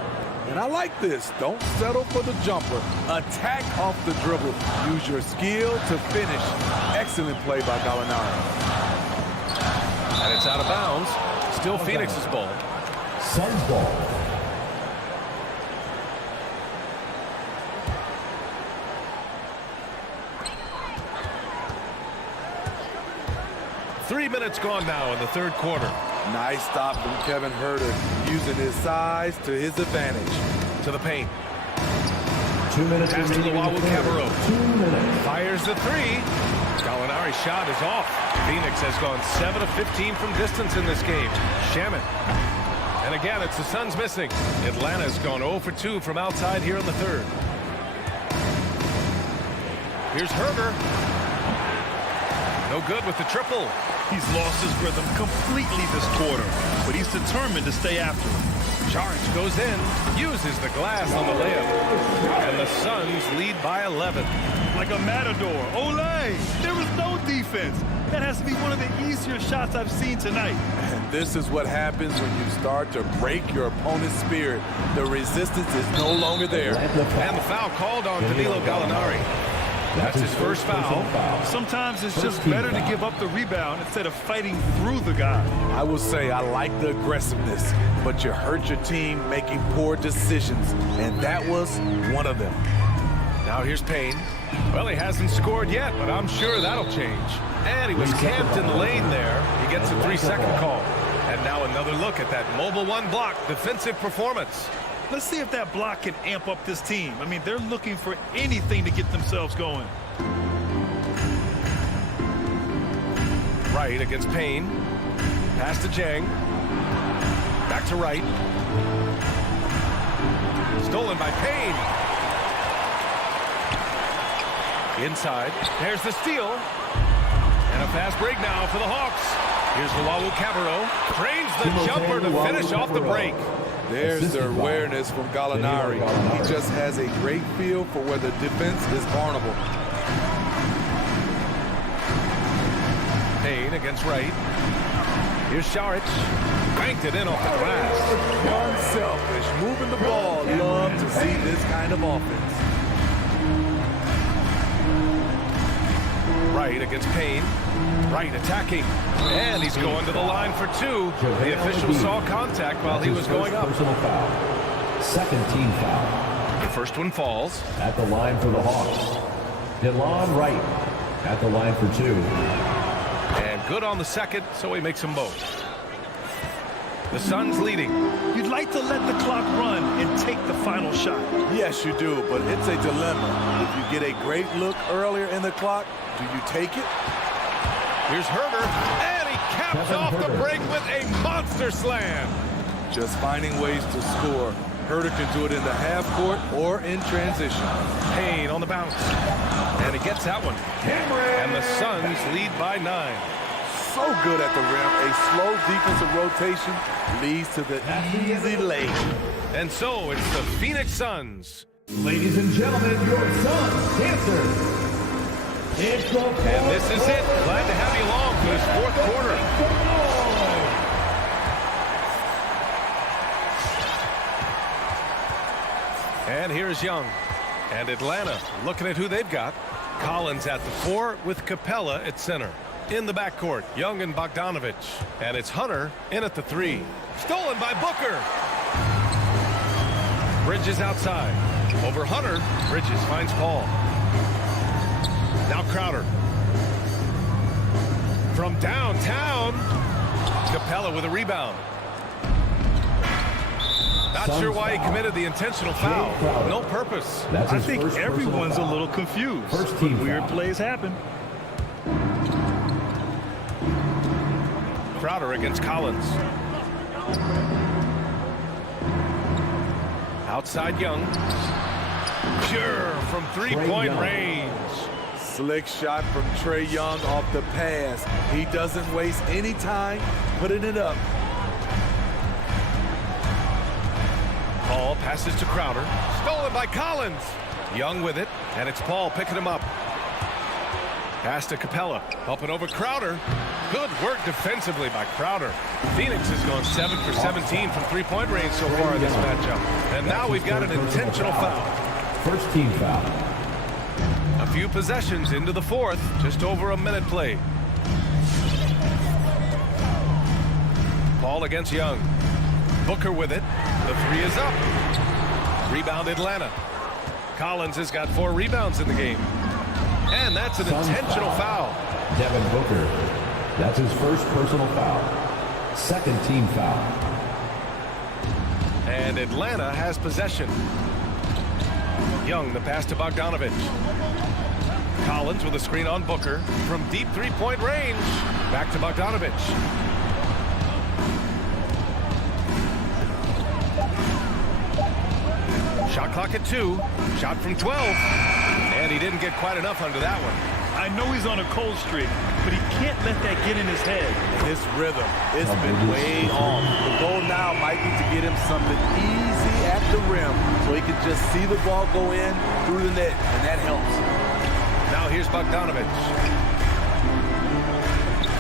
And I like this. Don't settle for the jumper. Attack off the dribble. Use your skill to finish. Excellent play by Gallinari. And it's out of bounds. Still Phoenix's ball. Suns ball. Three minutes gone now in the third quarter. Nice stop from Kevin Herder, using his size to his advantage. To the paint. 2 minutes. Pass to Luau Cabarrot. 2 minutes. Fires the three. Gallinari's shot is off. Phoenix has gone 7 of 15 from distance in this game. Shamet. And again, it's the Suns missing. Atlanta's gone 0 for 2 from outside here in the third. Here's Herder. No good with the triple. He's lost his rhythm completely this quarter, but he's determined to stay after it. Saric goes in, uses the glass on the layup, and the Suns lead by 11. Like a matador. Olay! There was no defense. That has to be one of the easier shots I've seen tonight. And this is what happens when you start to break your opponent's spirit. The resistance is no longer there. And the foul called on Danilo Gallinari. That's his first foul. Sometimes it's just better to give up the rebound instead of fighting through the guy. I will say I like the aggressiveness, but you hurt your team making poor decisions, and that was one of them. Now here's Payne. Well, he hasn't scored yet, but I'm sure that'll change. And he was camped in the lane there. He gets a 3-second call. And now another look at that mobile one block defensive performance. Let's see if that block can amp up this team. I mean, they're looking for anything to get themselves going. Wright against Payne. Pass to Jang. Back to Wright. Stolen by Payne. Inside. There's the steal. And a fast break now for the Hawks. Here's Luau Cabarro. Trains the jumper to finish off the break. There's the awareness from Gallinari. He just has a great feel for where the defense is vulnerable. Payne against Wright. Here's Saric. Banked it in off the glass. Unselfish, moving the ball. Love to see this kind of offense. Wright against Payne. Wright attacking. And he's going to the line for two. The official saw contact while he was going up. Personal foul. Second team foul. The first one falls. At the line for the Hawks, DeLon Wright. At the line for two. And good on the second, so he makes them both. The Suns leading. You'd like to let the clock run and take the final shot. Yes, you do, but it's a dilemma. If you get a great look earlier in the clock, do you take it? Here's Herder, and he caps off the break with a monster slam. Just finding ways to score. Herder can do it in the half court or in transition. Payne on the bounce, and he gets that one. And the Suns lead by 9. So good at the rim. A slow defensive rotation leads to the easy lay. And so it's the Phoenix Suns. Ladies and gentlemen, your Suns dancers. And this is it. Glad to have you along for this fourth quarter. And here's Young. And Atlanta looking at who they've got. Collins at the 4 with Capella at center. In the backcourt, Young and Bogdanovich. And it's Hunter in at the 3. Stolen by Booker. Bridges outside. Over Hunter. Bridges finds Paul. Now Crowder. From downtown. Capella with a rebound. Not sure why he committed the intentional foul. No purpose. I think everyone's a little confused. But weird plays happen. Crowder against Collins. Outside Young. Pure from three-point range. Slick shot from Trae Young off the pass. He doesn't waste any time putting it up. Paul passes to Crowder. Stolen by Collins. Young with it, and it's Paul picking him up. Pass to Capella. Up and over Crowder. Good work defensively by Crowder. Phoenix has gone 7 for 17 from three-point range so far in this matchup. And now we've got an intentional foul. First team foul. A few possessions into the fourth. Just over a minute played. Paul against Young. Booker with it. The 3 is up. Rebound Atlanta. Collins has got 4 rebounds in the game. And that's an intentional foul. Devin Booker. That's his first personal foul. Second team foul. And Atlanta has possession. Young, the pass to Bogdanovich. Collins with a screen on Booker. From deep three-point range. Back to Bogdanovich. Shot clock at 2. Shot from 12. And he didn't get quite enough under that one. I know he's on a cold streak, but he can't let that get in his head. His rhythm, it's been way off. The goal now might be to get him something easy at the rim so he can just see the ball go in through the net, and that helps. Now here's Bogdanovich.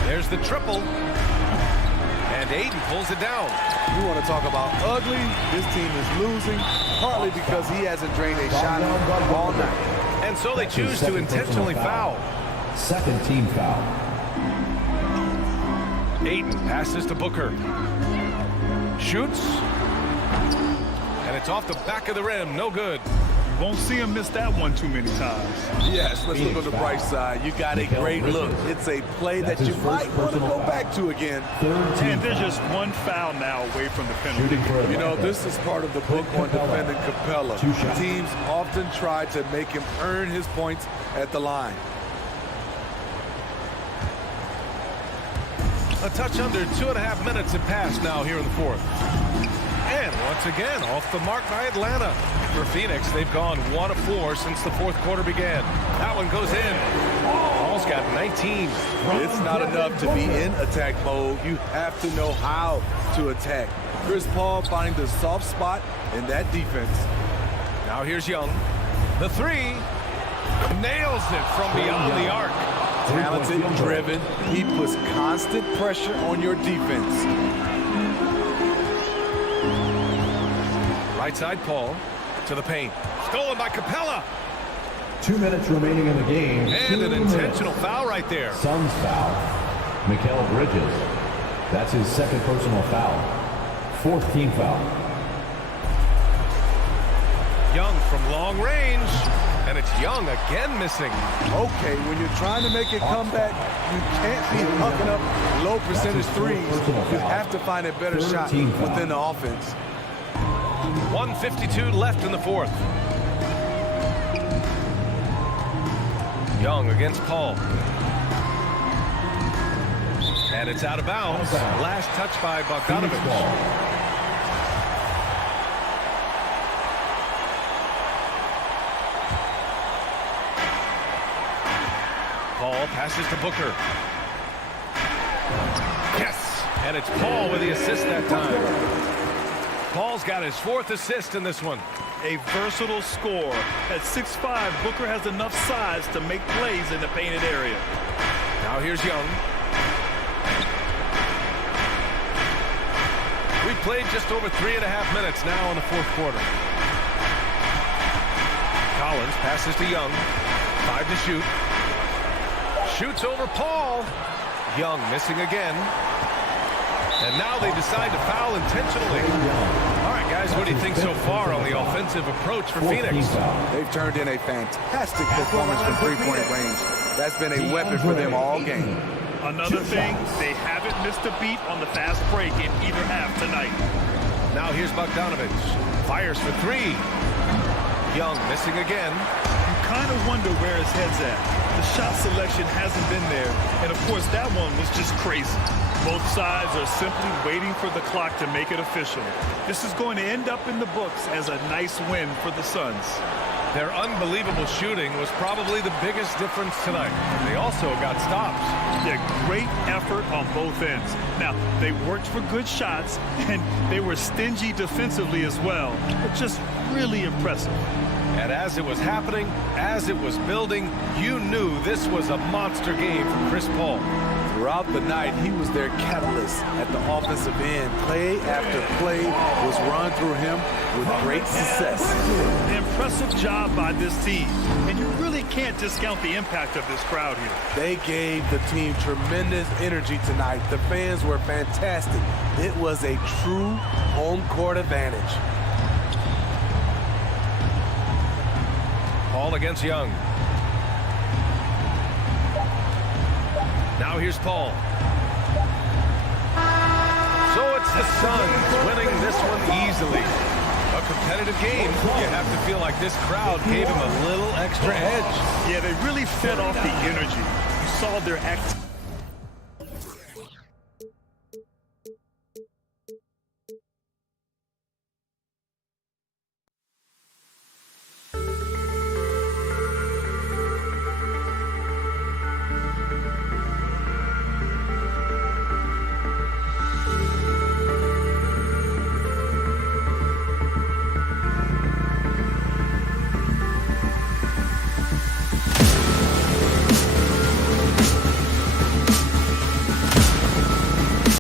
There's the triple. And Aiden pulls it down. You want to talk about ugly? This team is losing, partly because he hasn't drained a shot all night. And so they choose to intentionally foul. Second team foul. Ayton passes to Booker. Shoots. And it's off the back of the rim. No good. Won't see him miss that one too many times. Yes, let's look on the bright side. You got a great look. It's a play that you might want to go back to again. And they're just one foul now away from the penalty. You know, this is part of the book on defending Capella. Teams often try to make him earn his points at the line. A touch under 2.5 minutes have passed now here in the fourth. And once again, off the mark by Atlanta. For Phoenix, they've gone 1 of 4 since the fourth quarter began. That one goes in. Paul's got 19. It's not enough to be in attack mode. You have to know how to attack. Chris Paul finding the soft spot in that defense. Now here's Young. The three. Nails it from beyond the arc. Talented, driven. He puts constant pressure on your defense. Right side, Paul. To the paint. Stolen by Capella. 2 minutes remaining in the game. And an intentional foul right there. Suns foul. Mikal Bridges. That's his second personal foul. Fourth team foul. Young from long range. And it's Young again missing. Okay, when you're trying to make a comeback, you can't be hucking up low percentage threes. You have to find a better shot within the offense. 1:52 left in the fourth. Young against Paul. And it's out of bounds. Last touch by Bogdanovic. Paul passes to Booker. Yes! And it's Paul with the assist that time. Paul's got his fourth assist in this one. A versatile scorer. At 6'5", Booker has enough size to make plays in the painted area. Now here's Young. We played just over 3.5 minutes now in the fourth quarter. Collins passes to Young. 5 to shoot. Shoots over Paul. Young missing again. And now they decide to foul intentionally. All right, guys, what do you think so far on the offensive approach for Phoenix? They've turned in a fantastic performance from three-point range. That's been a weapon for them all game. Another thing, they haven't missed a beat on the fast break in either half tonight. Now here's Bogdanovic. Fires for 3. Young missing again. You kind of wonder where his head's at. The shot selection hasn't been there. And, of course, that one was just crazy. Both sides are simply waiting for the clock to make it official. This is going to end up in the books as a nice win for the Suns. Their unbelievable shooting was probably the biggest difference tonight. They also got stops. Yeah, great effort on both ends. Now, they worked for good shots, and they were stingy defensively as well. But just really impressive. And as it was happening, as it was building, you knew this was a monster game from Chris Paul. Throughout the night, he was their catalyst at the offensive end. Play after play was run through him with great success. Impressive job by this team. And you really can't discount the impact of this crowd here. They gave the team tremendous energy tonight. The fans were fantastic. It was a true home court advantage. Paul against Young. Now here's Paul. So it's the Suns winning this one easily. A competitive game. You have to feel like this crowd gave him a little extra edge. Yeah, they really fed off the energy. You saw their activity.